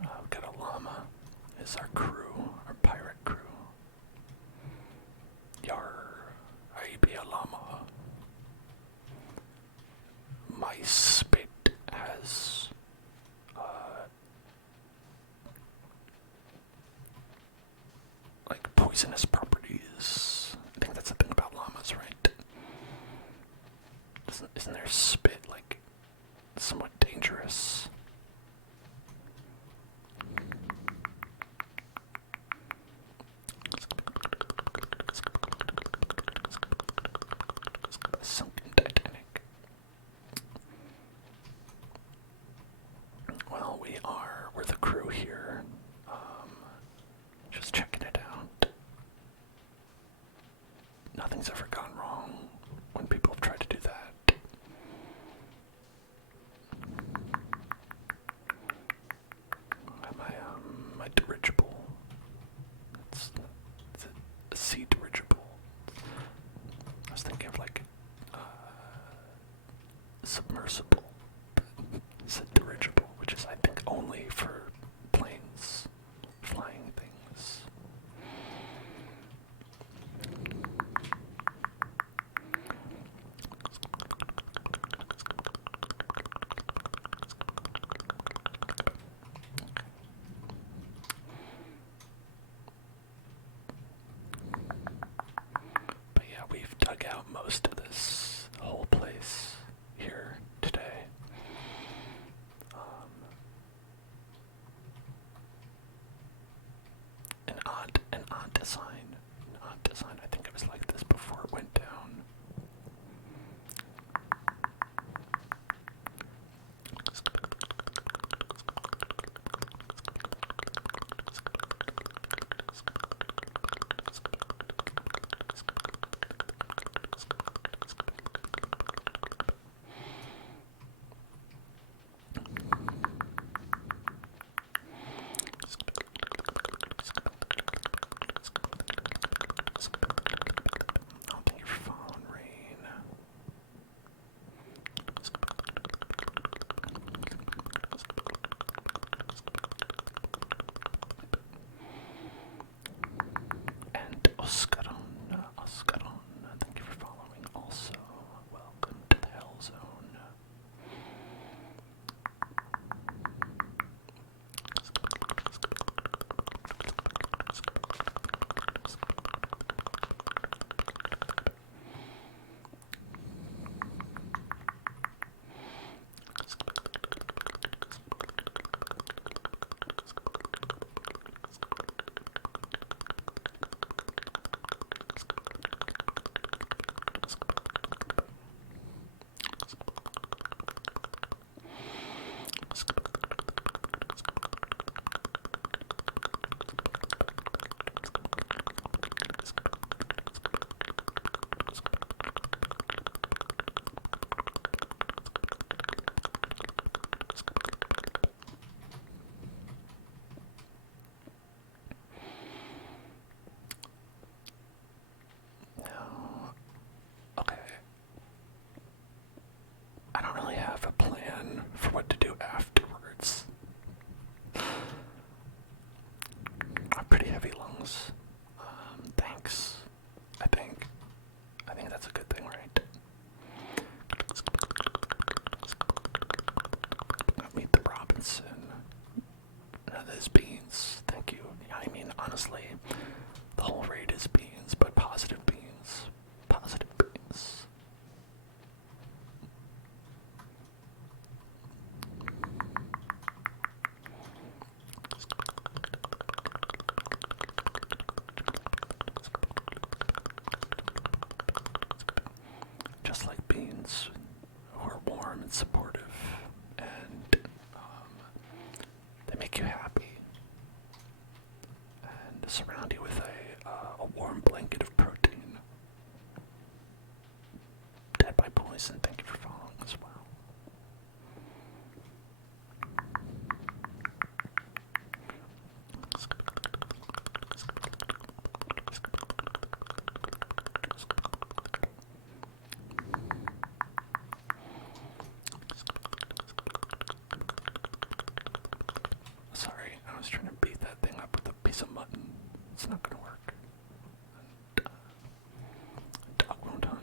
We've got a llama. Is our crew, our pirate crew. Yar, I be a llama. My spit has like poisonous properties. I think that's the thing about llamas, right? Isn't their spit like somewhat dangerous? Sunken Titanic. Well, we're the crew here. Just checking it out. Nothing's ever gone wrong when people have tried to do that. My dirigible. It's a sea dirigible. I was thinking of like submersible, but it's a dirigible, which is I think only for planes, flying things. But yeah, we've dug out most of this whole place here today. An odd design. I think it was like this before it went down. Jason, thank you for following as well. Sorry, I was trying to beat that thing up with a piece of mutton. It's not gonna work. Dog won't hunt.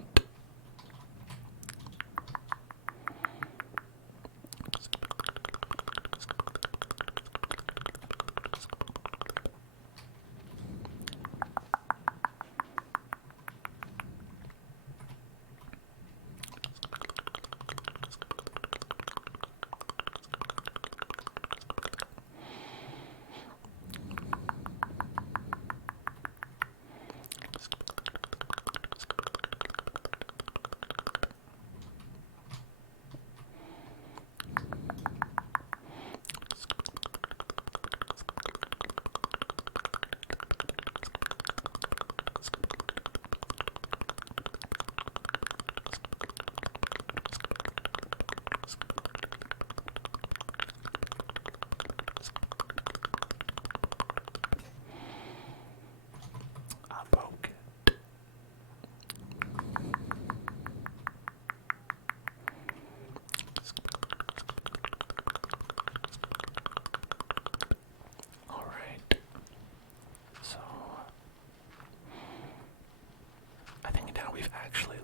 We've actually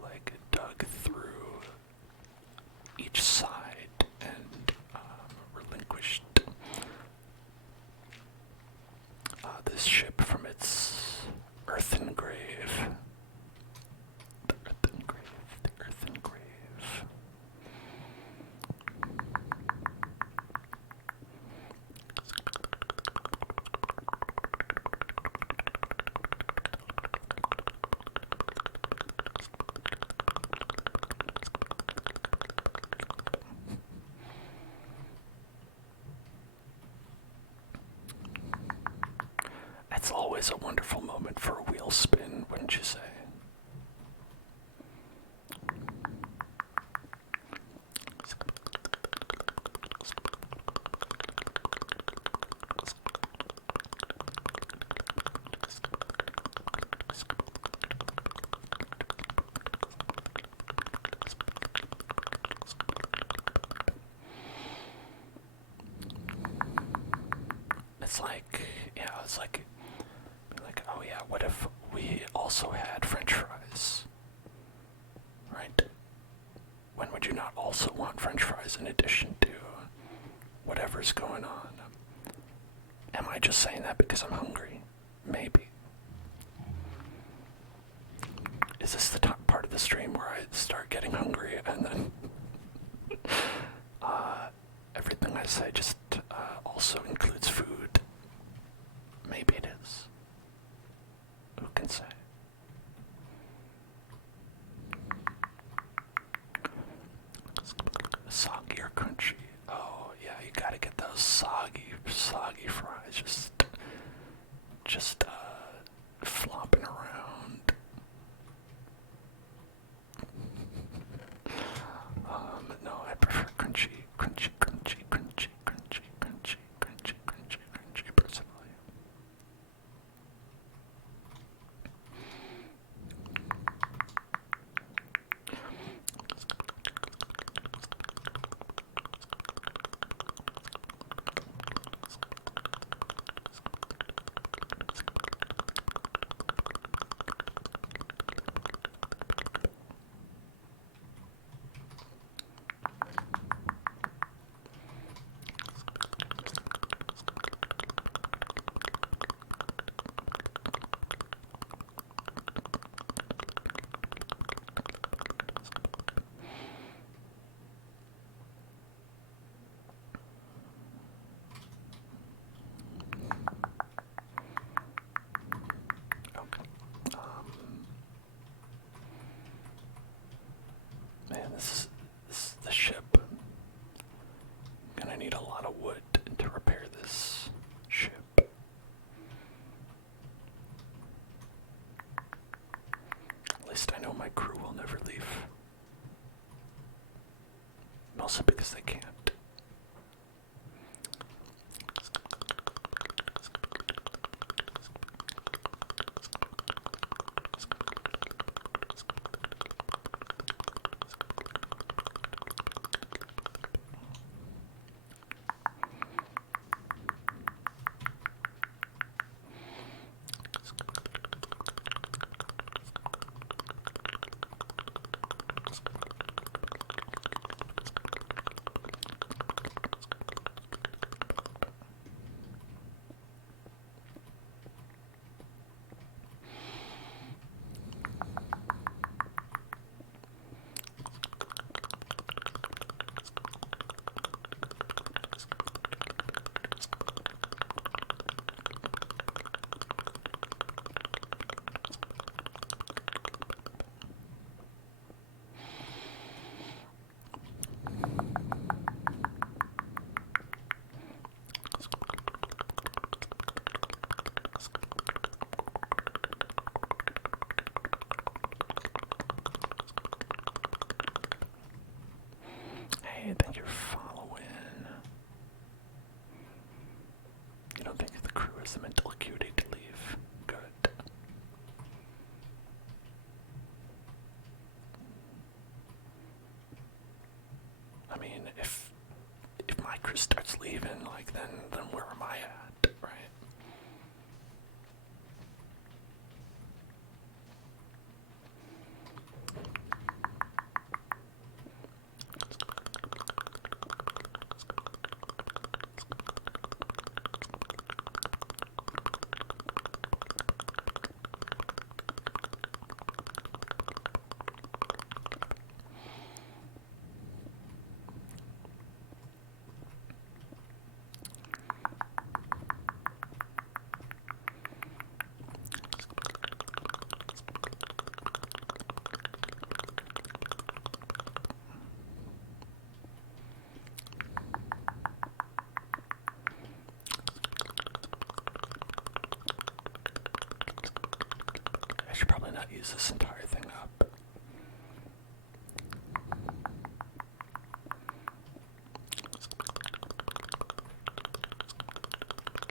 dug through each side and relinquished this ship from its earthen grave. The earthen grave, the earthen grave. It's always a wonderful moment for a wheel spin, wouldn't you say? It's like, oh yeah, what if we also had French fries? Right? When would you not also want French fries in addition to whatever's going on? Am I just saying that because I'm hungry? Maybe. Is this the top part of the stream where I start getting hungry and then everything I say just also includes food? Maybe it is. Who can say? Soggy or crunchy? Oh yeah, you gotta get those soggy fries. Just flopping around. No, I prefer crunchy personally. Man, this is the ship. I'm gonna need a lot of wood to repair this ship. At least I know my crew will never leave. also because they can't. I think you're following. You don't think the crew has the mental acuity to leave? Good. I mean, if my crew starts leaving, like, then where am I at, right? I should probably not use this entire thing up.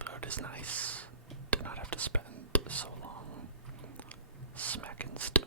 Oh, it is nice to not have to spend so long smacking stone.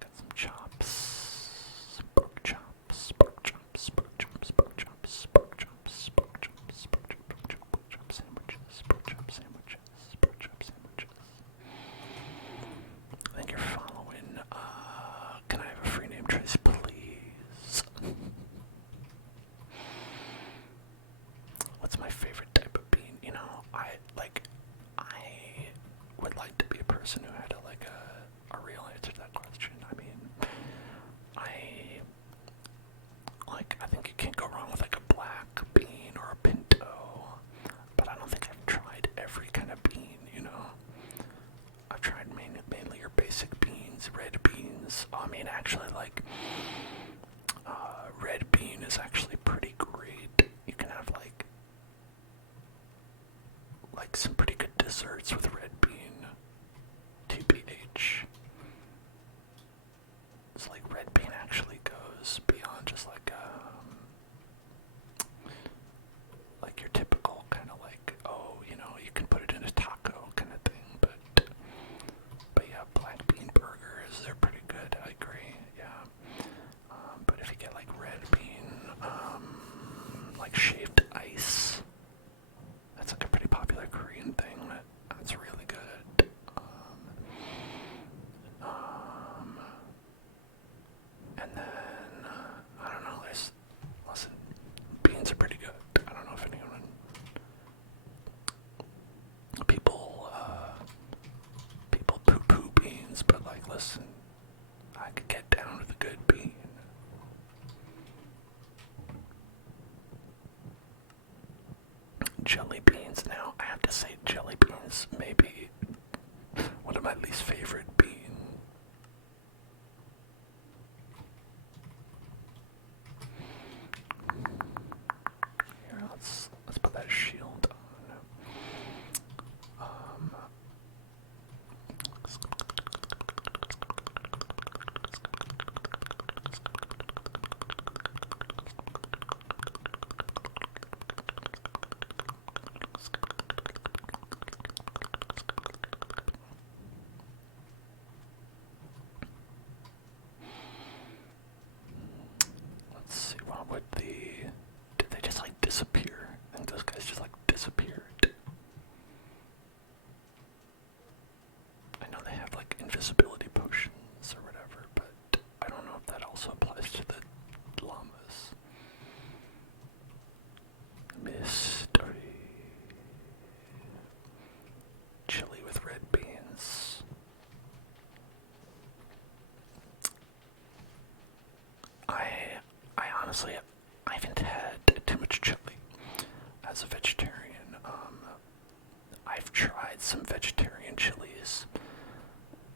Got some chops, pork chops, pork chops, pork chops, pork chops, pork chops, pork chops, pork chop sandwiches, pork chop sandwiches, pork chop sandwiches. I think you're following. Can I have a free name trace, please? What's my favorite type of bean? You know, I would like to be a person who had a real answer to that question. I mean, I think you can't go wrong with like a black bean or a pinto, but I don't think I've tried every kind of bean, you know. I've tried mainly your basic beans, red beans. I mean, actually, like, red bean is actually pretty great. You can have like some pretty good desserts with red bean. TBH. It's like red bean actually goes beyond just like your typical kind of like, oh, you know, you can put it in a taco kind of thing, but yeah, black bean burgers, they're pretty good, I agree, yeah. But if you get like red bean, like shaved ice, that's like a pretty popular Korean thing that's really jelly beans. Now, I have to say, jelly beans may be one of my least favorite beans. Here, let's put that shield on. Let's see, what would did they just like disappear? I think those guys just like disappeared. I know they have like invisibility potions or whatever, but I don't know if that also applies to the llamas. Mystery. Chili with red beans. I honestly, I haven't had too much chili as a vegetarian. I've tried some vegetarian chilies,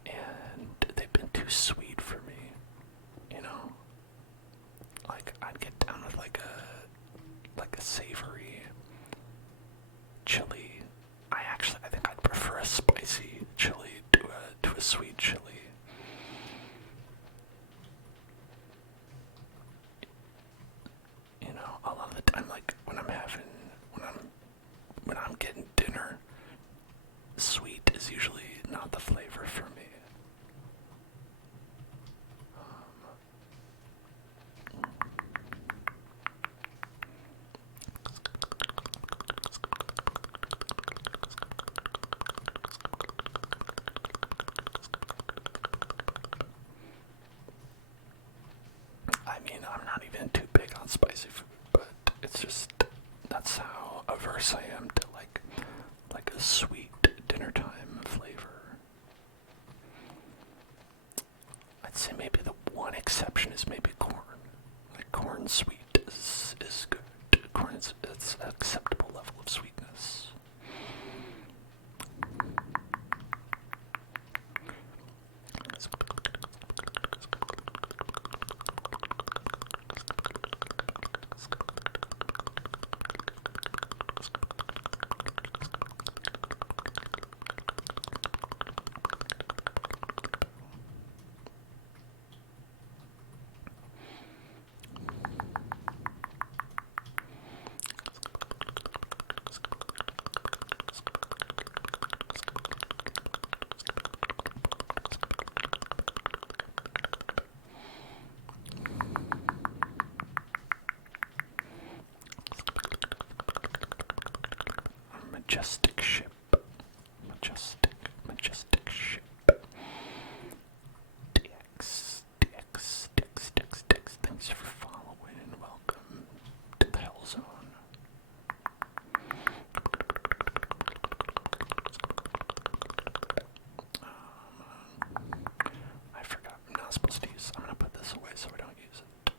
and they've been too sweet for me. You know, like I'd get down with like a savory chili. I think I'd prefer a spicy chili to a sweet chili. You know, a lot of the time, like when I'm getting dinner, sweet is usually not the flavor for me. I mean, I'm not even too big on spicy food, but it's just, that's how averse I am to like a sweet dinner time flavor. I'd say maybe the one exception is maybe corn. Like corn sweet is good. Corn it's an acceptable level of sweetness. Majestic ship. Majestic ship. DX. Thanks for following and welcome to the Hell Zone. I forgot. I'm not supposed to use. I'm gonna put this away so I don't use it.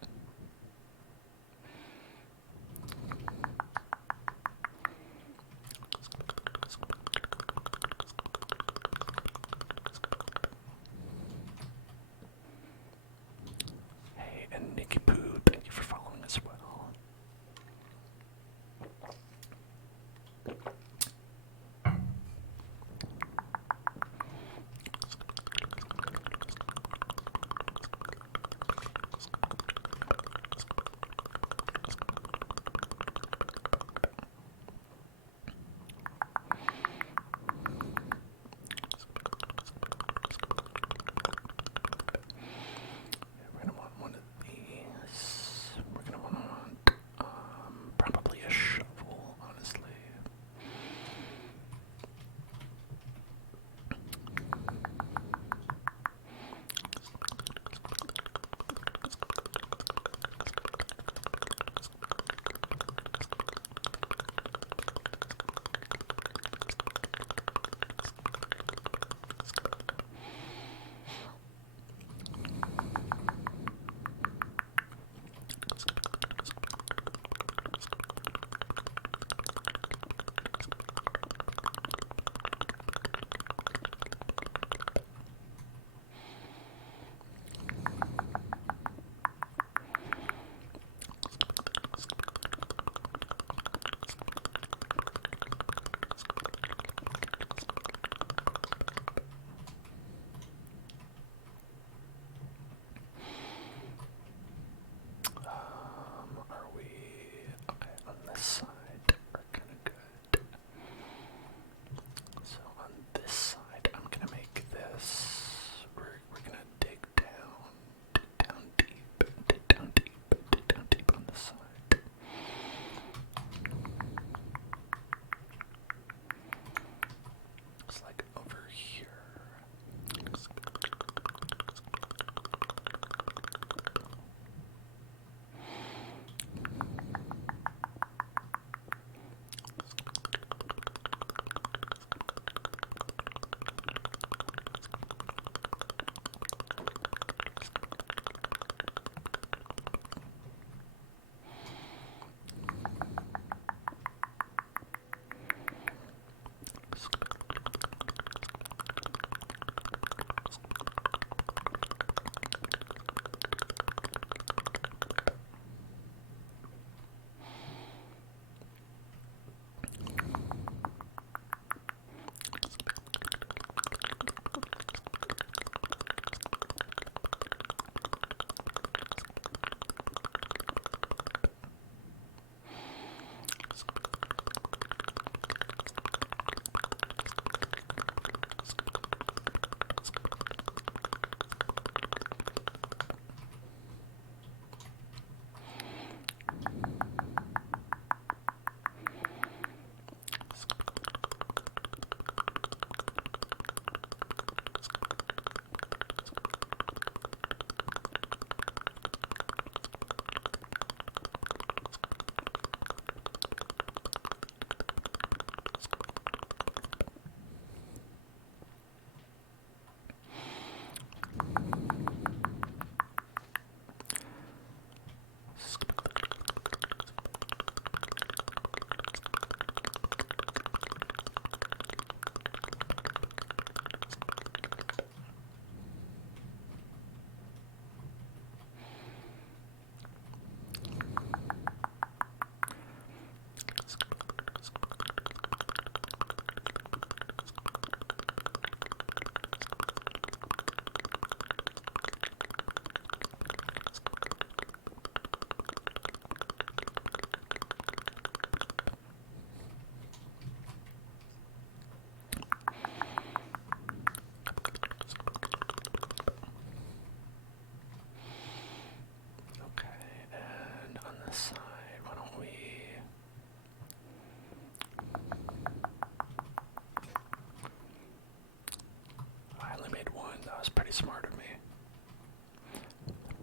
was pretty smart of me.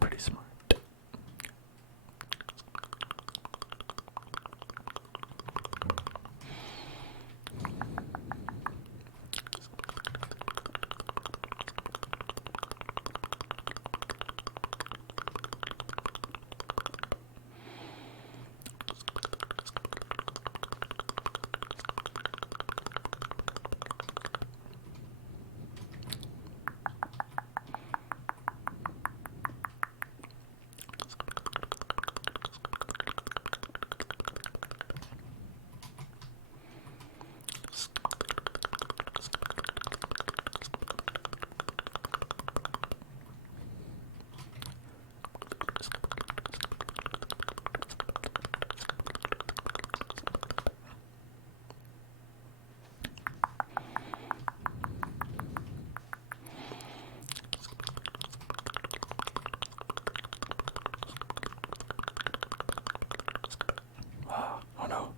Pretty smart. Oh no.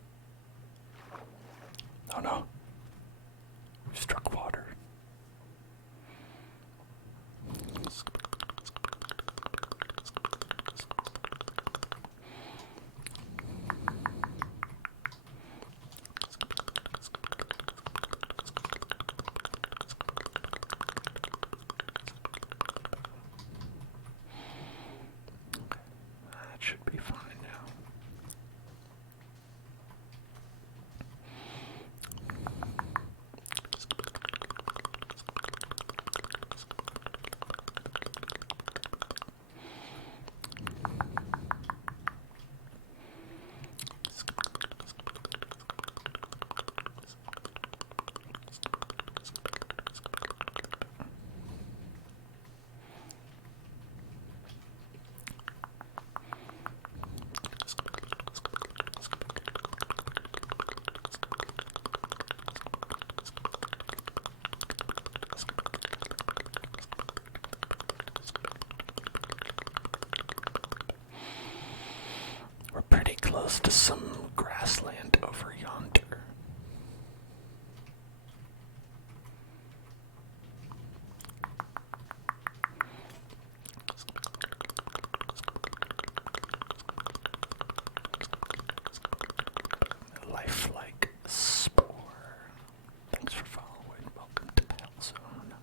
Oh no. We've struck water. That should be fine now. We're pretty close to some grassland over yonder. Lifelike spore. Thanks for following. Welcome to Battle Zone.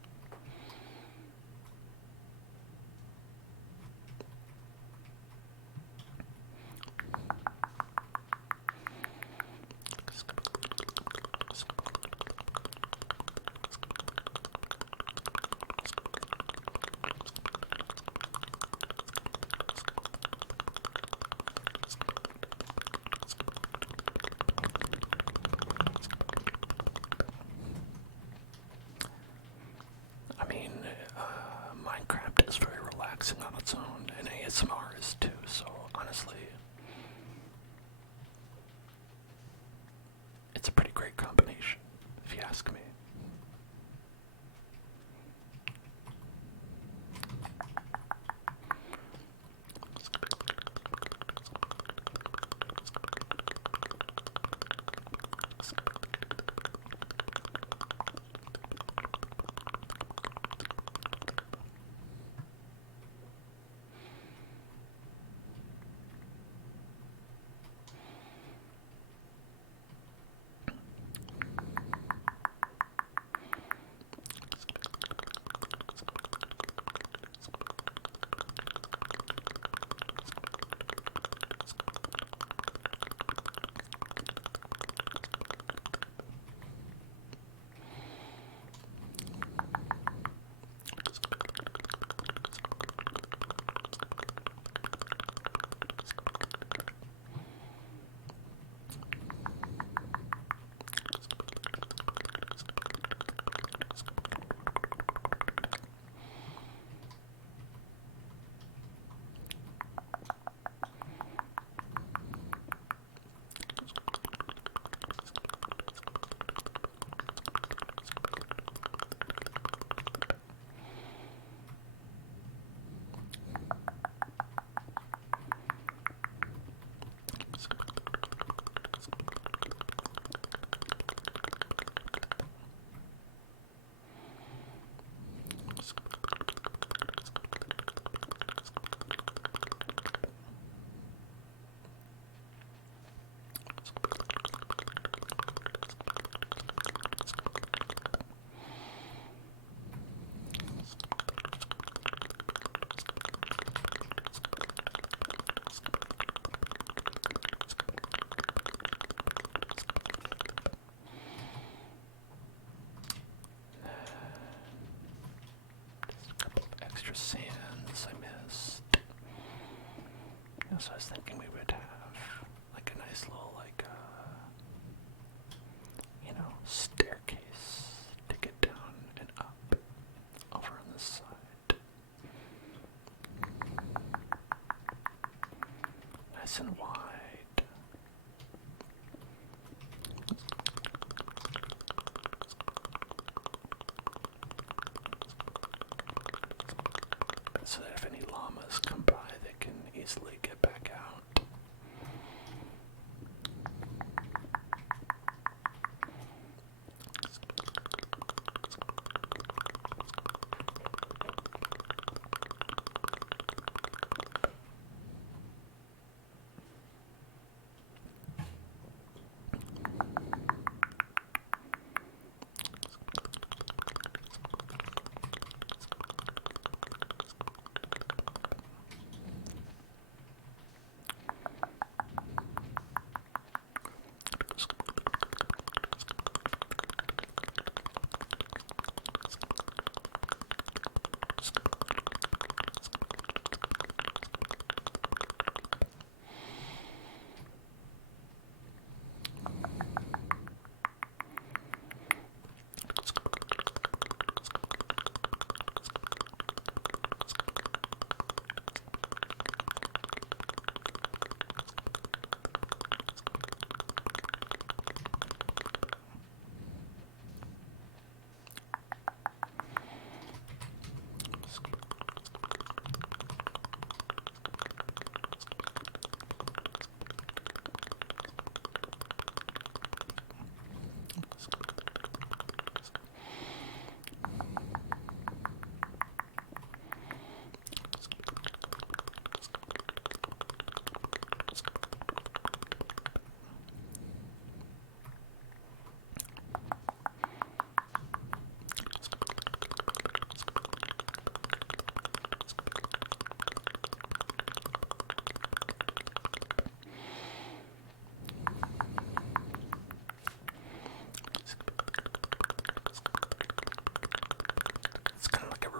sands I missed. So I was thinking we would have like a nice little staircase to get down and up over on this side. Nice and wide. So that if any llamas come by, they can easily get back out.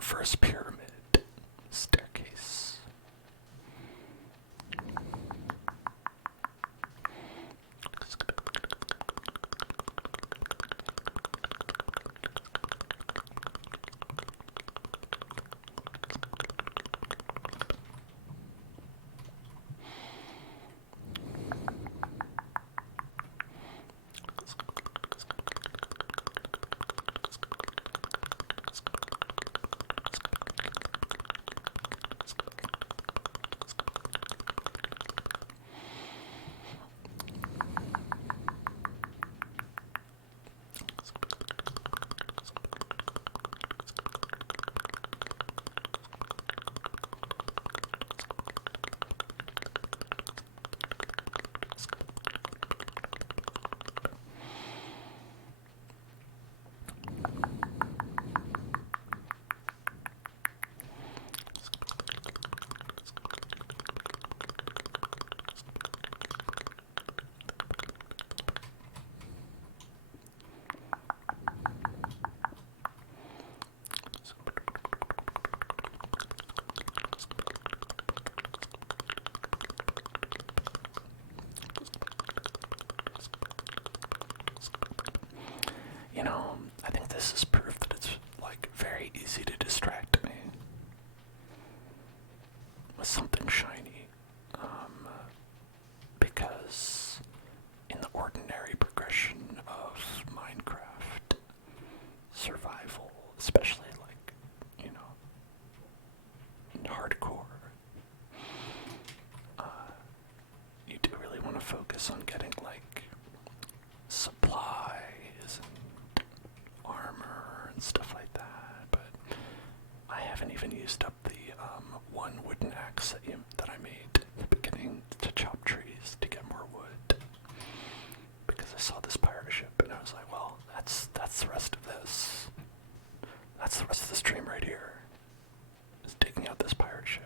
First pyramid staircase. I think this is proof that it's very easy to distract me with something shiny, because in the ordinary progression of Minecraft survival, especially in hardcore, you do really want to focus on getting supplies and armor and stuff like that, but I haven't even used up the one wooden axe that I made at the beginning to chop trees to get more wood, because I saw this pirate ship and I was like, well, that's the rest of this. That's the rest of the stream right here, is digging out this pirate ship.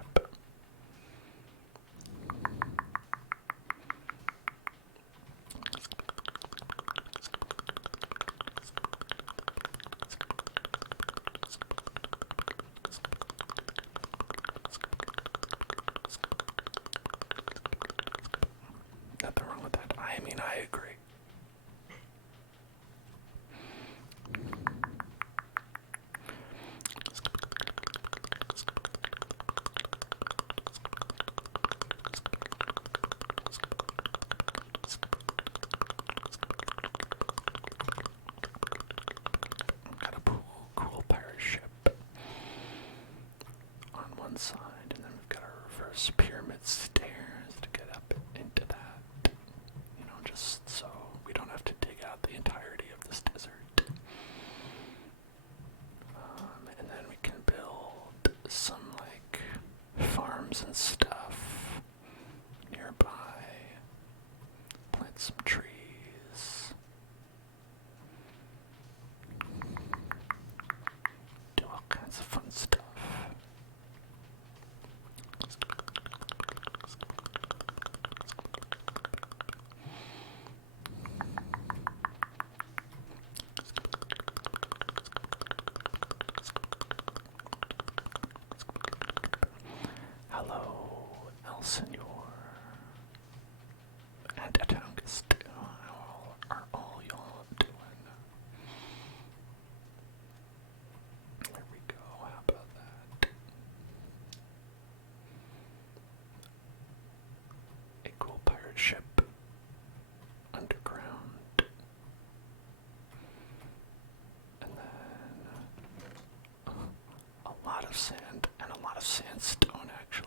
of sand and a lot of sandstone, actually.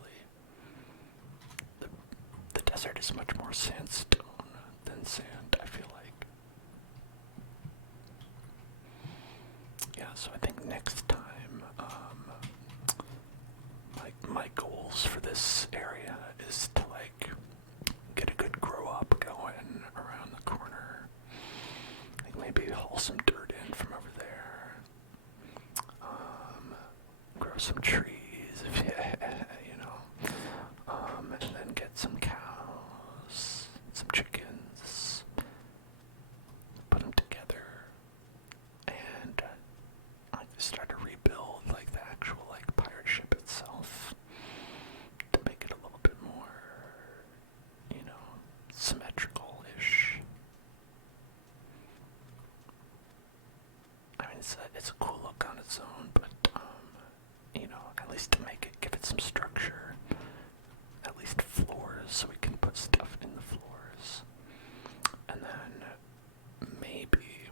The desert is much more sandstone than sand, I feel like. Yeah, so I think next time, my goals for this area is to, like, get a good grow up going around the corner. Like, maybe haul some dirt in from over there. Grow some trees, you know. And then get some cows, some chickens, put them together, and start to rebuild, like, the actual, like, pirate ship itself to make it a little bit more, you know, symmetrical-ish. I mean, it's a cool look on its own, but, you know, at least to make it, give it some structure, at least floors, so we can put stuff in the floors, and then maybe,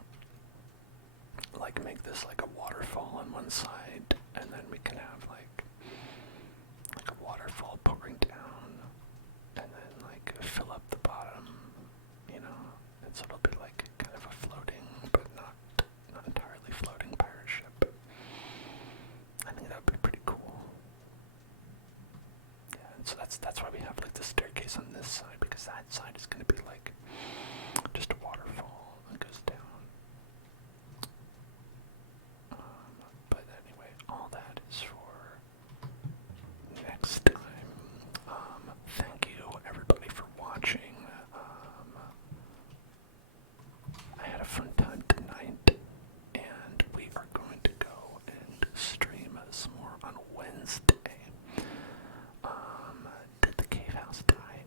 like, make this like a waterfall on one side, and then we can have like a waterfall pouring down, and then like fill up the bottom, you know, and so it'll be like kind of a floating, but not entirely floating pirate ship. I think that would be pretty cool. Yeah, and so that's why we have like the staircase on this side, because that side is going to be like just a waterfall that goes down. But anyway, all that is for next time. Thank you everybody for watching. I had a fun time tonight, and we are going to go and stream some more on Wednesday. Did the cave house die?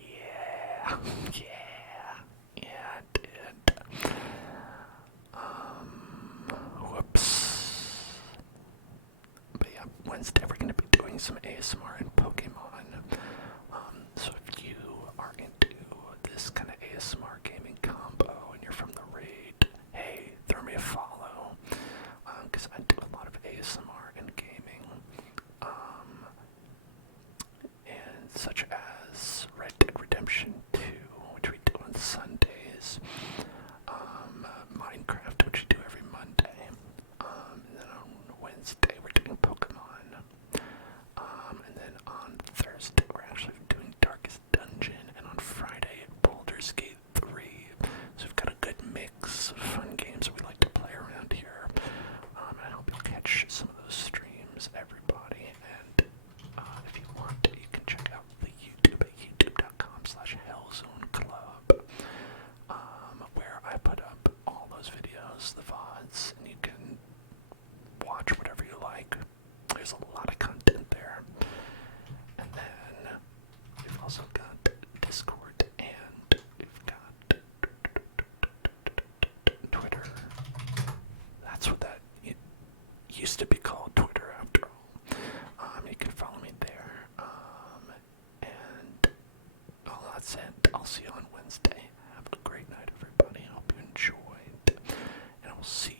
Yeah. Yeah, it did. Whoops. But yeah, Wednesday we're going to be doing some ASMR and Pokemon. So if you are into this kind of ASMR gaming combo and you're from the raid, hey, throw me a follow. Because I do a lot of ASMR and gaming. And such as Red Dead Redemption 2, which we do on Sundays. Minecraft, which we do every Monday. And then on Wednesday we're doing Pokemon. And then on Thursday we're actually doing Darkest Dungeon, and on Friday Baldur's Gate 3. So we've got a good mix of fun games that we like to play around here. And I hope you'll catch some of those streams, everybody. And if you want, you can check out the YouTube at youtube.com/hellzoneclub, where I put up all those videos, the VODs, and you can watch whatever you like. There's a lot of content there. And then we've also got Discord, and we've got Twitter. That's what that used to be called, Twitter, after all. You can follow me there. And that's it. I'll see you on Wednesday. Have a great night, everybody. I hope you enjoyed. And I will see